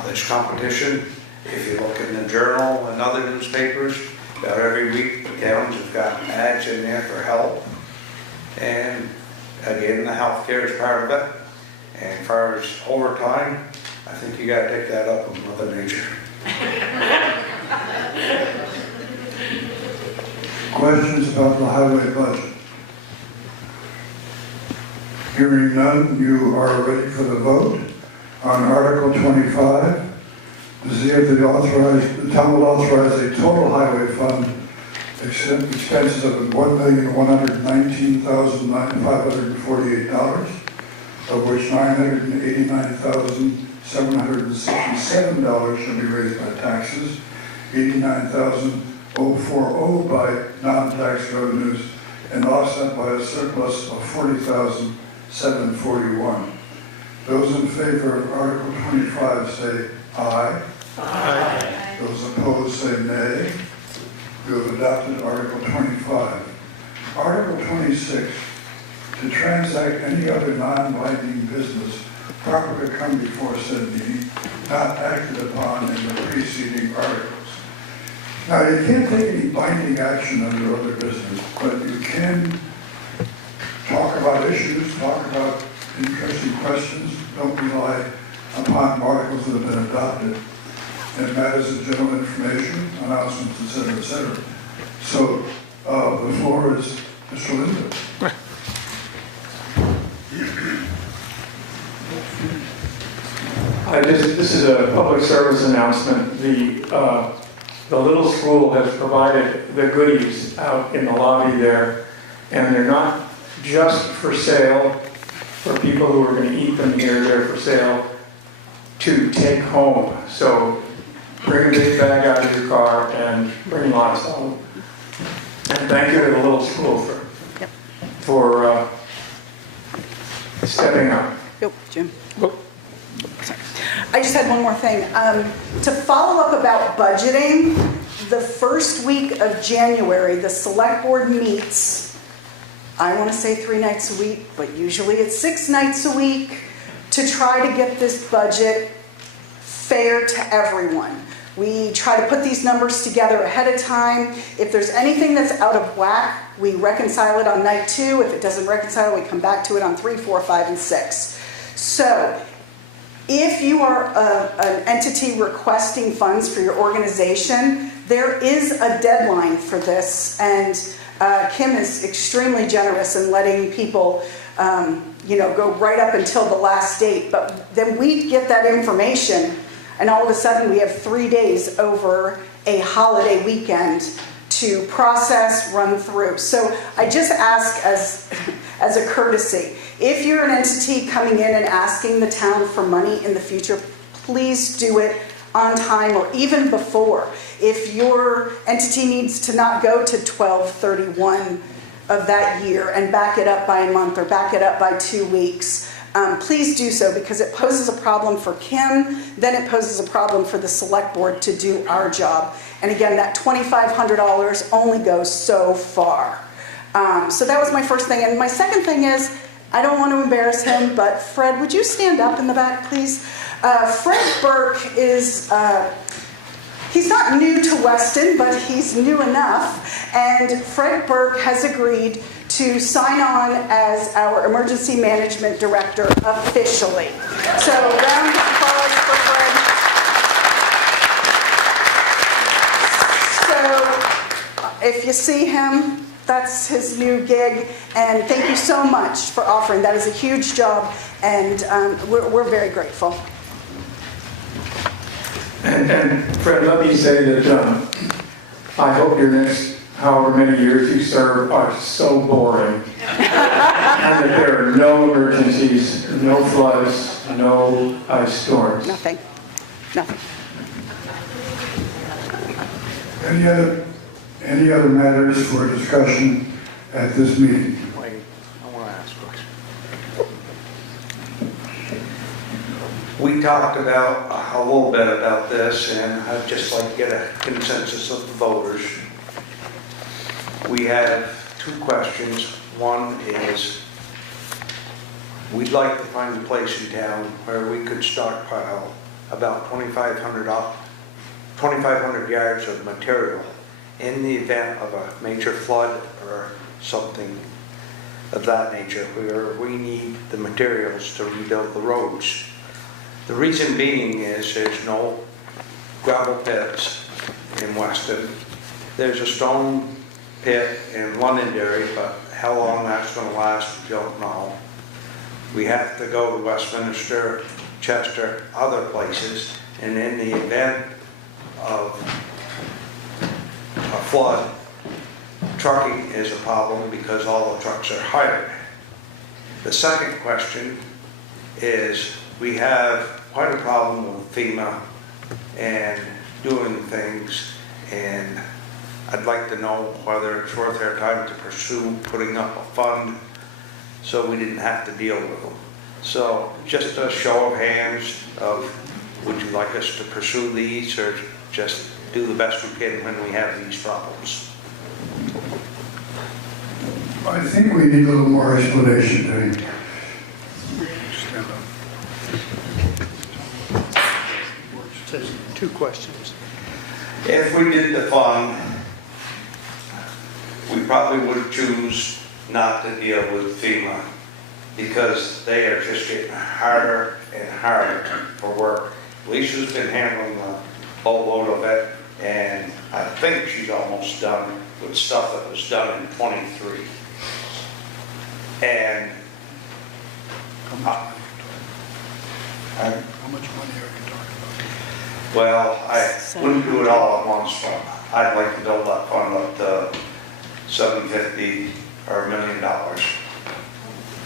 There's competition. If you look in the Journal and other newspapers, about every week the towns have got ads in there for help. And again, the healthcare is part of it. And as far as overtime, I think you got to take that up with Mother Nature. Questions about the highway budget? Hearing none, you are ready for the vote on Article 25. To see if the town will authorize a total highway fund expenses of $1,119,548, of which $989,767 shall be raised by taxes, $89,040 by non-tax revenues, and offset by a surplus of $40,741. Those in favor of Article 25 say aye. Aye. Those opposed say nay. We have adopted Article 25. Article 26, to transact any other non-binding business proper to come before said meeting, not acted upon in the preceding articles. Now, you can't take any binding action under other business, but you can talk about issues, talk about interesting questions, don't rely upon articles that have been adopted, and matters of general information, announcements, etc., etc. So, the floor is Mr. Linda. This is a public service announcement. The little school has provided the goodies out in the lobby there, and they're not just for sale for people who are going to eat them here. They're for sale to take home. So bring a big bag out of your car and bring lots of them. And thank you to the little school for stepping up. Yep, Jim. I just had one more thing. To follow up about budgeting, the first week of January, the select board meets, I want to say 3 nights a week, but usually it's 6 nights a week, to try to get this budget fair to everyone. We try to put these numbers together ahead of time. If there's anything that's out of whack, we reconcile it on night 2. If it doesn't reconcile, we come back to it on 3, 4, 5, and 6. So, if you are an entity requesting funds for your organization, there is a deadline for this, and Kim is extremely generous in letting people go right up until the last date. But then we get that information, and all of a sudden we have 3 days over a holiday weekend to process, run through. So I just ask as a courtesy, if you're an entity coming in and asking the town for money in the future, please do it on time or even before. If your entity needs to not go to 12/31 of that year and back it up by a month or back it up by 2 weeks, please do so, because it poses a problem for Kim, then it poses a problem for the select board to do our job. And again, that $2,500 only goes so far. So that was my first thing. And my second thing is, I don't want to embarrass him, but Fred, would you stand up in the back, please? Fred Burke is, he's not new to Weston, but he's new enough. And Fred Burke has agreed to sign on as our emergency management director officially. So round of applause for Fred. So if you see him, that's his new gig, and thank you so much for offering. That is a huge job, and we're very grateful. And Fred, let me say that I hope your next however many years you serve are so boring, and that there are no emergencies, no floods, no ice storms. Nothing. Any other matters for discussion at this meeting? Wait, I want to ask a question. We talked about a little bit about this, and I'd just like to get a consensus of the voters. We have 2 questions. One is, we'd like to find a place in town where we could stockpile about 2,500 yards of material in the event of a major flood or something of that nature, where we need the materials to rebuild the roads. The reason being is there's no gravel pits in Weston. There's a stone pit in Londonderry, but how long that's going to last, we don't know. We have to go to Westminster, Chester, other places, and in the event of a flood, trucking is a problem because all the trucks are hired. The second question is we have quite a problem with FEMA and doing things, and I'd like to know whether it's worth our time to pursue putting up a fund so we didn't have to deal with them. So just a show of hands of, would you like us to pursue these, or just do the best we can when we have these problems? I think we need a little more explanation, Dave. Stand up. Says 2 questions. If we did the fund, we probably would choose not to deal with FEMA because they are just getting harder and harder for work. Lisa's been handling the whole load of it, and I think she's almost done with stuff that was done in '23. And How much money are you talking about? well, I wouldn't do it all at once, but I'd like to build that fund up to $750 or $1 million.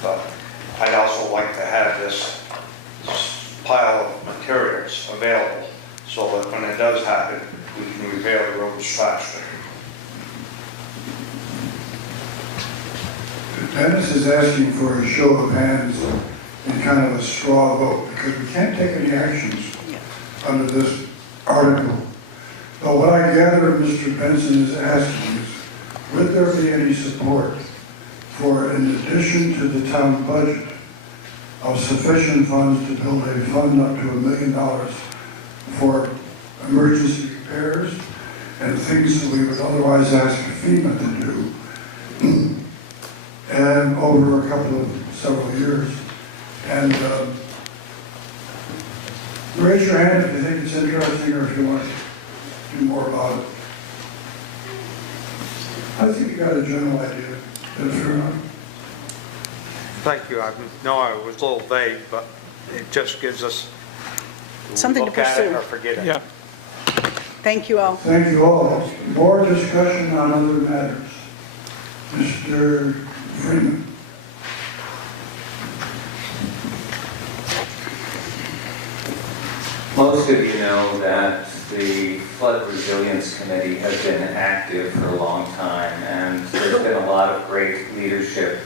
But I'd also like to have this pile of materials available so that when it does happen, we can repair the roads faster. Dennis is asking for a show of hands and kind of a straw vote, because we can't take any actions under this article. But what I gather Mr. Benson is asking is, would there be any support for, in addition to the town budget, of sufficient funds to build a fund up to $1 million for emergency repairs and things that we would otherwise ask FEMA to do, and over a couple of several years. And raise your hand if you think it's interesting or if you want to do more about it. I think you got a general idea. Is that fair enough? Thank you. I know I was a little vague, but it just gives us Something to look at it pursue. or forget it. Yeah. Thank you all. Thank you all. More discussion on other matters. Mr. Freeman. Most of you know that the Flood Resilience Committee has been active for a long time, and there's been a lot of great leadership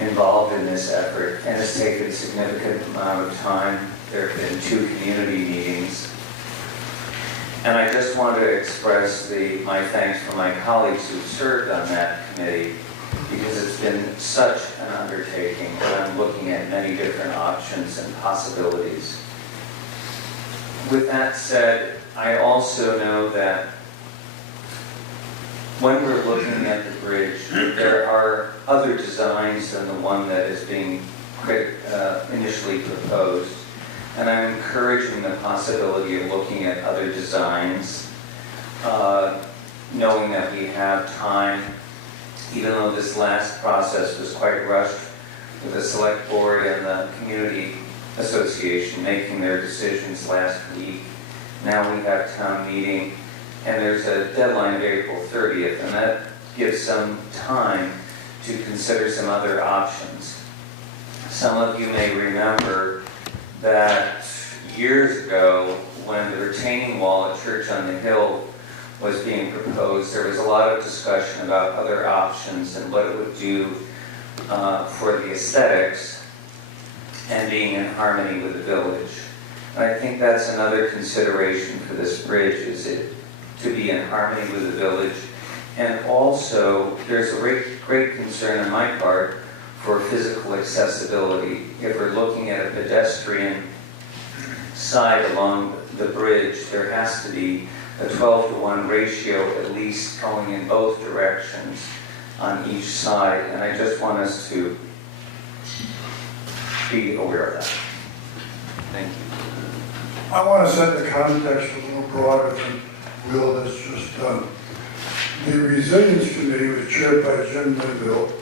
involved in this effort, and it's taken a significant amount of time. There have been 2 community meetings. And I just want to express my thanks for my colleagues who served on that committee, because it's been such an undertaking, and I'm looking at many different options and possibilities. With that said, I also know that when we're looking at the bridge, there are other designs than the one that is being initially proposed. And I'm encouraging the possibility of looking at other designs, knowing that we have time, even though this last process was quite rushed with the select board and the community association making their decisions last week. Now we have town meeting, and there's a deadline of April 30th, and that gives some time to consider some other options. Some of you may remember that years ago, when the retaining wall at Church on the Hill was being proposed, there was a lot of discussion about other options and what it would do for the aesthetics and being in harmony with the village. And I think that's another consideration for this bridge, is it to be in harmony with the village. And also, there's a great concern on my part for physical accessibility. If we're looking at a pedestrian side along the bridge, there has to be a 12-to-1 ratio at least going in both directions on each side. And I just want us to be aware of that. Thank you. I want to set the context a little broader than Will has just done. The Resilience Committee was chaired by Jim Linville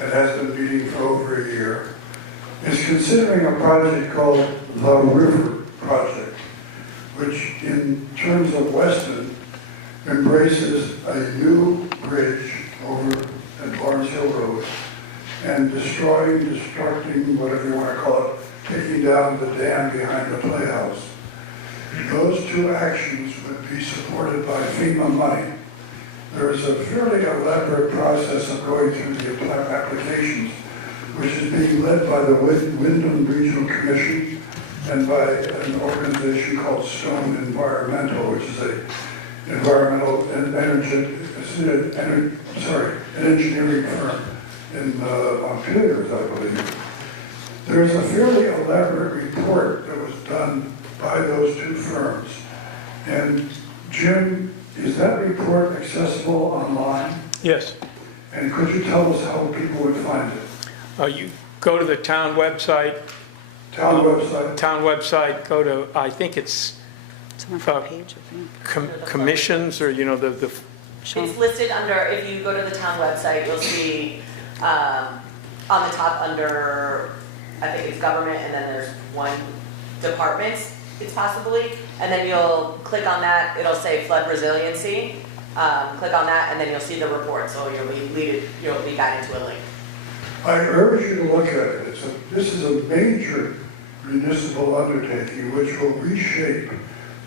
and has been meeting for over a year, is considering a project called the River Project, which in terms of Weston embraces a new bridge over at Barnes Hill Road and destructing, whatever you want to call it, taking down the dam behind the playhouse. Those two actions would be supported by FEMA money. There is a fairly elaborate process of going through the applications, which is being led by the Wyndham Regional Commission and by an organization called Stone Environmental, which is a environmental and an engineering firm in Montpelier, I believe. There is a fairly elaborate report that was done by those two firms. And Jim, is that report accessible online? Yes. And could you tell us how people would find it? You go to the town website. Town website? Town website, go to, I think it's commissions, or, you know, the It's listed under, if you go to the town website, you'll see on the top under, I think it's government, and then there's one department, it's possibly, and then you'll click on that, it'll say flood resiliency. Click on that, and then you'll see the report, so you'll be guided to a link. I urge you to look at it. This is a major municipal undertaking which will reshape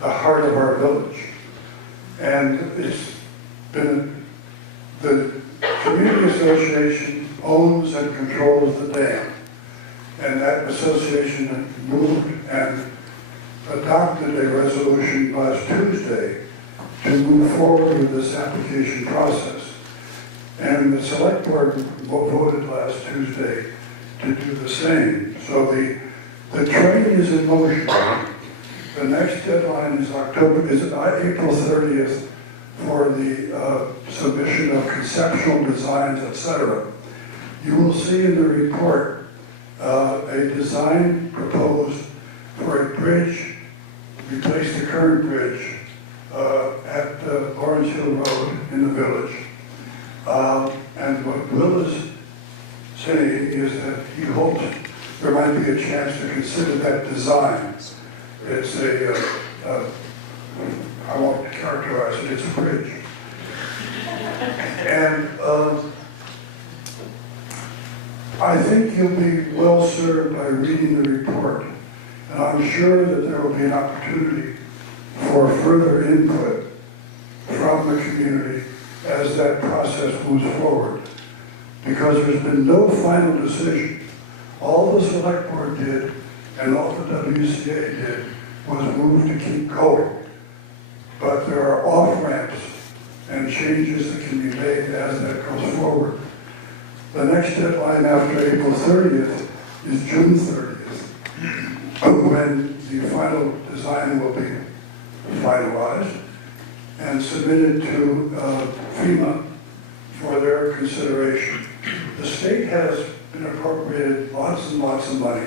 the heart of our village. And it's been, the community association owns and controls the dam. And that association moved and adopted a resolution last Tuesday to move forward with this application process. And the select board voted last Tuesday to do the same. So the train is in motion. The next deadline is April 30th for the submission of conceptual designs, etc. You will see in the report a design proposed for a bridge, replace the current bridge at Lawrence Hill Road in the village. And what Will is saying is that he hopes there might be a chance to consider that design. It's I won't characterize it, it's a bridge. And I think you'll be well served by reading the report. And I'm sure that there will be an opportunity for further input from the community as that process moves forward. Because there's been no final decision. All the select board did and all the WCA did was move to keep going. But there are off-ramps and changes that can be made as that goes forward. The next deadline after April 30th is June 30th, when the final design will be finalized and submitted to FEMA for their consideration. The state has been appropriated lots and lots of money,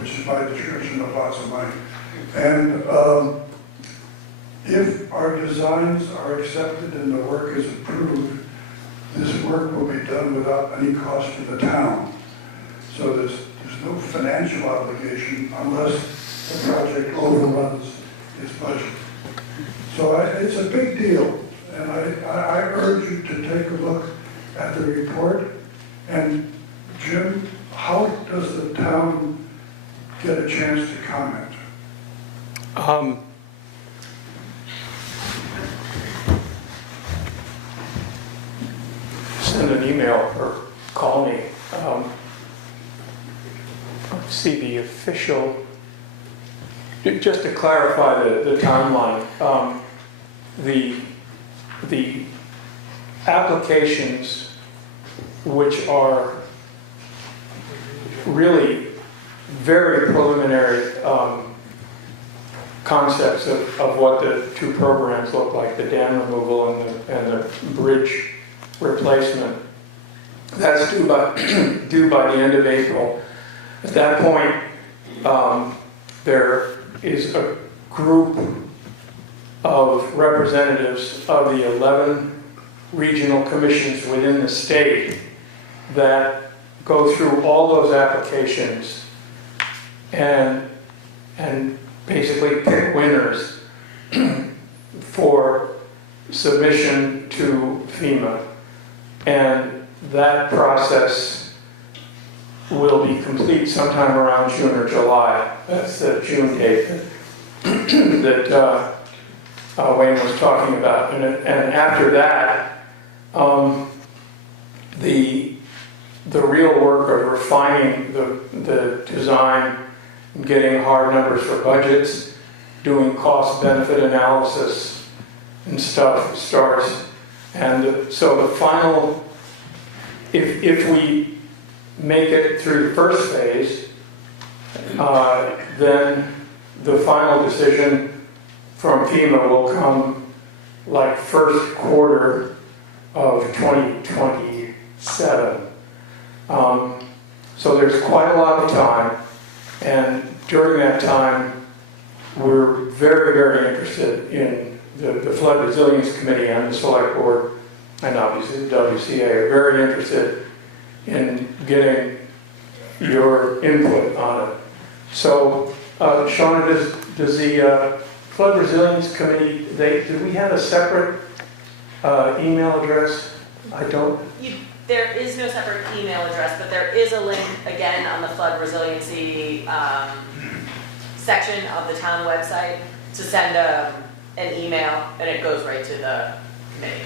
which is by the description of lots of money. And if our designs are accepted and the work is approved, this work will be done without any cost to the town. So there's no financial obligation unless the project overruns its budget. So it's a big deal, and I urge you to take a look at the report. And Jim, how does the town get a chance to comment? Send an email or call me. See the official, just to clarify the timeline, the applications, which are really very preliminary concepts of what the two programs look like, the dam removal and the bridge replacement. That's due by the end of April. At that point, there is a group of representatives of the 11 regional commissions within the state that go through all those applications and basically pick winners for submission to FEMA. And that process will be complete sometime around June or July. That's the June date that Wayne was talking about. And after that, the real work of refining the design, getting hard numbers for budgets, doing cost-benefit analysis and stuff starts. And so the final, if we make it through the first phase, then the final decision from FEMA will come like first quarter of 2027. So there's quite a lot of time, and during that time, we're very, very interested in the Flood Resilience Committee and the Select Board, and obviously the WCA are very interested in getting your input on it. So, Shauna, does the Flood Resilience Committee, do we have a separate email address? I don't. There is no separate email address, but there is a link, again, on the flood resiliency section of the town website to send an email, and it goes right to the committee.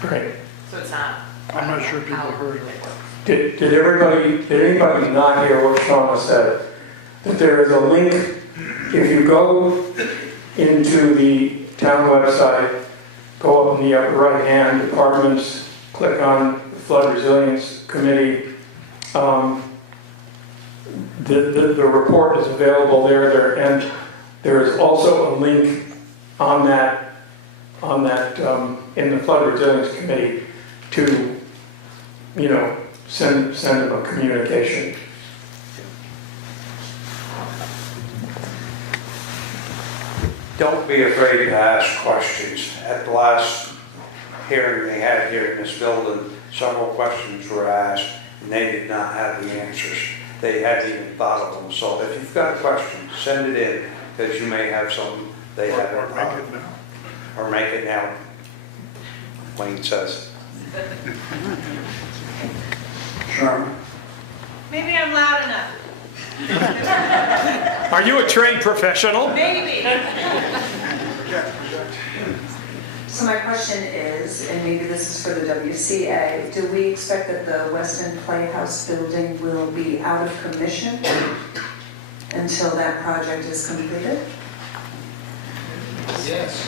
Great. So it's not. I'm not sure people heard it. Did anybody not hear what Shauna said? That there is a link, if you go into the town website, go up in the upper right hand, departments, click on Flood Resilience Committee. The report is available there, and there is also a link on that in the Flood Resilience Committee to, send them a communication. Don't be afraid to ask questions. At the last hearing they had here in this building, several questions were asked, and they did not have the answers. They hadn't even thought of them. So if you've got a question, send it in, because you may have something they haven't Or thought make of. it now. Or make it now, Wayne says. Sharon? Maybe I'm loud enough. Are you a trained professional? Maybe. So my question is, and maybe this is for the WCA, do we expect that the Weston Playhouse building will be out of commission until that project is completed? Yes.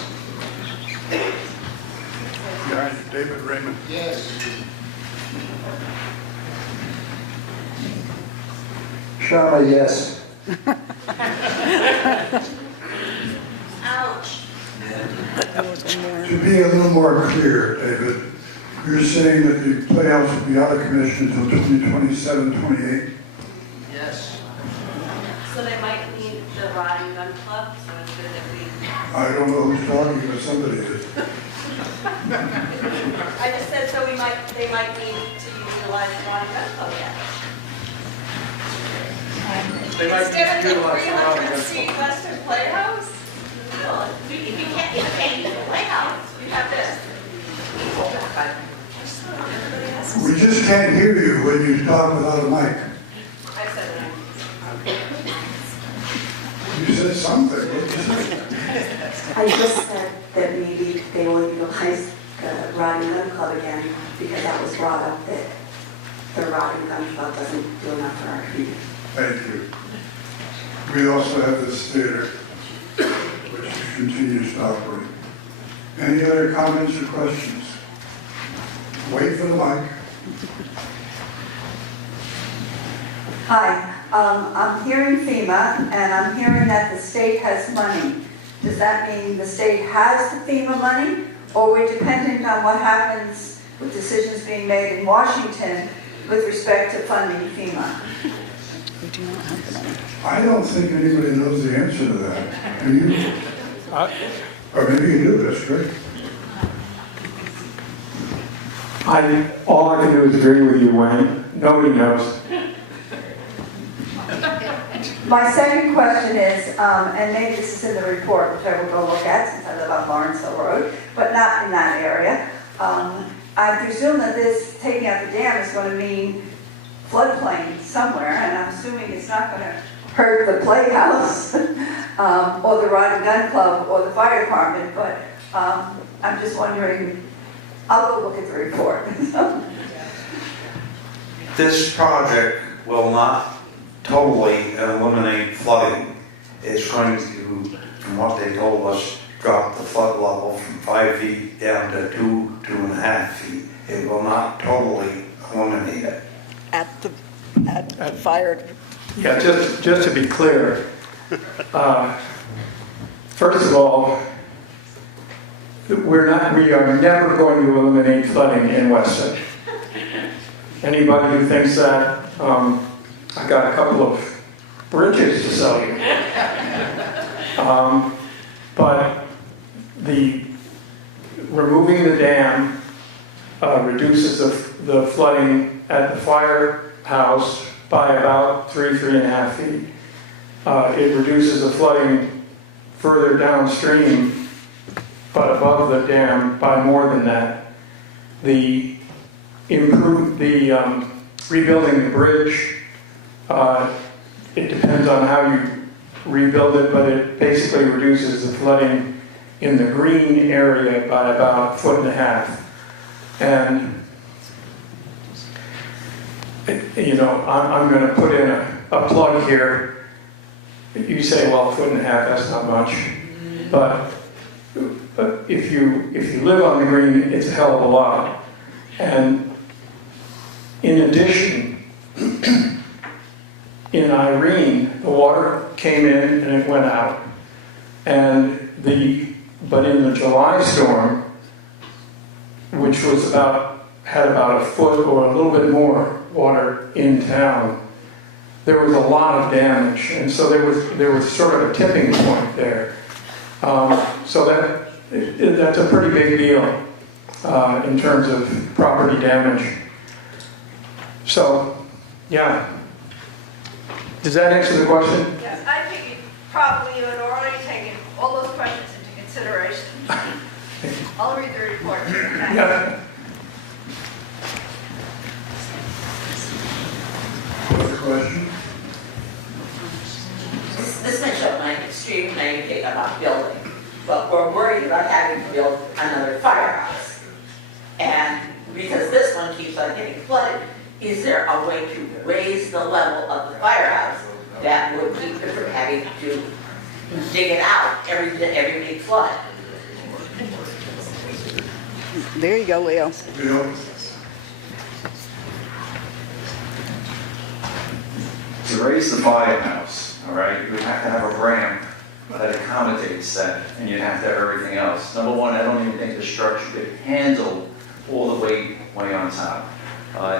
Behind you, David Raymond. Yes. Shauna, yes. Ouch. To be a little more clear, David, you're saying that the Playhouse will be out of commission until 2027, 28? Yes. So they might need the riding gun club, so it's good that we. I don't know who's talking, but somebody is. I just said, so they might need to utilize the riding gun club yet. They might Instead of the utilize the riding gun 300-seat Western Playhouse? Well, if you can't use the playhouse, you have this. We just can't hear you when you talk without a mic. I said that. You said something. What did you say? I just said that maybe they will utilize the riding gun club again, because that was brought up that the riding gun club doesn't do enough for our community. Thank you. We also have this theater, which continues to operate. Any other comments or questions? Wait for the mic. Hi, I'm hearing FEMA, and I'm hearing that the state has money. Does that mean the state has the FEMA money, or we're dependent on what happens with decisions being made in Washington with respect to funding FEMA? We do not have the money. I don't think anybody knows the answer to that. Do you? Or maybe you do, that's great. All I can do is agree with you, Wayne. Nobody knows. My second question is, and maybe this is in the report, which I will go look at since I live on Lawrence Hill Road, but not in that area. I presume that this taking out the dam is going to mean floodplain somewhere. not going to hurt the playhouse or the Rod and Gun Club or the fire department, but I'm just wondering, I'll go look at the report. This project will not totally eliminate flooding. It's going to, from what they told us, drop the flood level from 5 feet down to 2.5 feet. It will not totally eliminate it. At the fire. Yeah, just to be clear, first of all, we are never going to eliminate flooding in Weston. Anybody who thinks that, I got a couple of bridges to sell you. But removing the dam reduces the flooding at the firehouse by about 3.5 feet. It reduces the flooding further downstream, but above the dam by more than that. Rebuilding the bridge, it depends on how you rebuild it, but it basically reduces the flooding in the green area by about 1.5 feet. And I'm going to put in a plug here. You say, well, 1.5 feet, that's not much. But if you live on the green, it's a hell of a lot. And in addition, in Irene, the water came in and it went out. But in the July storm, which had about 1 foot or a little bit more water in town, there was a lot of damage, and so there was sort of a tipping point there. So that's a pretty big deal in terms of property damage. So, yeah. Does that answer the question? Yes, I think probably you had already taken all those questions into consideration. I'll read the report. Yeah. Other question? This may show my extreme naivety about building, but we're worried about having to build another firehouse. And because this one keeps on getting flooded, is there a way to raise the level of the firehouse that would keep it from having to dig it out every big flood? There you go, Leo. Leo? To raise the firehouse, all right, you would have to have a ramp that accommodates that, and you'd have to have everything else. Number one, I don't even think the structure could handle all the weight way on top.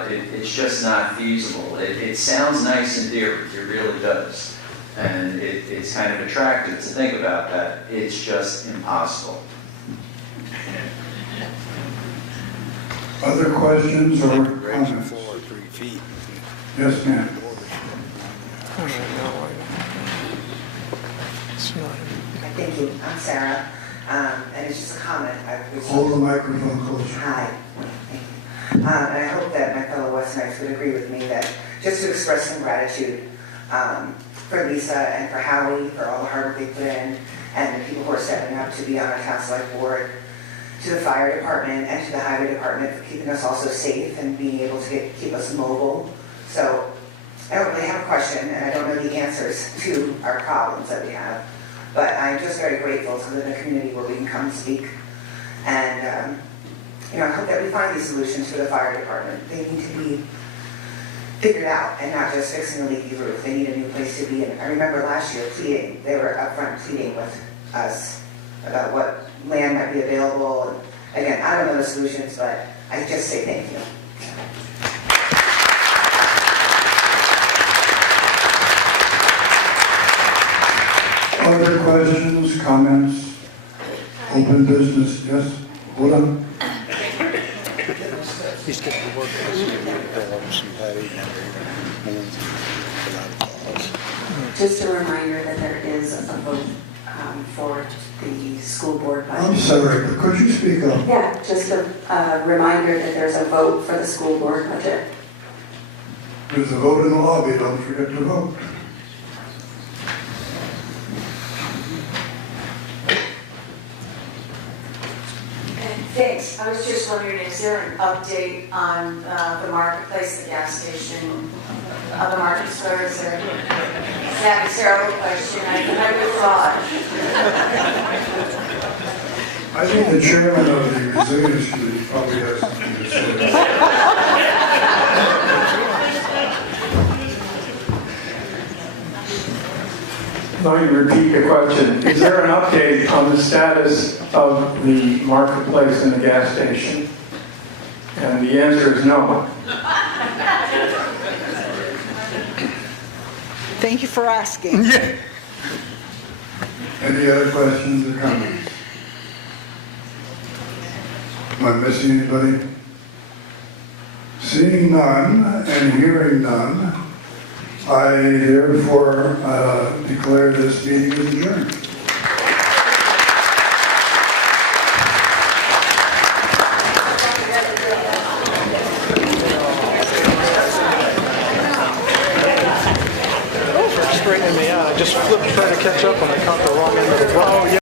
It's just not feasible. It sounds nice in theory, it really does. And it's kind of attractive to think about that. It's just impossible. Other questions or comments? Yes, ma'am. Thank you. I'm Sarah, and it's just a comment. Hold the microphone closer. Hi. Thank you. And I hope that my fellow Westonites would agree with me that just to express some gratitude for Lisa and for Howie for all the hard work they put in, and the people who are stepping up to be on our town select board, to the fire department and to the highway department for keeping us also safe and being able to keep us mobile. So I don't really have a question, and I don't know the answers to our problems that we have, but I'm just very grateful to live in a community where we can come and speak. And I hope that we find these solutions for the fire department. They need to be figured out and not just fixing a leaky roof. They need a new place to be. And I remember last year pleading, they were up front pleading with us about what land might be available. And again, I don't know the solutions, but I just say thank you. Other questions, comments, open business? Yes, hold on. He's getting to work. Just a reminder that there is a vote for the school board budget. I'm sorry, but could you speak up? Yeah, just a reminder that there's a vote for the school board budget. There's a vote in the lobby, don't forget to vote. Thanks. I was just wondering, is there an update on the marketplace, the gas station, the market store? Is there? That's a terrible question. I never thought. I think the chairman of the resilience committee probably has something to say. Let me repeat the question. Is there an update on the status of the marketplace and the gas station? And the answer is no. Thank you for asking. Any other questions or comments? Am I missing anybody? Seeing none and hearing none, I therefore declare this meeting is adjourned. Straightening me out. I just flipped trying to catch up and I caught the wrong end of the ball.